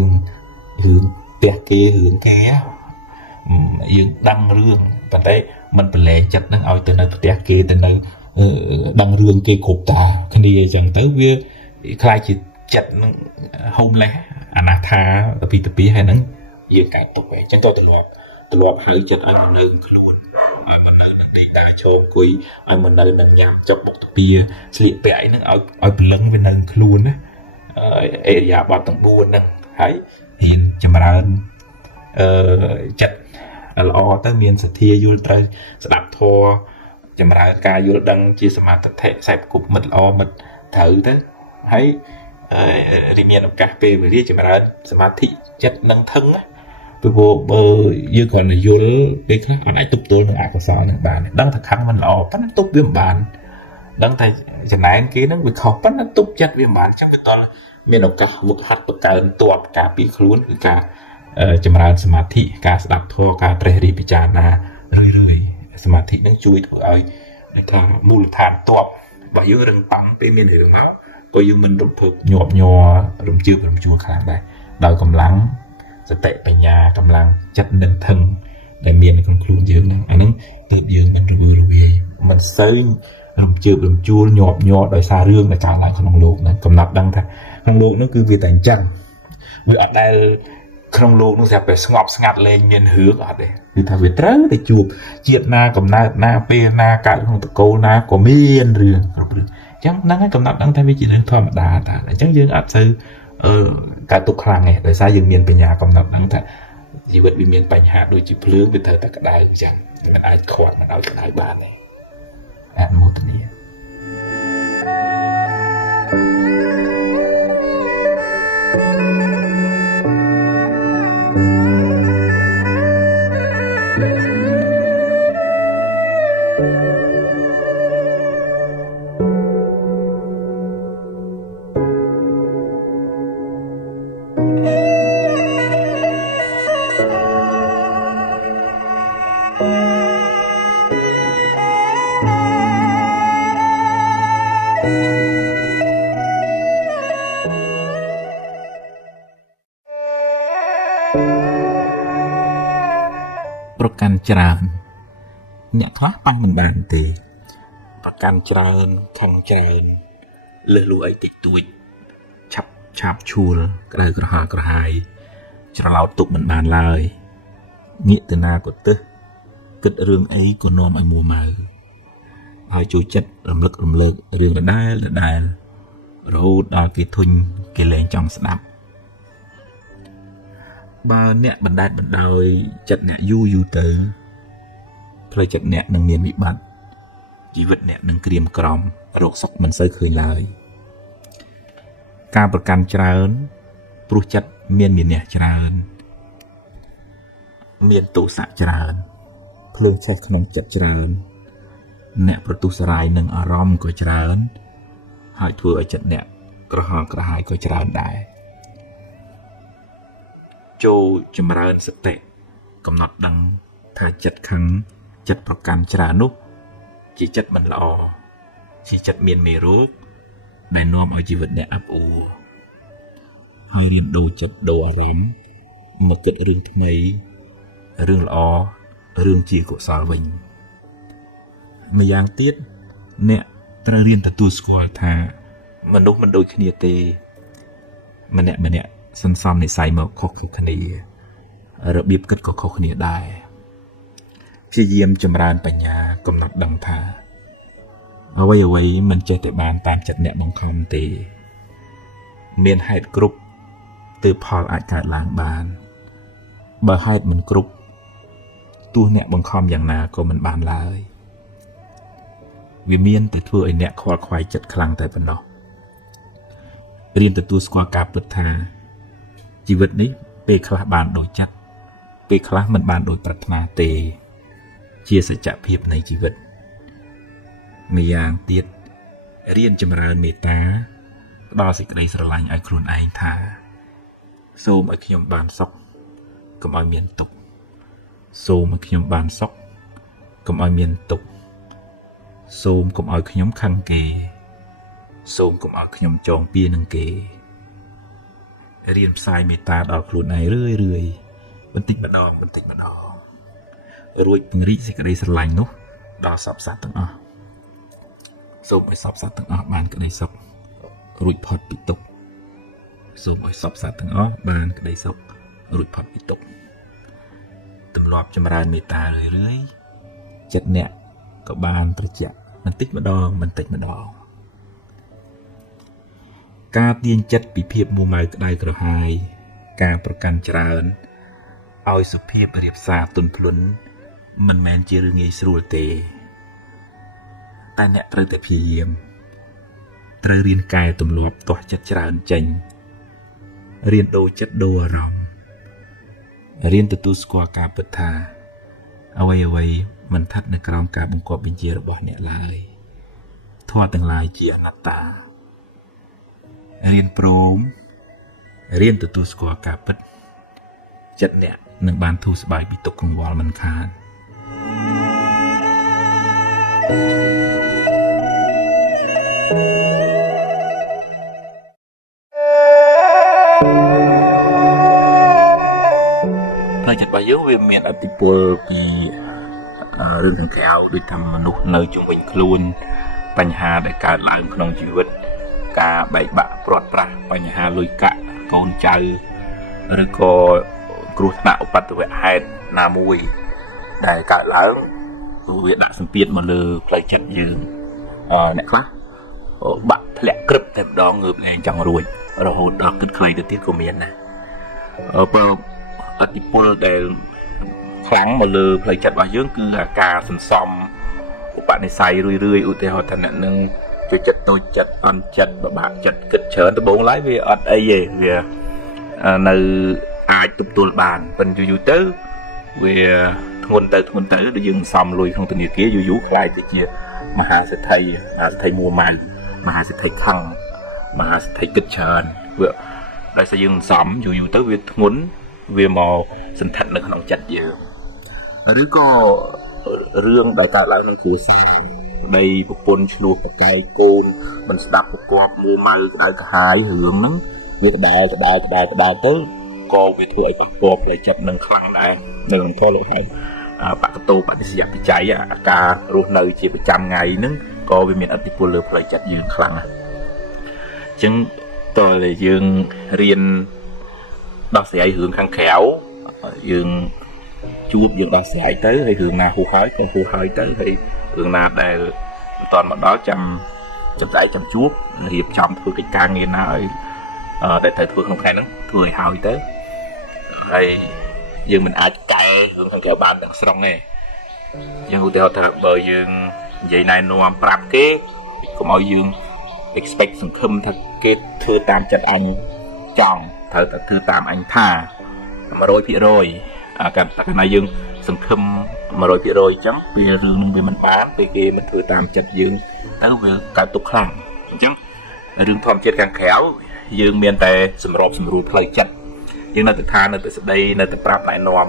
រឿងផ្ទះគេរឿងគេយើងដឹងរឿងប៉ុន្តែมันប្រឡែងចិត្តនឹងឲ្យទៅនៅផ្ទះគេទៅនៅដឹងរឿងគេគ្រប់តាគ្នាអញ្ចឹងទៅវាខ្លាចជាចិត្តនឹង homeless អនាថាទៅពីហើយហ្នឹងយើងកើតទុកឯងចឹងទៅទម្លាប់ហៅចិត្តឲ្យមកនៅខ្លួនឲ្យមកនៅនឹងទីដើរឈរអង្គុយឲ្យមកនៅនឹងញ៉ាំចុកបុកទ្វាស្លៀកពាក់អីហ្នឹងឲ្យព្រលឹងវានៅខ្លួនណាអេរិយាបថទាំង4ហ្នឹងហើយហ៊ានចម្រើនចិត្តល្អទៅមានសទ្ធាយល់ត្រូវស្ដាប់ធម៌ចម្រើនការយល់ដឹងជាសមាធិខ្សែគប់មិត្តល្អមិត្តត្រូវទៅហើយរីមានឱកាសពេលវេលាចម្រើនសមាធិចិត្តនឹងថឹងណាពីព្រោះបើយើងគ្រាន់តែយល់ពេលខ្លះអត់អាចទប់ទល់នឹងអកុសលនឹងបានដឹងថាខឹងមិនល្អប៉ុន្តែទប់វាមិនបានដឹងថាចំណែនគេនឹងវាខុសប៉ុន្តែទប់ចិត្តវាមិនបានអញ្ចឹងវាតល់មានឱកាសវឹកហាត់បង្កើនទ័ពការពារខ្លួនគឺការចម្រើនសមាធិការស្ដាប់ធម៌ការត្រេះរិះពិចារណារឿយសមាធិនឹងជួយធ្វើឲ្យថាមូលដ្ឋានទ័ពរបស់យើងរឹងប៉ាំពេលមានរឿងមកក៏យើងមិនរំភើបញាប់ញ័ររំជើបរំជួលខ្លាំងដែរដោយកម្លាំងសតិបញ្ញាកម្លាំងចិត្តនឹងថឹងដែលមាននៅក្នុងខ្លួនយើងហ្នឹងអាហ្នឹងទើបយើងមិនរវើរវាយមិនសូវរំជើបរំជួលញាប់ញ័រដោយសាររឿងដែលកើតឡើងក្នុងលោកហ្នឹងកំណត់ដឹងថាក្នុងលោកហ្នឹងគឺវាតែអញ្ចឹងវាអត់ដែលក្នុងលោកនោះស្រាប់តែស្ងប់ស្ងាត់លែងមានរឿងអត់ទេគឺថាវាត្រូវតែជួបជាតិណាកំណើតណាពេលណាកើតក្នុងតកូលណាក៏មានរឿងគ្រប់រឿងអញ្ចឹងហ្នឹងហើយកំណត់ដឹងថាវាជារឿងធម្មតាតាអញ្ចឹងយើងអត់សូវកើតទុកខ្លាំងទេដោយសារយើងមានបញ្ញាកំណត់ដឹងថាជីវិតវាមានបញ្ហាដូចជាភ្លើងវាត្រូវតែក្តៅអញ្ចឹងមិនអាចខាត់មិនឲ្យក្តៅបានទេអនុមោទនាប្រកាន់ច្រើនអ្នកខ្លះប៉ះមិនបានទេប្រកាន់ច្រើនខឹងច្រើនលើសលួអីតិចតួចឆាប់ឈួលក្តៅក្រហាយច្រឡោតទុកមិនបានឡើយងាកទៅណាក៏ទឹះគិតរឿងអីក៏នាំឲ្យមួម៉ៅហើយជួយចិត្តរំលឹករំលើករឿងដដែលរហូតដល់គេធុញគេលែងចង់ស្ដាប់បើអ្នកបណ្ដែតបណ្ដោយចិត្តអ្នកយូរទៅផ្លូវចិត្តអ្នកនឹងមានវិបត្តិជីវិតអ្នកនឹងក្រៀមក្រំរោគសុខមិនសូវឃើញឡើយការប្រកាន់ច្រើនព្រោះចិត្តមានមានះច្រើនមានទោសៈច្រើនភ្លើងឆេះក្នុងចិត្តច្រើនអ្នកប្រទុសរាយនឹងអារម្មណ៍ក៏ច្រើនហើយធ្វើឲ្យចិត្តអ្នកក្រហល់ក្រហាយក៏ច្រើនដែរចូលចម្រើនសតិកំណត់ដឹងថាចិត្តខឹងចិត្តប្រកាន់ច្រើននោះជាចិត្តមិនល្អជាចិត្តមានមេរោគដែលនាំឲ្យជីវិតអ្នកអាប់អួរហើយរៀនដូរចិត្តដូរអារម្មណ៍ មកគិតរឿងថ្មីរឿងល្អរឿងជាកុសលវិញម្យ៉ាងទៀតអ្នកត្រូវរៀនទទួលស្គាល់ថាមនុស្សមិនដូចគ្នាទេម្នាក់សន្សំនិស័យមកខុសគ្នារបៀបគិតក៏ខុសគ្នាដែរព្យាយាមចម្រើនបញ្ញាកំណត់ដឹងថាអ្វីមិនចេះតែបានតាមចិត្តអ្នកបង្ខំទេមានហេតុគ្រប់ទើបផលអាចកើតឡើងបានបើហេតុមិនគ្រប់ទោះអ្នកបង្ខំយ៉ាងណាក៏មិនបានឡើយវាមានតែធ្វើឲ្យអ្នកខ្វល់ខ្វាយចិត្តខ្លាំងតែប៉ុណ្ណោះរៀនទទួលស្គាល់ការពិតថាជីវិតនេះពេលខ្លះបានដូចចិត្តពេលខ្លះមិនបានដូចប្រាថ្នាទេជាសច្ចភាពនៃជីវិតម្យ៉ាងទៀតរៀនចម្រើនមេត្តាផ្ដល់សេចក្តីស្រឡាញ់ឲ្យខ្លួនឯងថាសូមឲ្យខ្ញុំបានសុខកុំឲ្យមានទុក្ខសូមឲ្យខ្ញុំបានសុខកុំឲ្យមានទុក្ខសូមកុំឲ្យខ្ញុំខឹងគេសូមកុំឲ្យខ្ញុំចងពៀនឹងគេរៀនផ្សាយមេត្តាដល់ខ្លួនឯងរឿយបន្តិចម្ដងរួចពង្រីកសេចក្តីស្រឡាញ់នោះដល់សពសត្វទាំងអស់សូមឲ្យសពសត្វទាំងអស់បានក្តីសុខរួចផុតពីទុក្ខសូមឲ្យសពសត្វទាំងអស់បានក្តីសុខរួចផុតពីទុក្ខទម្លាប់ចម្រើនមេត្តារឿយចិត្តអ្នកក៏បានត្រជាក់បន្តិចម្ដងការទាញចិត្តពីភាពមួម៉ៅក្តៅក្រហាយការប្រកាន់ច្រើនឲ្យសុភាពរៀបសារទន់ភ្លន់មិនមែនជារឿងងាយស្រួលទេតែអ្នកត្រូវតែព្យាយាមត្រូវរៀនកែទម្លាប់ទាស់ចិត្តច្រើនចេញរៀនដូរចិត្តដូរអារម្មណ៍រៀនទទួលស្គាល់ការពិតថាអ្វីមិនស្ថិតនៅក្រោមការបង្គាប់បញ្ជារបស់អ្នកឡើយធម៌ទាំងឡាយជាអនត្តារៀនព្រមរៀនទទួលស្គាល់ការពិតចិត្តអ្នកនឹងបានធូរស្បើយពីទុក្ខកង្វល់មិនខានផ្នែកចិត្តរបស់យើងវាមានឥទ្ធិពលពីរឿងខាងក្រៅដូចថាមនុស្សនៅជុំវិញខ្លួនបញ្ហាដែលកើតឡើងក្នុងជីវិតការបែកបាក់ព្រាត់ប្រាសបញ្ហាលុយកាក់កូនចៅឬក៏គ្រោះថ្នាក់ឧបទ្ទវហេតុណាមួយដែលកើតឡើងវាដាក់សម្ពាធមកលើផ្លូវចិត្តយើងអ្នកខ្លះបាក់ធ្លាក់ក្រឹបតែម្ដងងើបឡើងចង់រួចរហូតដល់គិតខ្លីទៅទៀតក៏មានដែរបើអតិពលដែលខ្លាំងមកលើផ្លូវចិត្តរបស់យើងគឺអាការសន្សំឧបនិស្ស័យរឿយឧទាហរណ៍ថាអ្នកនឹងជួយចិត្តតូចចិត្តអន់ចិត្តបបាក់ចិត្តគិតច្រើនដំបូងឡើយវាអត់អីទេវានៅអាចទប់ទល់បានប៉ុន្តែយូរទៅវាធ្ងន់ទៅដូចយើងសំលុយក្នុងធនាគារយូរខ្លាយទៅជាមហាសេដ្ឋីមួម៉ៅមហាសេដ្ឋីខឹងមហាសេដ្ឋីគិតច្រើនវាដោយសារយើងសំយូរទៅវាធ្ងន់វាមកសន្ធិដ្ឋនៅក្នុងចិត្តយើងឬក៏រឿងដែលកើតឡើងក្នុងគ្រួសារប្តីប្រពន្ធឆ្លោះប្រកែកកូនមិនស្ដាប់ប្រកបមួម៉ៅក្តៅក្រហាយរឿងហ្នឹងវាក្តៅទៅក៏វាធ្វើឲ្យប៉ះពាល់ផ្លូវចិត្តនឹងខ្លាំងដែរនៅក្នុងធម៌លោកហើយបកតោបដិសយបច្ច័យអាការរស់នៅជាប្រចាំថ្ងៃហ្នឹងក៏វាមានឥទ្ធិពលលើផ្លូវចិត្តយើងខ្លាំងណាស់អញ្ចឹងតើយើងរៀនដោះស្រាយរឿងខាងក្រៅយើងជួបយើងដោះស្រាយទៅហើយរឿងណាហួសហើយក៏ហួសហើយទៅហើយរឿងណាដែលមិនតាន់មកដល់ចាំស្អែកចាំជួបរៀបចំធ្វើកិច្ចការងារណាឲ្យដែលត្រូវធ្វើក្នុងថ្ងៃហ្នឹងធ្វើឲ្យហើយទៅហើយយើងមិនអាចកែរឿងខាងក្រៅបានទាំងស្រុងទេយើងឧទាហរណ៍ថាបើយើងនិយាយណែនាំប្រាប់គេកុំឲ្យយើង expect សង្ឃឹមថាគេធ្វើតាមចិត្តអញចង់ត្រូវតែធ្វើតាមអញថា 100% កាលណាយើងសង្ឃឹម 100% អញ្ចឹងពេលរឿងនឹងវាមិនបានពេលគេមិនធ្វើតាមចិត្តយើងទៅវាកើតទុក្ខខ្លាំងអញ្ចឹងរឿងធម្មជាតិខាងក្រៅយើងមានតែសម្របសម្រួលផ្លូវចិត្តយើងនៅតែថានៅតែស្ដីនៅតែប្រាប់ណែនាំ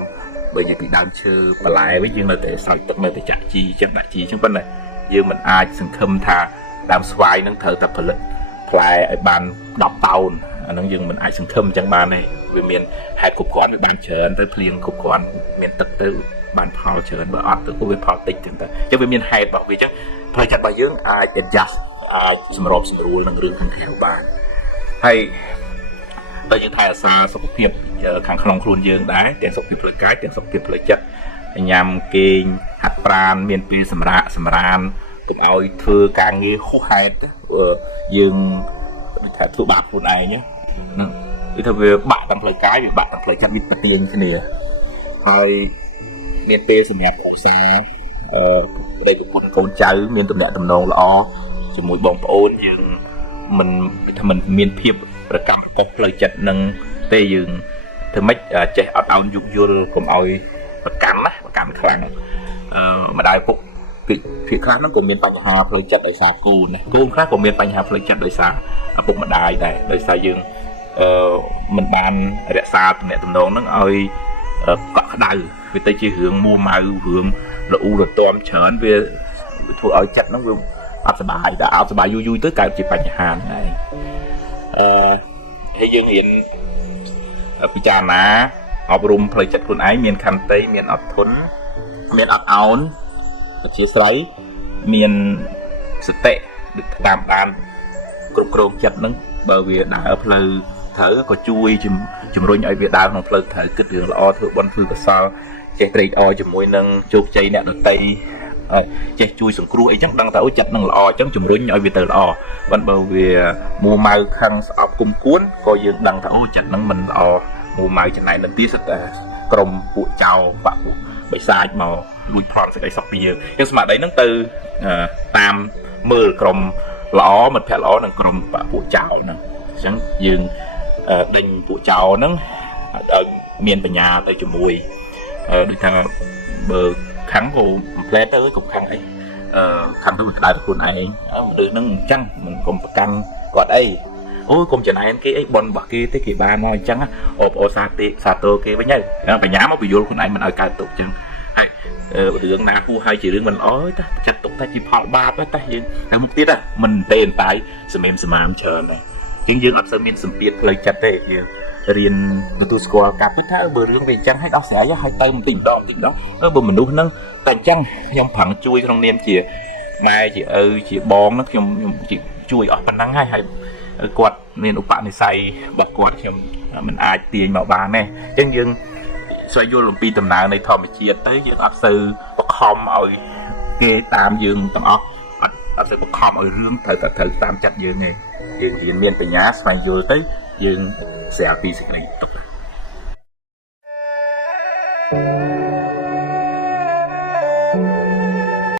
បើនិយាយពីដើមឈើបន្លែវិញយើងនៅតែស្រោចទឹកនៅតែចាក់ជីចឹងដាក់ជីចឹងប៉ុន្តែយើងមិនអាចសង្ឃឹមថាដើមស្វាយនឹងត្រូវតែផលិតផ្លែឲ្យបាន10តោន អានឹងយើងមិនអាចសង្ឃឹមចឹងបានទេវាមានហេតុគ្រប់គ្រាន់វាបានច្រើនទៅភ្លៀងគ្រប់គ្រាន់មានទឹកទៅបានផលច្រើនបើអត់ទៅក៏វាផលតិចចឹងទៅអញ្ចឹងវាមានហេតុរបស់វាអញ្ចឹងផ្លូវចិត្តរបស់យើងអាច adjust អាចសម្របសម្រួលនឹងរឿងខាងក្រៅបានហើយបើយើងថែរក្សាសុខភាពខាងក្នុងខ្លួនយើងដែរទាំងសុខភាពផ្លូវកាយទាំងសុខភាពផ្លូវចិត្តញ៉ាំគេងហាត់ប្រាណមានពេលសម្រាកសម្រានកុំឲ្យធ្វើការងារហួសហេតុយើងដូចថាធ្វើបាបខ្លួនឯងហ្នឹងគឺថាវាបាក់ទាំងផ្លូវកាយវាបាក់ទាំងផ្លូវចិត្តវាប្រទៀងគ្នាហើយមានពេលសម្រាប់គ្រួសារប្តីប្រពន្ធកូនចៅមានទំនាក់ទំនងល្អជាមួយបងប្អូនយើងមិនថាមិនមានភាពប្រកម្មកុសផ្លូវចិត្តនឹងទេយើងធ្វើម៉េចចេះអត់អោនយោគយល់កុំឲ្យប្រកម្មណាប្រកម្មខ្លាំងម្ដាយពុកភាគខ្លះហ្នឹងក៏មានបញ្ហាផ្លូវចិត្តដោយសារកូនខ្លះក៏មានបញ្ហាផ្លូវចិត្តដោយសារឪពុកម្ដាយដែរដោយសារយើងមិនបានរក្សាទំនាក់ទំនងហ្នឹងឲ្យកក់ក្ដៅវាទៅជារឿងមួម៉ៅរឿងរអ៊ូរទាំច្រើនវាធ្វើឲ្យចិត្តហ្នឹងវាអត់សុបាយតែអត់សុបាយយូរទៅកើតជាបញ្ហាហ្នឹងហើយយើងរៀនពិចារណាអប់រំផ្លូវចិត្តខ្លួនឯងមានខន្តីមានអត់ធន់មានអត់ឱនអធិស្ឋានមានសតិតាមដានគ្រប់គ្រងចិត្តហ្នឹងបើវាដើរផ្លូវត្រូវក៏ជួយជំរុញឲ្យវាដើរក្នុងផ្លូវត្រូវគិតរឿងល្អធ្វើបុណ្យធ្វើកុសលចេះត្រេកអរជាមួយនឹងជោគជ័យអ្នកដទៃចេះជួយសង្គ្រោះអីចឹងដឹងថាអូចិត្តនឹងល្អអញ្ចឹងជំរុញឲ្យវាទៅល្អបើវាមួម៉ៅខឹងស្អប់គុំគួនក៏យើងដឹងថាអូចិត្តនឹងមិនល្អមួម៉ៅចំណែកនៅទីសិតតែក្រុមពួកចៅបាក់ពួកបិសាចមកលួចផលសេចក្តីសុខពីយើងយើងស្មារតីហ្នឹងទៅតាមមើលក្រុមល្អមិត្តភក្តិល្អនិងក្រុមបាក់ពួកចៅហ្នឹងអញ្ចឹងយើងដេញពួកចៅហ្នឹងឲ្យមានបញ្ញាទៅជាមួយដូចថាបើខាងក៏ផ្លែទៅកុំខាងអីខាងទៅក្តៅខ្លួនឯងមនុស្សហ្នឹងអញ្ចឹងមិនកុំប្រកាន់គាត់អីអូយកុំចំណាយគេអីបនរបស់គេទេគេបានមកអញ្ចឹងអូបអូសាទរគេវិញទៅបញ្ញាមកបញ្យល់ខ្លួនឯងមិនឲ្យកើតទុកអញ្ចឹងហើយរឿងណាហួសហើយជារឿងមិនល្អទេចាត់ទុកតែជាផលបាបទេយើងតែមុខទៀតមិនទេតែសម្មានសមាមច្រើនដែរជាងយើងអត់សូវមានសម្ពាធផ្លូវចិត្តទេយើងរៀនទទួលស្គាល់ការពិតថាបើរឿងវាអញ្ចឹងឲ្យដោះស្រាយឲ្យទៅបន្តិចម្ដងបើមនុស្សហ្នឹងតែអញ្ចឹងខ្ញុំប្រឹងជួយក្នុងនាមជាម៉ែជាឪជាបងហ្នឹងខ្ញុំជួយអស់ប៉ុណ្ណឹងហើយគាត់មានឧបនិស្ស័យរបស់គាត់ខ្ញុំមិនអាចទាញមកបានទេអញ្ចឹងយើងស្វែងយល់អំពីដំណើរនៃធម្មជាតិទៅយើងអត់សូវបខំឲ្យគេតាមយើងទាំងអស់អត់សូវបខំឲ្យរឿងត្រូវតាមចិត្តយើងទេយើងរៀនមានបញ្ញាស្វែងយល់ទៅយើងស្រាវពីសេចក្តីទុក្ខ